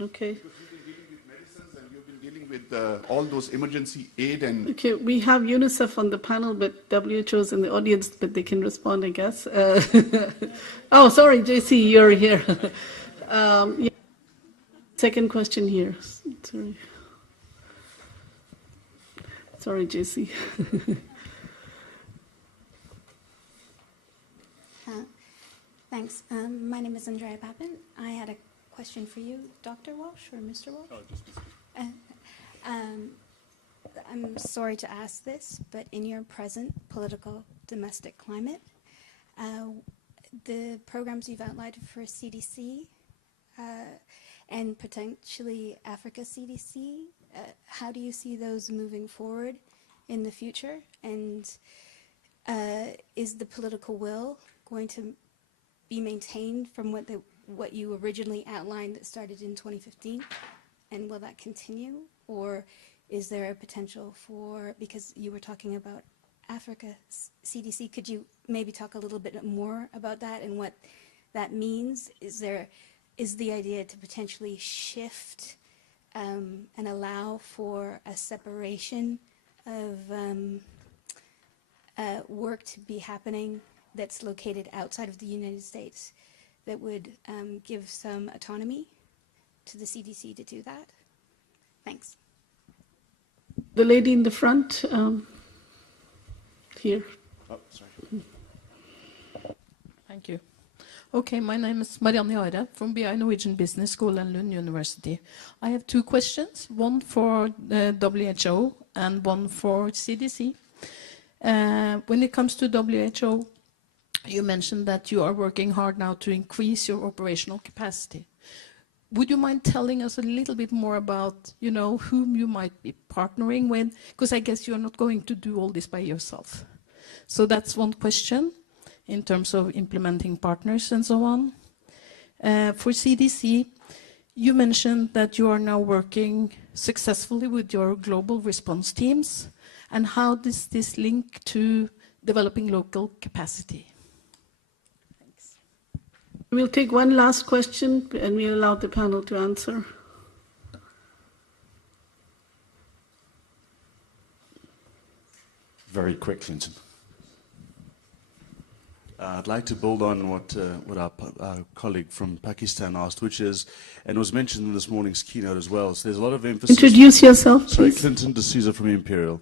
Okay. Because you've been dealing with medicines and you've been dealing with all those emergency aid and... Okay, we have UNICEF on the panel, but WHO's in the audience, but they can respond, I guess. Oh, sorry, JC, you're here. Yeah. Second question here. Sorry, JC. Thanks. My name is Andrea Papin. I had a question for you, Dr. Walsh or Mr. Walsh? Oh, just I'm sorry to ask this, but in your present political domestic climate, the programs you've outlined for CDC and potentially Africa CDC, how do you see those moving forward in the future? And is the political will going to be maintained from what you originally outlined that started in 2015? And will that continue? Or is there a potential for, because you were talking about Africa CDC, could you maybe talk a little bit more about that and what that means? Is the idea to potentially shift and allow for a separation of work to be happening that's located outside of the United States that would give some autonomy to the CDC to do that? Thanks. The lady in the front, here. Oh, sorry. Thank you. Okay, my name is Marianne Jare from BI Norwegian Business School and Lund University. I have two questions, one for WHO and one for CDC. When it comes to WHO, you mentioned that you are working hard now to increase your operational capacity. Would you mind telling us a little bit more about, whom you might be partnering with? Because I guess you're not going to do all this by yourself. So that's one question in terms of implementing partners and so on. For CDC, you mentioned that you are now working successfully with your global response teams. And how does this link to developing local capacity? Thanks. We'll take one last question and we'll allow the panel to answer. Very quick, Clinton. I'd like to build on what our colleague from Pakistan asked, which is, and was mentioned in this morning's keynote as well, so there's a lot of emphasis... Introduce yourself, please. Sorry, Clinton D'Souza from Imperial.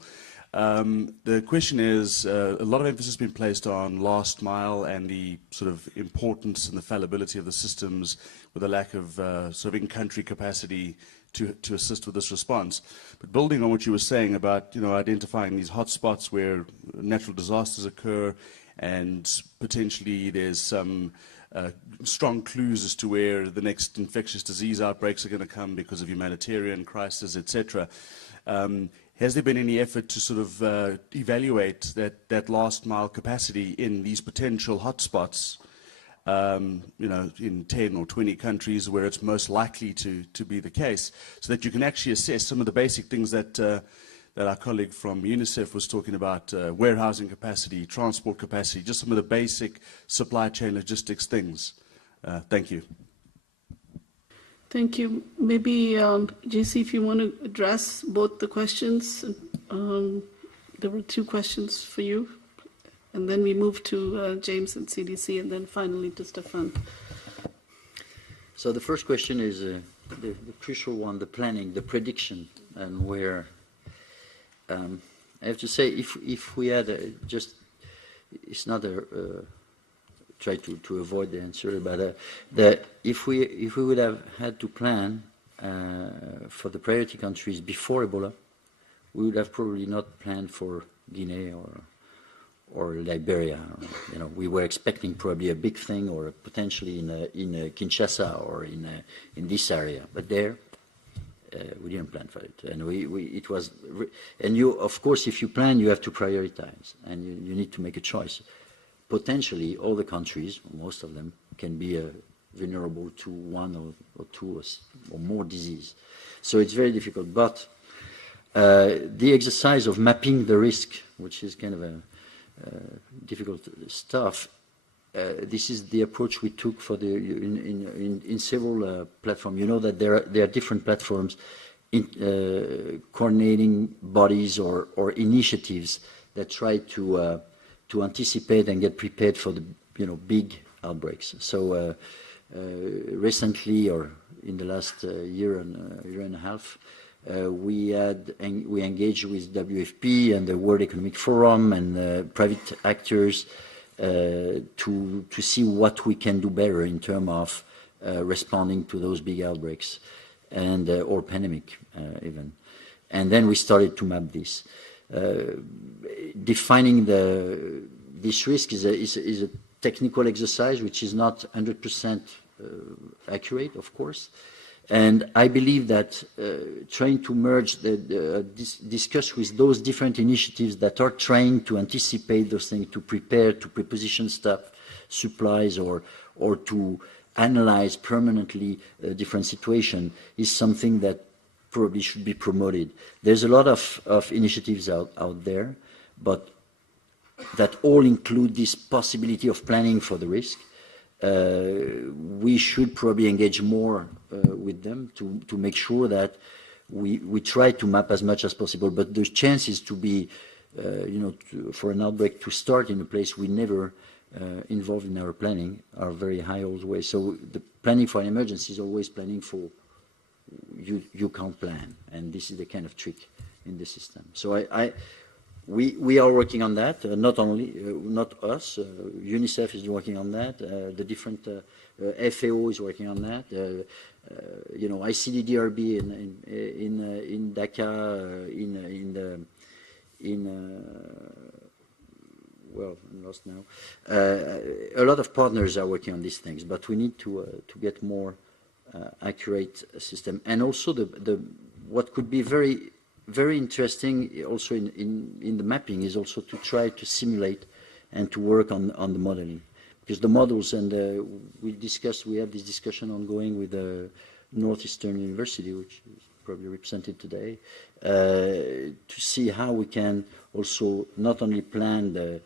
The question is, a lot of emphasis has been placed on last mile and the sort of importance and the fallibility of the systems with a lack of sort of in-country capacity to assist with this response. But building on what you were saying about, identifying these hotspots where natural disasters occur, and potentially there's some strong clues as to where the next infectious disease outbreaks are going to come because of humanitarian crisis, etc. Has there been any effort to sort of evaluate that last mile capacity in these potential hotspots, in 10 or 20 countries where it's most likely to be the case, so that you can actually assess some of the basic things that our colleague from UNICEF was talking about, warehousing capacity, transport capacity, just some of the basic supply chain logistics things. Thank you. Thank you. Maybe, JC, if you want to address both the questions. There were two questions for you. And then we move to James and CDC, and then finally to Stefan. So the first question is the crucial one, the planning, the prediction, and where... I have to say, if we had it's not try to avoid the answer, but if we would have had to plan for the priority countries before Ebola, we would have probably not planned for Guinea or Liberia. We were expecting probably a big thing, or potentially in Kinshasa or in this area, but there. We didn't plan for it, and it was. And you, of course, if you plan, you have to prioritize, and you need to make a choice. Potentially, all the countries, most of them, can be vulnerable to one or two or more disease. So it's very difficult. But the exercise of mapping the risk, which is kind of a difficult stuff. This is the approach we took for in several platforms. You know that there are different platforms, coordinating bodies or initiatives that try to anticipate and get prepared for the big outbreaks. So recently, or in the last year and a half, we engaged with WFP and the World Economic Forum and private actors. To see what we can do better in terms of responding to those big outbreaks and or pandemic even. And then we started to map this. Defining this risk is a technical exercise which is not 100% accurate, of course. And I believe that trying to merge, discuss with those different initiatives that are trying to anticipate those things, to prepare, to preposition stuff, supplies, or to analyze permanently a different situation is something that probably should be promoted. There's a lot of initiatives out there, but that all include this possibility of planning for the risk. We should probably engage more with them to make sure that we try to map as much as possible. But the chances to be, for an outbreak to start in a place we never involved in our planning are very high always. So the planning for an emergency is always planning for you can't plan, and this is the kind of trick in the system. So we are working on that. Not only not us. UNICEF is working on that. The different FAO is working on that. ICDDRB in Dhaka, well, I'm lost now. A lot of partners are working on these things, but we need to get more accurate system. And also what could be very, very interesting also in the mapping is also to try to simulate and to work on the modeling. Because the models, and we have this discussion ongoing with Northeastern University, which is probably represented today, to see how we can also not only plan the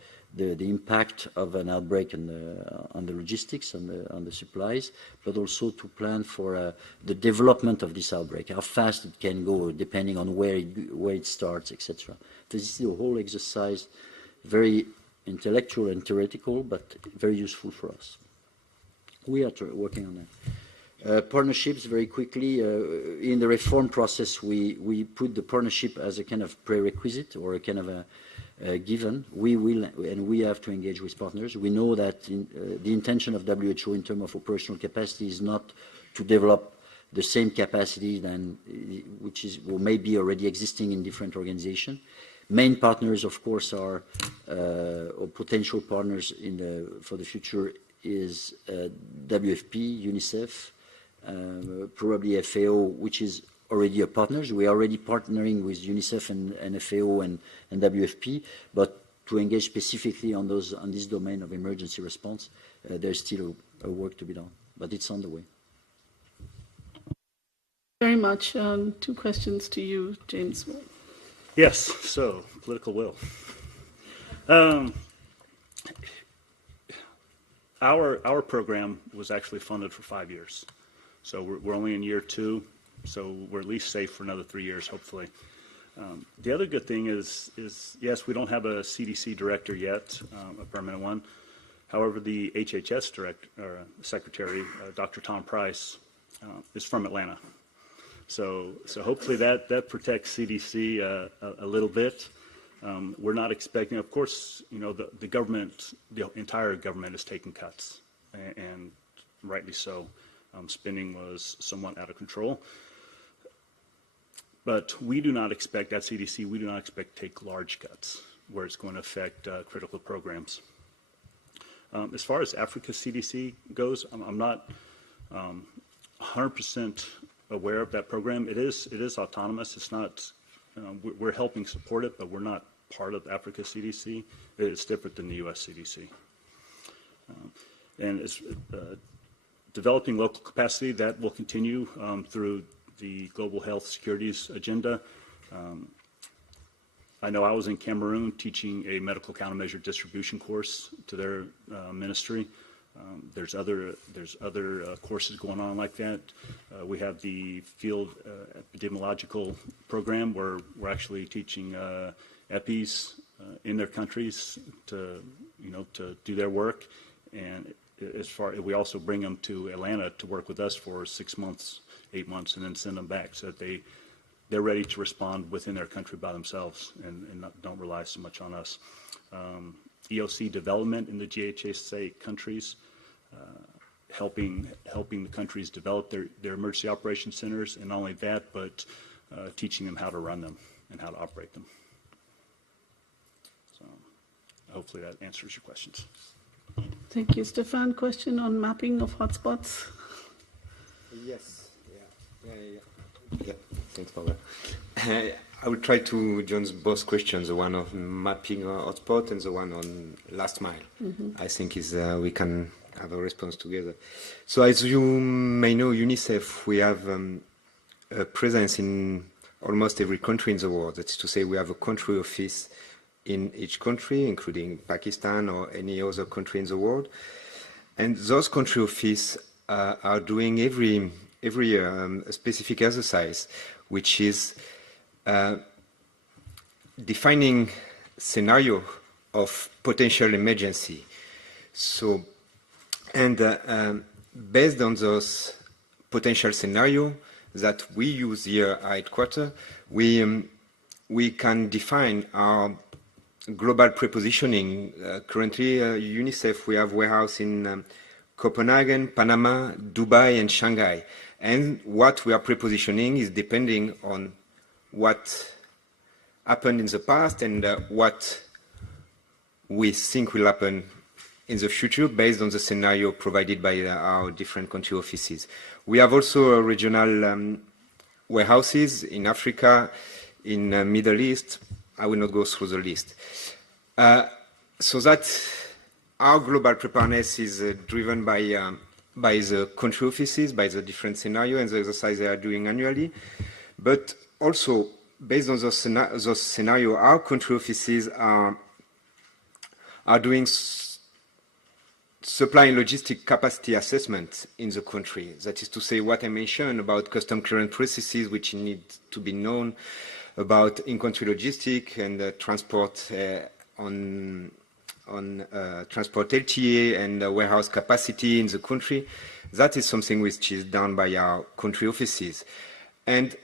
impact of an outbreak on the logistics, on the supplies, but also to plan for the development of this outbreak, how fast it can go, depending on where it starts, etc. This is a whole exercise, very intellectual and theoretical, but very useful for us. We are working on that. Partnerships, very quickly, in the reform process, we put the partnership as a kind of prerequisite or a kind of a given. We will, and we have to engage with partners. We know that the intention of WHO in terms of operational capacity is not to develop the same capacity which is or may be already existing in different organizations. Main partners, of course, are or potential partners for the future is WFP, UNICEF, probably FAO, which is already a partner. We are already partnering with UNICEF and FAO and WFP, but to engage specifically on this domain of emergency response, there's still a work to be done, but it's on the way. Very much. 2 questions to you, James. Yes, so political will. Our program was actually funded for 5 years. So we're only in year 2, so we're at least safe for another 3 years, hopefully. The other good thing is yes, we don't have a CDC director yet, a permanent one. However, the HHS secretary, Dr. Tom Price, is from Atlanta. So hopefully that protects CDC a little bit. We're not expecting, of course, the government, the entire government is taking cuts, and rightly so. Spending was somewhat out of control. But we do not expect, at CDC, we do not expect to take large cuts where it's going to affect critical programs. As far as Africa CDC goes, I'm not 100% aware of that program. It is autonomous. It's not, we're helping support it, but we're not part of Africa CDC. It's different than the US CDC. And it's developing local capacity, that will continue through the Global Health Securities Agenda. I know I was in Cameroon teaching a medical countermeasure distribution course to their ministry. There's other courses going on like that. We have the field epidemiological program where we're actually teaching EPIs in their countries to do their work, and we also bring them to Atlanta to work with us for 6 months, 8 months, and then send them back so that they're ready to respond within their country by themselves and don't rely so much on us. EOC development in the GHSA countries, helping the countries develop their emergency operations centers, and not only that, but teaching them how to run them and how to operate them. So hopefully that answers your questions. Thank you. Stefan, question on mapping of hotspots? Yes. Yeah. Thanks, Barbara. I will try to join both questions, the one of mapping hotspot and the one on last mile. Mm-hmm. I think we can have a response together. So as you may know, UNICEF, we have a presence in almost every country in the world. That's to say we have a country office in each country, including Pakistan or any other country in the world. And those country offices are doing every year a specific exercise, which is defining scenario of potential emergency. So, and based on those potential scenario that we use here at headquarters, we we can define our global prepositioning. Currently, UNICEF, we have warehouse in Copenhagen, Panama, Dubai, and Shanghai. And what we are prepositioning is depending on what happened in the past and what we think will happen in the future based on the scenario provided by our different country offices. We have also regional warehouses in Africa, in Middle East. I will not go through the list. So that our global preparedness is driven by the country offices, by the different scenario and the exercise they are doing annually. But also, based on those scenario, our country offices are doing supply and logistic capacity assessment in the country. That is to say, what I mentioned about custom clearance processes, which need to be known, about in-country logistic and transport on transport LTA and warehouse capacity in the country. That is something which is done by our country offices. And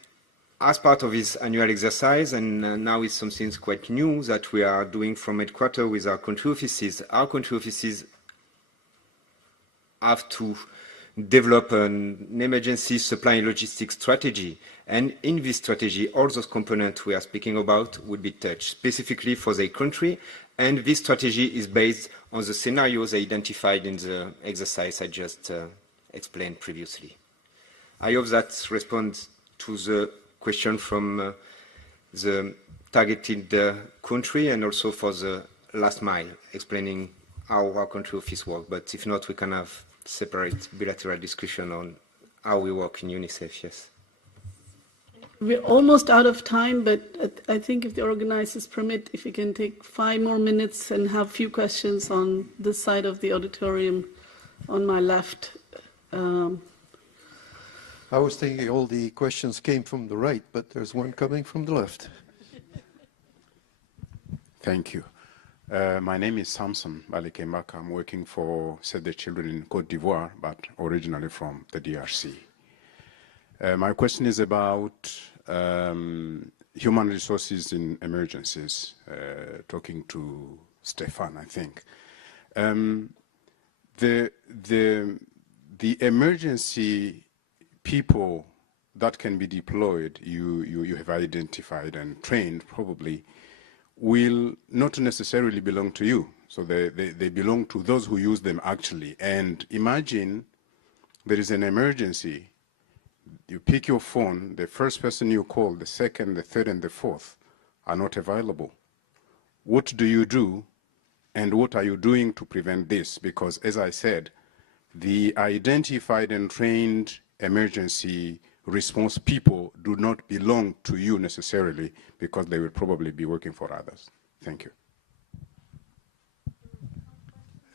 as part of this annual exercise, and now it's something quite new that we are doing from headquarters with our country offices have to develop an emergency supply and logistics strategy. And in this strategy, all those components we are speaking about will be touched specifically for their country. And this strategy is based on the scenarios identified in the exercise I just explained previously. I hope that responds to the question from the targeted country and also for the last mile, explaining how our country office works. But if not, we can have separate bilateral discussion on how we work in UNICEF, yes. We're almost out of time, but I think if the organizers permit, if we can take 5 more minutes and have a few questions on this side of the auditorium on my left. I was thinking all the questions came from the right, but there's one coming from the left. Thank you. My name is Samson Balikembaka. I'm working for Save the Children in Côte d'Ivoire, but originally from the DRC. My question is about human resources in emergencies, talking to Stefan, I think. The emergency people that can be deployed, you have identified and trained probably, will not necessarily belong to you. So they belong to those who use them actually. And imagine there is an emergency. You pick your phone, the first person you call, the second, the third, and the fourth are not available. What do you do, and what are you doing to prevent this? Because as I said, the identified and trained emergency response people do not belong to you necessarily, because they will probably be working for others. Thank you.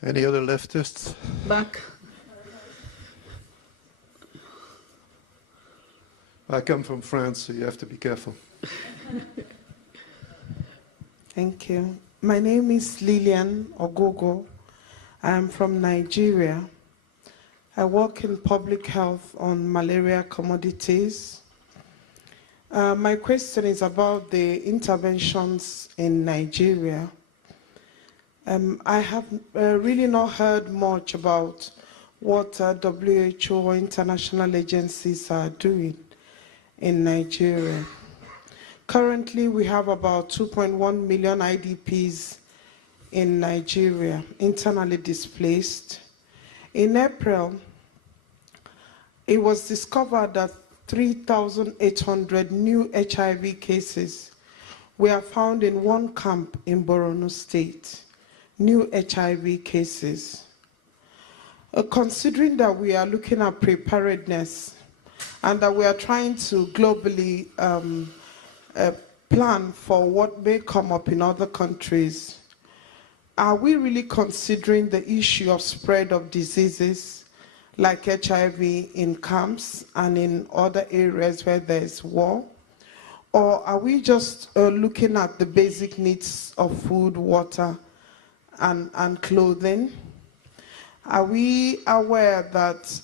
Any other leftists? Back. I come from France, so you have to be careful. Thank you. My name is Lillian Ogogo. I'm from Nigeria. I work in public health on malaria commodities. My question is about the interventions in Nigeria. I have really not heard much about what WHO or international agencies are doing in Nigeria. Currently, we have about 2.1 million IDPs in Nigeria, internally displaced. In April, it was discovered that 3,800 new HIV cases were found in one camp in Borno State, new HIV cases. Considering that we are looking at preparedness and that we are trying to globally plan for what may come up in other countries, are we really considering the issue of spread of diseases like HIV in camps and in other areas where there's war? Or are we just looking at the basic needs of food, water, and clothing? Are we aware that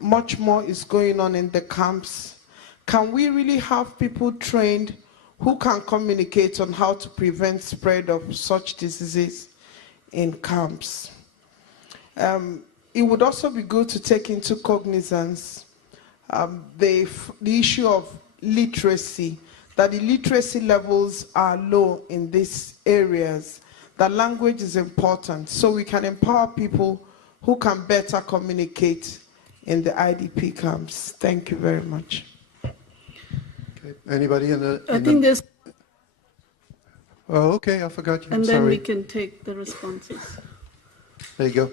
much more is going on in the camps? Can we really have people trained who can communicate on how to prevent spread of such diseases in camps. It would also be good to take into cognizance the issue of literacy, that the literacy levels are low in these areas, that language is important, so we can empower people who can better communicate in the IDP camps. Thank you very much. Okay. Anybody in the... I think there's... Oh, okay, I forgot you. And then Sorry. we can take the responses. There you go.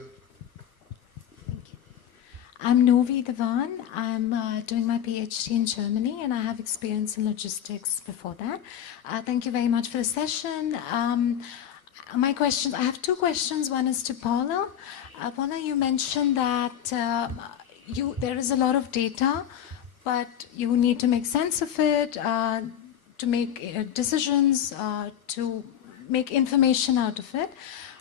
I'm Novi Devan. I'm doing my PhD in Germany, and I have experience in logistics before that. Thank you very much for the session. My questions, I have two questions. One is to Paula. Paula, you mentioned that there is a lot of data, but you need to make sense of it, to make decisions, to make information out of it.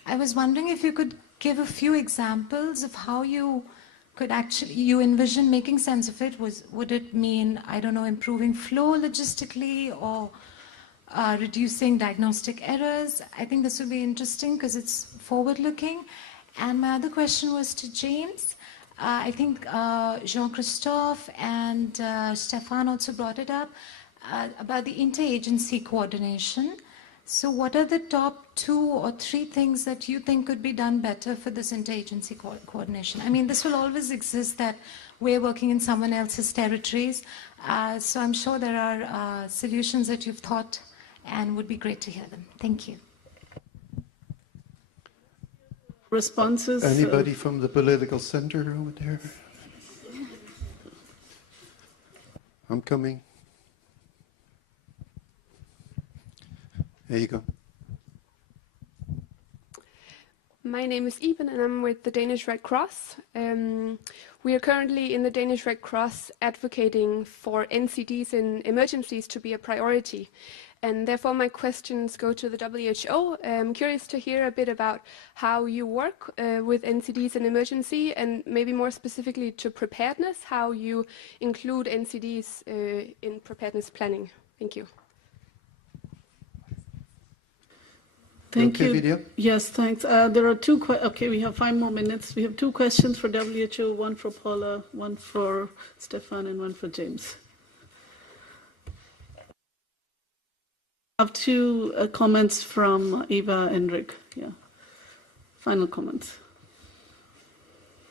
I was wondering if you could give a few examples of how you could actually, you envision making sense of it. Would it mean, I don't know, improving flow logistically, or reducing diagnostic errors? I think this would be interesting because it's forward-looking. And my other question was to James. I think Jean-Christophe and Stefan also brought it up about the interagency coordination. So what are the top 2 or 3 things that you think could be done better for this interagency coordination? I mean, this will always exist, that we're working in someone else's territories. So I'm sure there are solutions that you've thought, and would be great to hear them. Thank you. Responses? Anybody from the political center over there? I'm coming. There you go. My name is Iben, and I'm with the Danish Red Cross. We are currently in the Danish Red Cross advocating for NCDs in emergencies to be a priority. And therefore my questions go to the WHO. I'm curious to hear a bit about how you work with NCDs in emergency, and maybe more specifically to preparedness, how you include NCDs in preparedness planning. Thank you. Thank you. Vidya? Yes, thanks. There are two. Okay, we have 5 more minutes. We have 2 questions for WHO, one for Paula, one for Stefan, and one for James. I have 2 comments from Eva and Rick. Yeah. Final comments.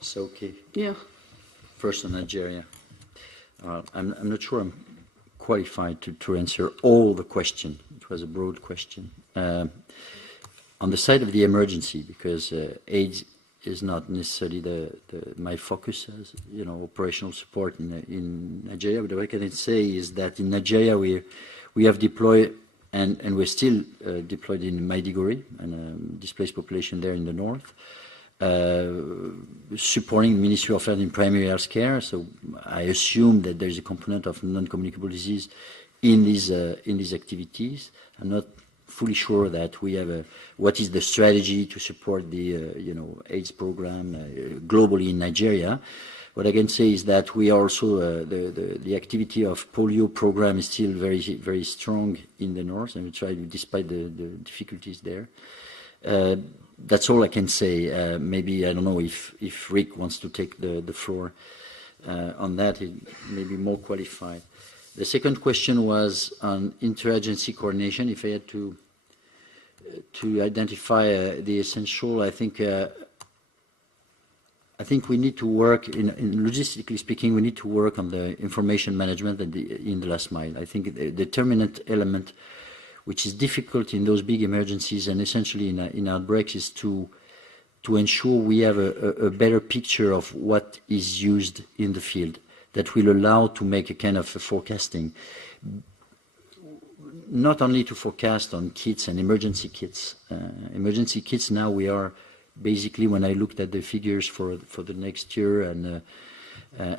So, okay. Yeah. First on Nigeria. I'm not sure I'm qualified to answer all the question. It was a broad question. On the side of the emergency, because AIDS is not necessarily my focus as operational support in Nigeria. But what I can say is that in Nigeria we have deployed and we're still deployed in Maiduguri, and displaced population there in the north, supporting the Ministry of Health in primary health care. So I assume that there's a component of non-communicable disease in these activities. I'm not fully sure that we have what is the strategy to support the AIDS program globally in Nigeria. What I can say is that we are also the activity of polio program is still very, very strong in the north, and we try, despite the difficulties there. That's all I can say. Maybe I don't know if Rick wants to take the floor on that. He may be more qualified. The second question was on interagency coordination. If I had to identify the essential, I think we need to work in logistically speaking. We need to work on the information management in the last mile. I think the determinant element, which is difficult in those big emergencies and essentially in outbreaks, is to ensure we have a better picture of what is used in the field, that will allow to make a kind of a forecasting, not only to forecast on kits and emergency kits. Emergency kits now we are basically, when I looked at the figures for the next year and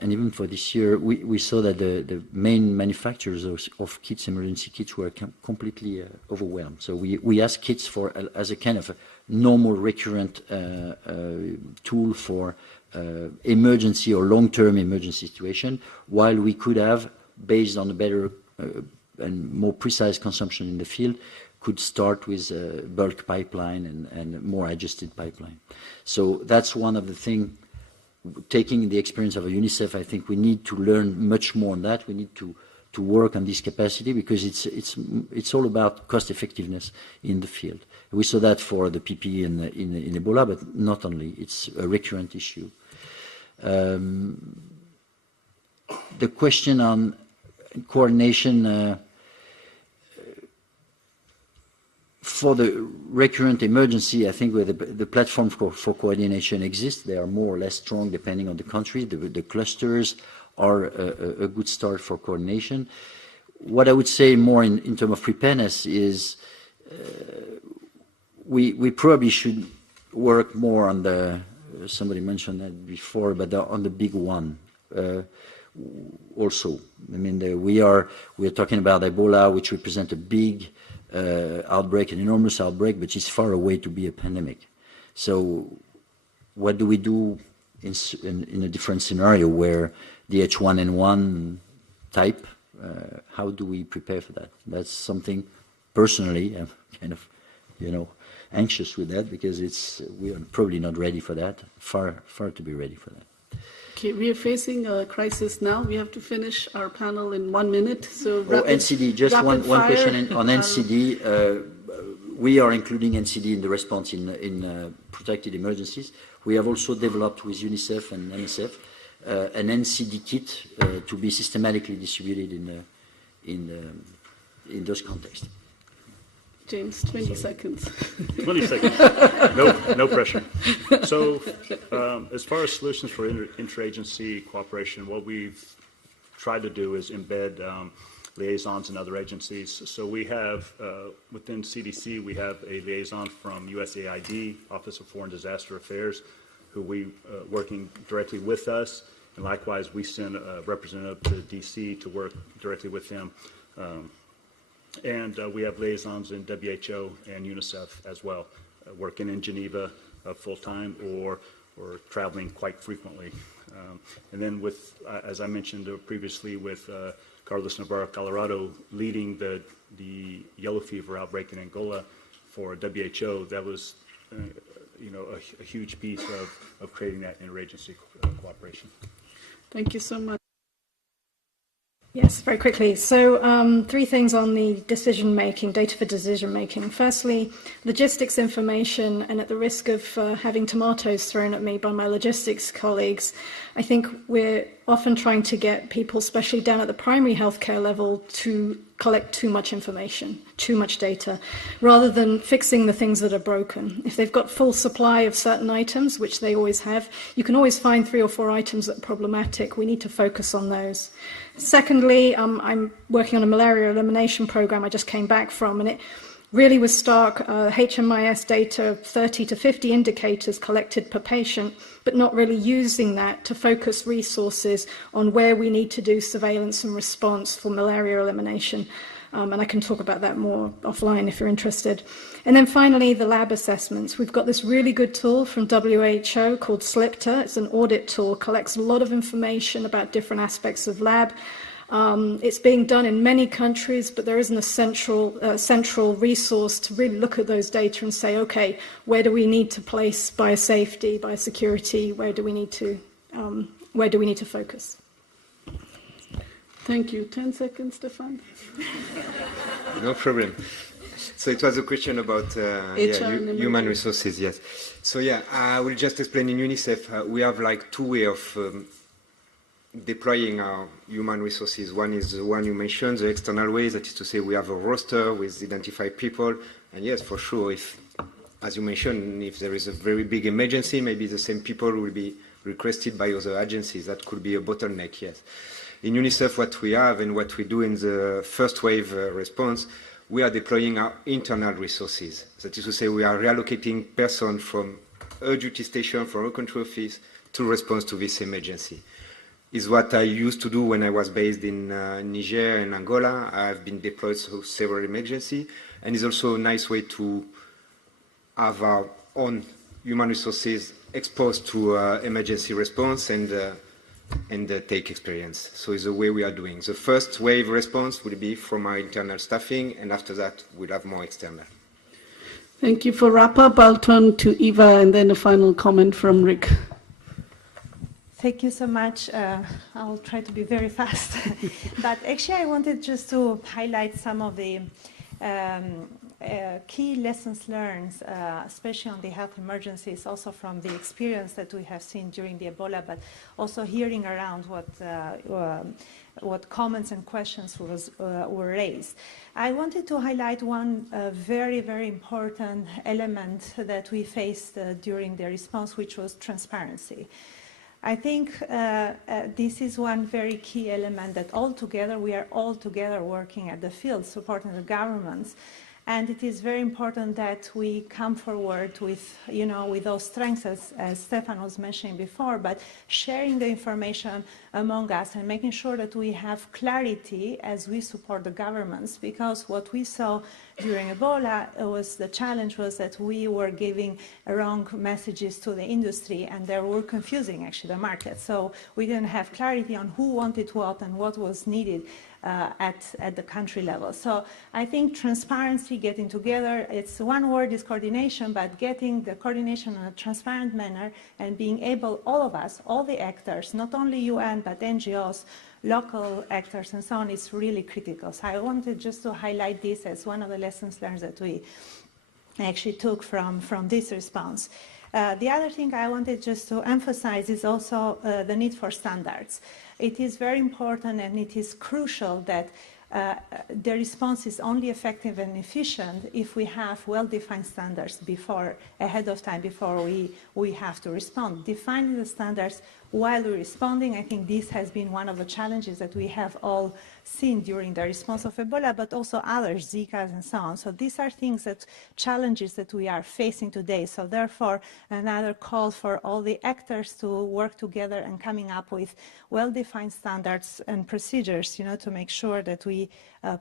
even for this year, we saw that the main manufacturers of kits, emergency kits, were completely overwhelmed. So we ask kits as a kind of a normal recurrent tool for emergency or long-term emergency situation, while we could have, based on a better and more precise consumption in the field could start with a bulk pipeline and more adjusted pipeline. So that's one of the things. Taking the experience of UNICEF, I think we need to learn much more on that. We need to work on this capacity because it's all about cost effectiveness in the field. We saw that for the PPE in Ebola, but not only. It's a recurrent issue. The question on coordination for the recurrent emergency, I think where the platform for coordination exists. They are more or less strong depending on the country. The clusters are a good start for coordination. What I would say more in terms of preparedness is we probably should work more on the, somebody mentioned that before, but on the big one also. I mean, we are talking about Ebola, which represents a big outbreak, an enormous outbreak, but it's far away to be a pandemic. So what do we do in a different scenario where the H1N1 type, how do we prepare for that? That's something, personally, I'm kind of, anxious with that because we are probably not ready for that, far to be ready for that. Okay, we are facing a crisis now. We have to finish our panel in 1 minute. So NCD, just one question on NCD. We are including NCD in the response in protected emergencies. We have also developed with UNICEF and UNICEF an NCD kit to be systematically distributed in those contexts. James, 20 seconds. 20 seconds. No pressure. So as far as solutions for interagency cooperation, what we've tried to do is embed liaisons in other agencies. So we have, within CDC, we have a liaison from USAID, Office of Foreign Disaster Affairs, who we working directly with us. And likewise, we send a representative to DC to work directly with them. And we have liaisons in WHO and UNICEF as well, working in Geneva full-time or traveling quite frequently. And then with, as I mentioned previously, with Carlos Navarro, Colorado, leading the yellow fever outbreak in Angola for WHO, that was a huge piece of creating that interagency cooperation. Thank you so much. Yes, very quickly. So 3 things on the decision-making, data for decision-making. Firstly, logistics information, and at the risk of having tomatoes thrown at me by my logistics colleagues, I think we're often trying to get people, especially down at the primary healthcare level, to collect too much information, too much data, rather than fixing the things that are broken. If they've got full supply of certain items, which they always have, you can always find 3 or 4 items that are problematic. We need to focus on those. Secondly, I'm working on a malaria elimination program I just came back from, and it really was stark. HMIS data, 30 to 50 indicators collected per patient, but not really using that to focus resources on where we need to do surveillance and response for malaria elimination. And I can talk about that more offline if you're interested. And then finally, the lab assessments. We've got this really good tool from WHO called SLIPTA. It's an audit tool, collects a lot of information about different aspects of lab. It's being done in many countries, but there isn't a central resource to really look at those data and say, okay, where do we need to place biosafety, biosecurity? Where do we need to focus? Thank you. 10 seconds, Stefan. No problem. So it was a question about human resources, yes. So I will just explain in UNICEF, we have like 2 ways of deploying our human resources. One is the one you mentioned, the external way, that is to say we have a roster with identified people. And yes, for sure, if, as you mentioned, if there is a very big emergency, maybe the same people will be requested by other agencies. That could be a bottleneck, yes. In UNICEF, what we have and what we do in the first wave response, we are deploying our internal resources. That is to say, we are reallocating persons from a duty station, from a country office, to respond to this emergency. Is what I used to do when I was based in Niger and Angola. I've been deployed to several emergencies, and it's also a nice way to have our own human resources exposed to emergency response and and take experience. So it's the way we are doing. The first wave response will be from our internal staffing, and after that, we'll have more external. Thank you. For wrap-up, I'll turn to Eva, and then a final comment from Rick. Thank you so much. I'll try to be very fast. But actually, I wanted just to highlight some of the key lessons learned, especially on the health emergencies, also from the experience that we have seen during the Ebola, but also hearing around what comments and questions were raised. I wanted to highlight one very, very important element that we faced during the response, which was transparency. I think this is one very key element that we are all together working at the field, supporting the governments. And it is very important that we come forward with, with those strengths, as Stefan was mentioning before, but sharing the information among us and making sure that we have clarity as we support the governments. Because what we saw during Ebola the challenge was that we were giving wrong messages to the industry, and they were confusing actually the market. So we didn't have clarity on who wanted what and what was needed at the country level. So I think transparency, getting together, it's one word is coordination, but getting the coordination in a transparent manner and being able, all of us, all the actors, not only UN, but NGOs, local actors and so on, is really critical. So I wanted just to highlight this as one of the lessons learned that we actually took from this response. The other thing I wanted just to emphasize is also the need for standards. It is very important and it is crucial that the response is only effective and efficient if we have well-defined standards ahead of time, before we have to respond. Defining the standards while we're responding, I think this has been one of the challenges that we have all seen during the response of Ebola, but also others, Zika and so on. So these are challenges that we are facing today. So therefore, another call for all the actors to work together and coming up with well-defined standards and procedures, to make sure that we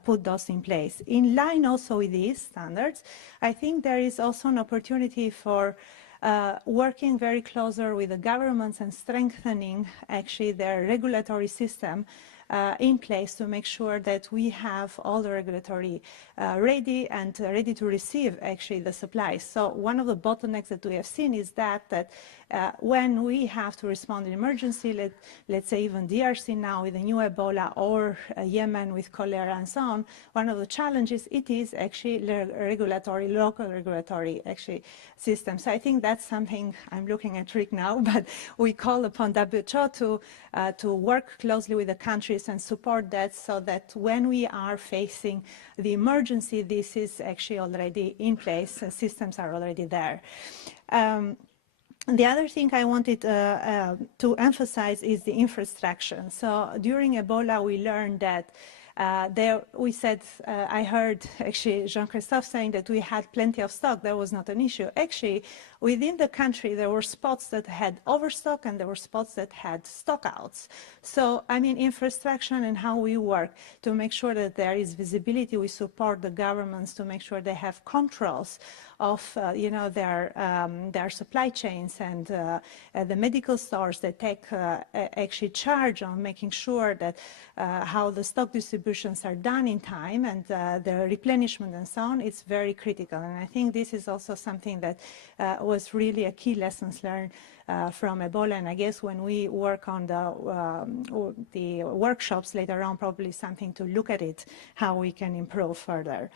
put those in place. In line also with these standards, I think there is also an opportunity for working very closer with the governments and strengthening actually their regulatory system in place to make sure that we have all the regulatory ready to receive actually the supplies. So one of the bottlenecks that we have seen is that when we have to respond in emergency, let's say even DRC now with the new Ebola, or Yemen with cholera and so on, one of the challenges it is actually local regulatory actually system. So I think that's something, I'm looking at Rick now, but we call upon WHO to work closely with the countries and support that, so that when we are facing the emergency, this is actually already in place, systems are already there. The other thing I wanted to emphasize is the infrastructure. So during Ebola, we learned that I heard actually Jean-Christophe saying that we had plenty of stock. That was not an issue. Actually, within the country, there were spots that had overstock and there were spots that had stockouts. So, I mean, infrastructure and how we work to make sure that there is visibility. We support the governments to make sure they have controls of, their supply chains, and the medical stores that take actually charge on making sure that how the stock distributions are done in time, and the replenishment and so on. It's very critical, and I think this is also something that was really a key lessons learned from Ebola. And I guess when we work on the workshops later on, probably something to look at it, how we can improve further.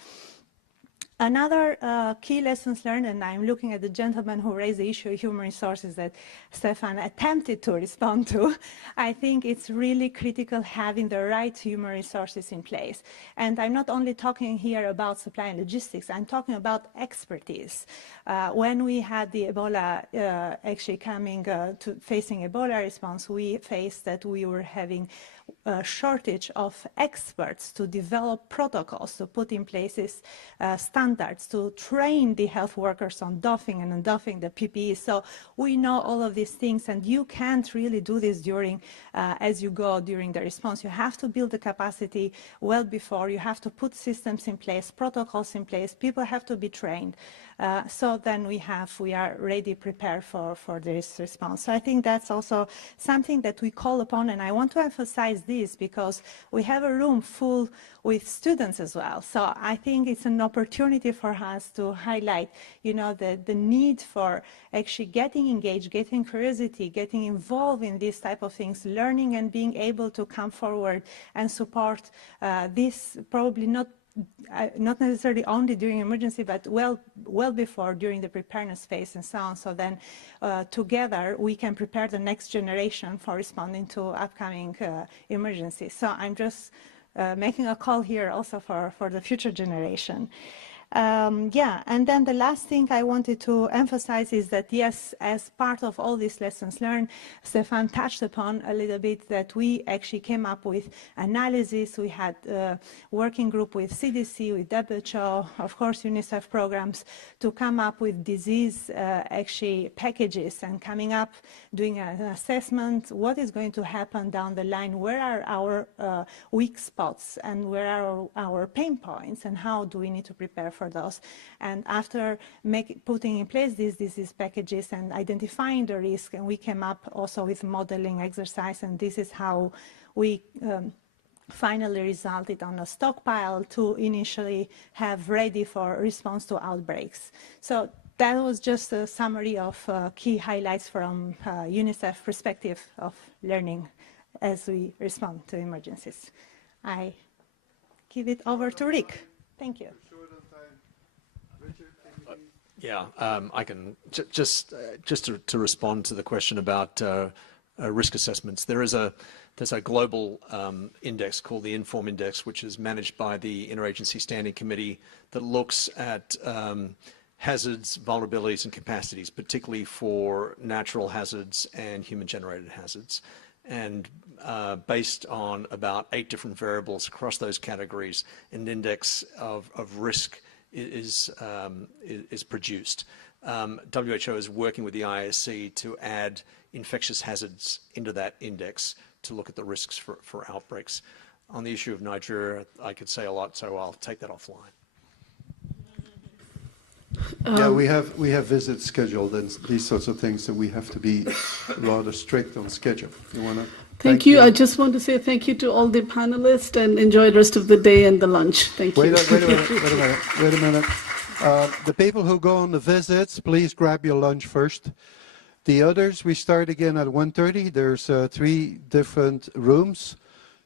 Another key lessons learned, and I'm looking at the gentleman who raised the issue of human resources that Stefan attempted to respond to. I think it's really critical having the right human resources in place. And I'm not only talking here about supply and logistics, I'm talking about expertise. When we had the Ebola actually coming to facing Ebola response, we faced that we were having a shortage of experts to develop protocols, to put in place standards standards, to train the health workers on doffing and undoffing the PPE. So we know all of these things, and you can't really do this during, as you go during the response. You have to build the capacity well before. You have to put systems in place, protocols in place. People have to be trained. So then we are ready, prepared for this response. So I think that's also something that we call upon, and I want to emphasize this because we have a room full with students as well. So I think it's an opportunity for us to highlight, the need for actually getting engaged, getting curiosity, getting involved in these type of things, learning and being able to come forward and support this, probably not necessarily only during emergency, but well before, during the preparedness phase and so on. So then together we can prepare the next generation for responding to upcoming emergencies. So I'm just making a call here also for the future generation. And then the last thing I wanted to emphasize is that, yes, as part of all these lessons learned, Stefan touched upon a little bit that we actually came up with analysis. We had a working group with CDC, with WHO, of course, UNICEF programs, to come up with disease actually packages and coming up, doing an assessment, what is going to happen down the line, where are our weak spots and where are our pain points, and how do we need to prepare for those. And after putting in place these disease packages and identifying the risk, and we came up also with modeling exercise, and this is how we finally resulted on a stockpile to initially have ready for response to outbreaks. So that was just a summary of key highlights from UNICEF perspective of learning as we respond to emergencies. I give it over to Rick. Thank you. Yeah, I can just to respond to the question about risk assessments. There's a global index called the Inform Index, which is managed by the Interagency Standing Committee, that looks at hazards, vulnerabilities, and capacities, particularly for natural hazards and human-generated hazards. And based on about 8 different variables across those categories, an index of risk is produced. WHO is working with the ISC to add infectious hazards into that index to look at the risks for outbreaks. On the issue of Nigeria, I could say a lot, so I'll take that offline. Yeah, we have visits scheduled and these sorts of things, so we have to be rather strict on schedule. You want to? Thank you. I just want to say thank you to all the panelists and enjoy the rest of the day and the lunch. Thank you. Wait a minute. The people who go on the visits, please grab your lunch first. The others, we start again at 1:30. There's 3 different rooms,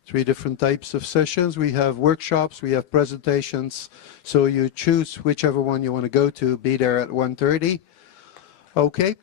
3 different types of sessions. We have workshops, we have presentations. So you choose whichever one you want to go to, be there at 1:30. Okay.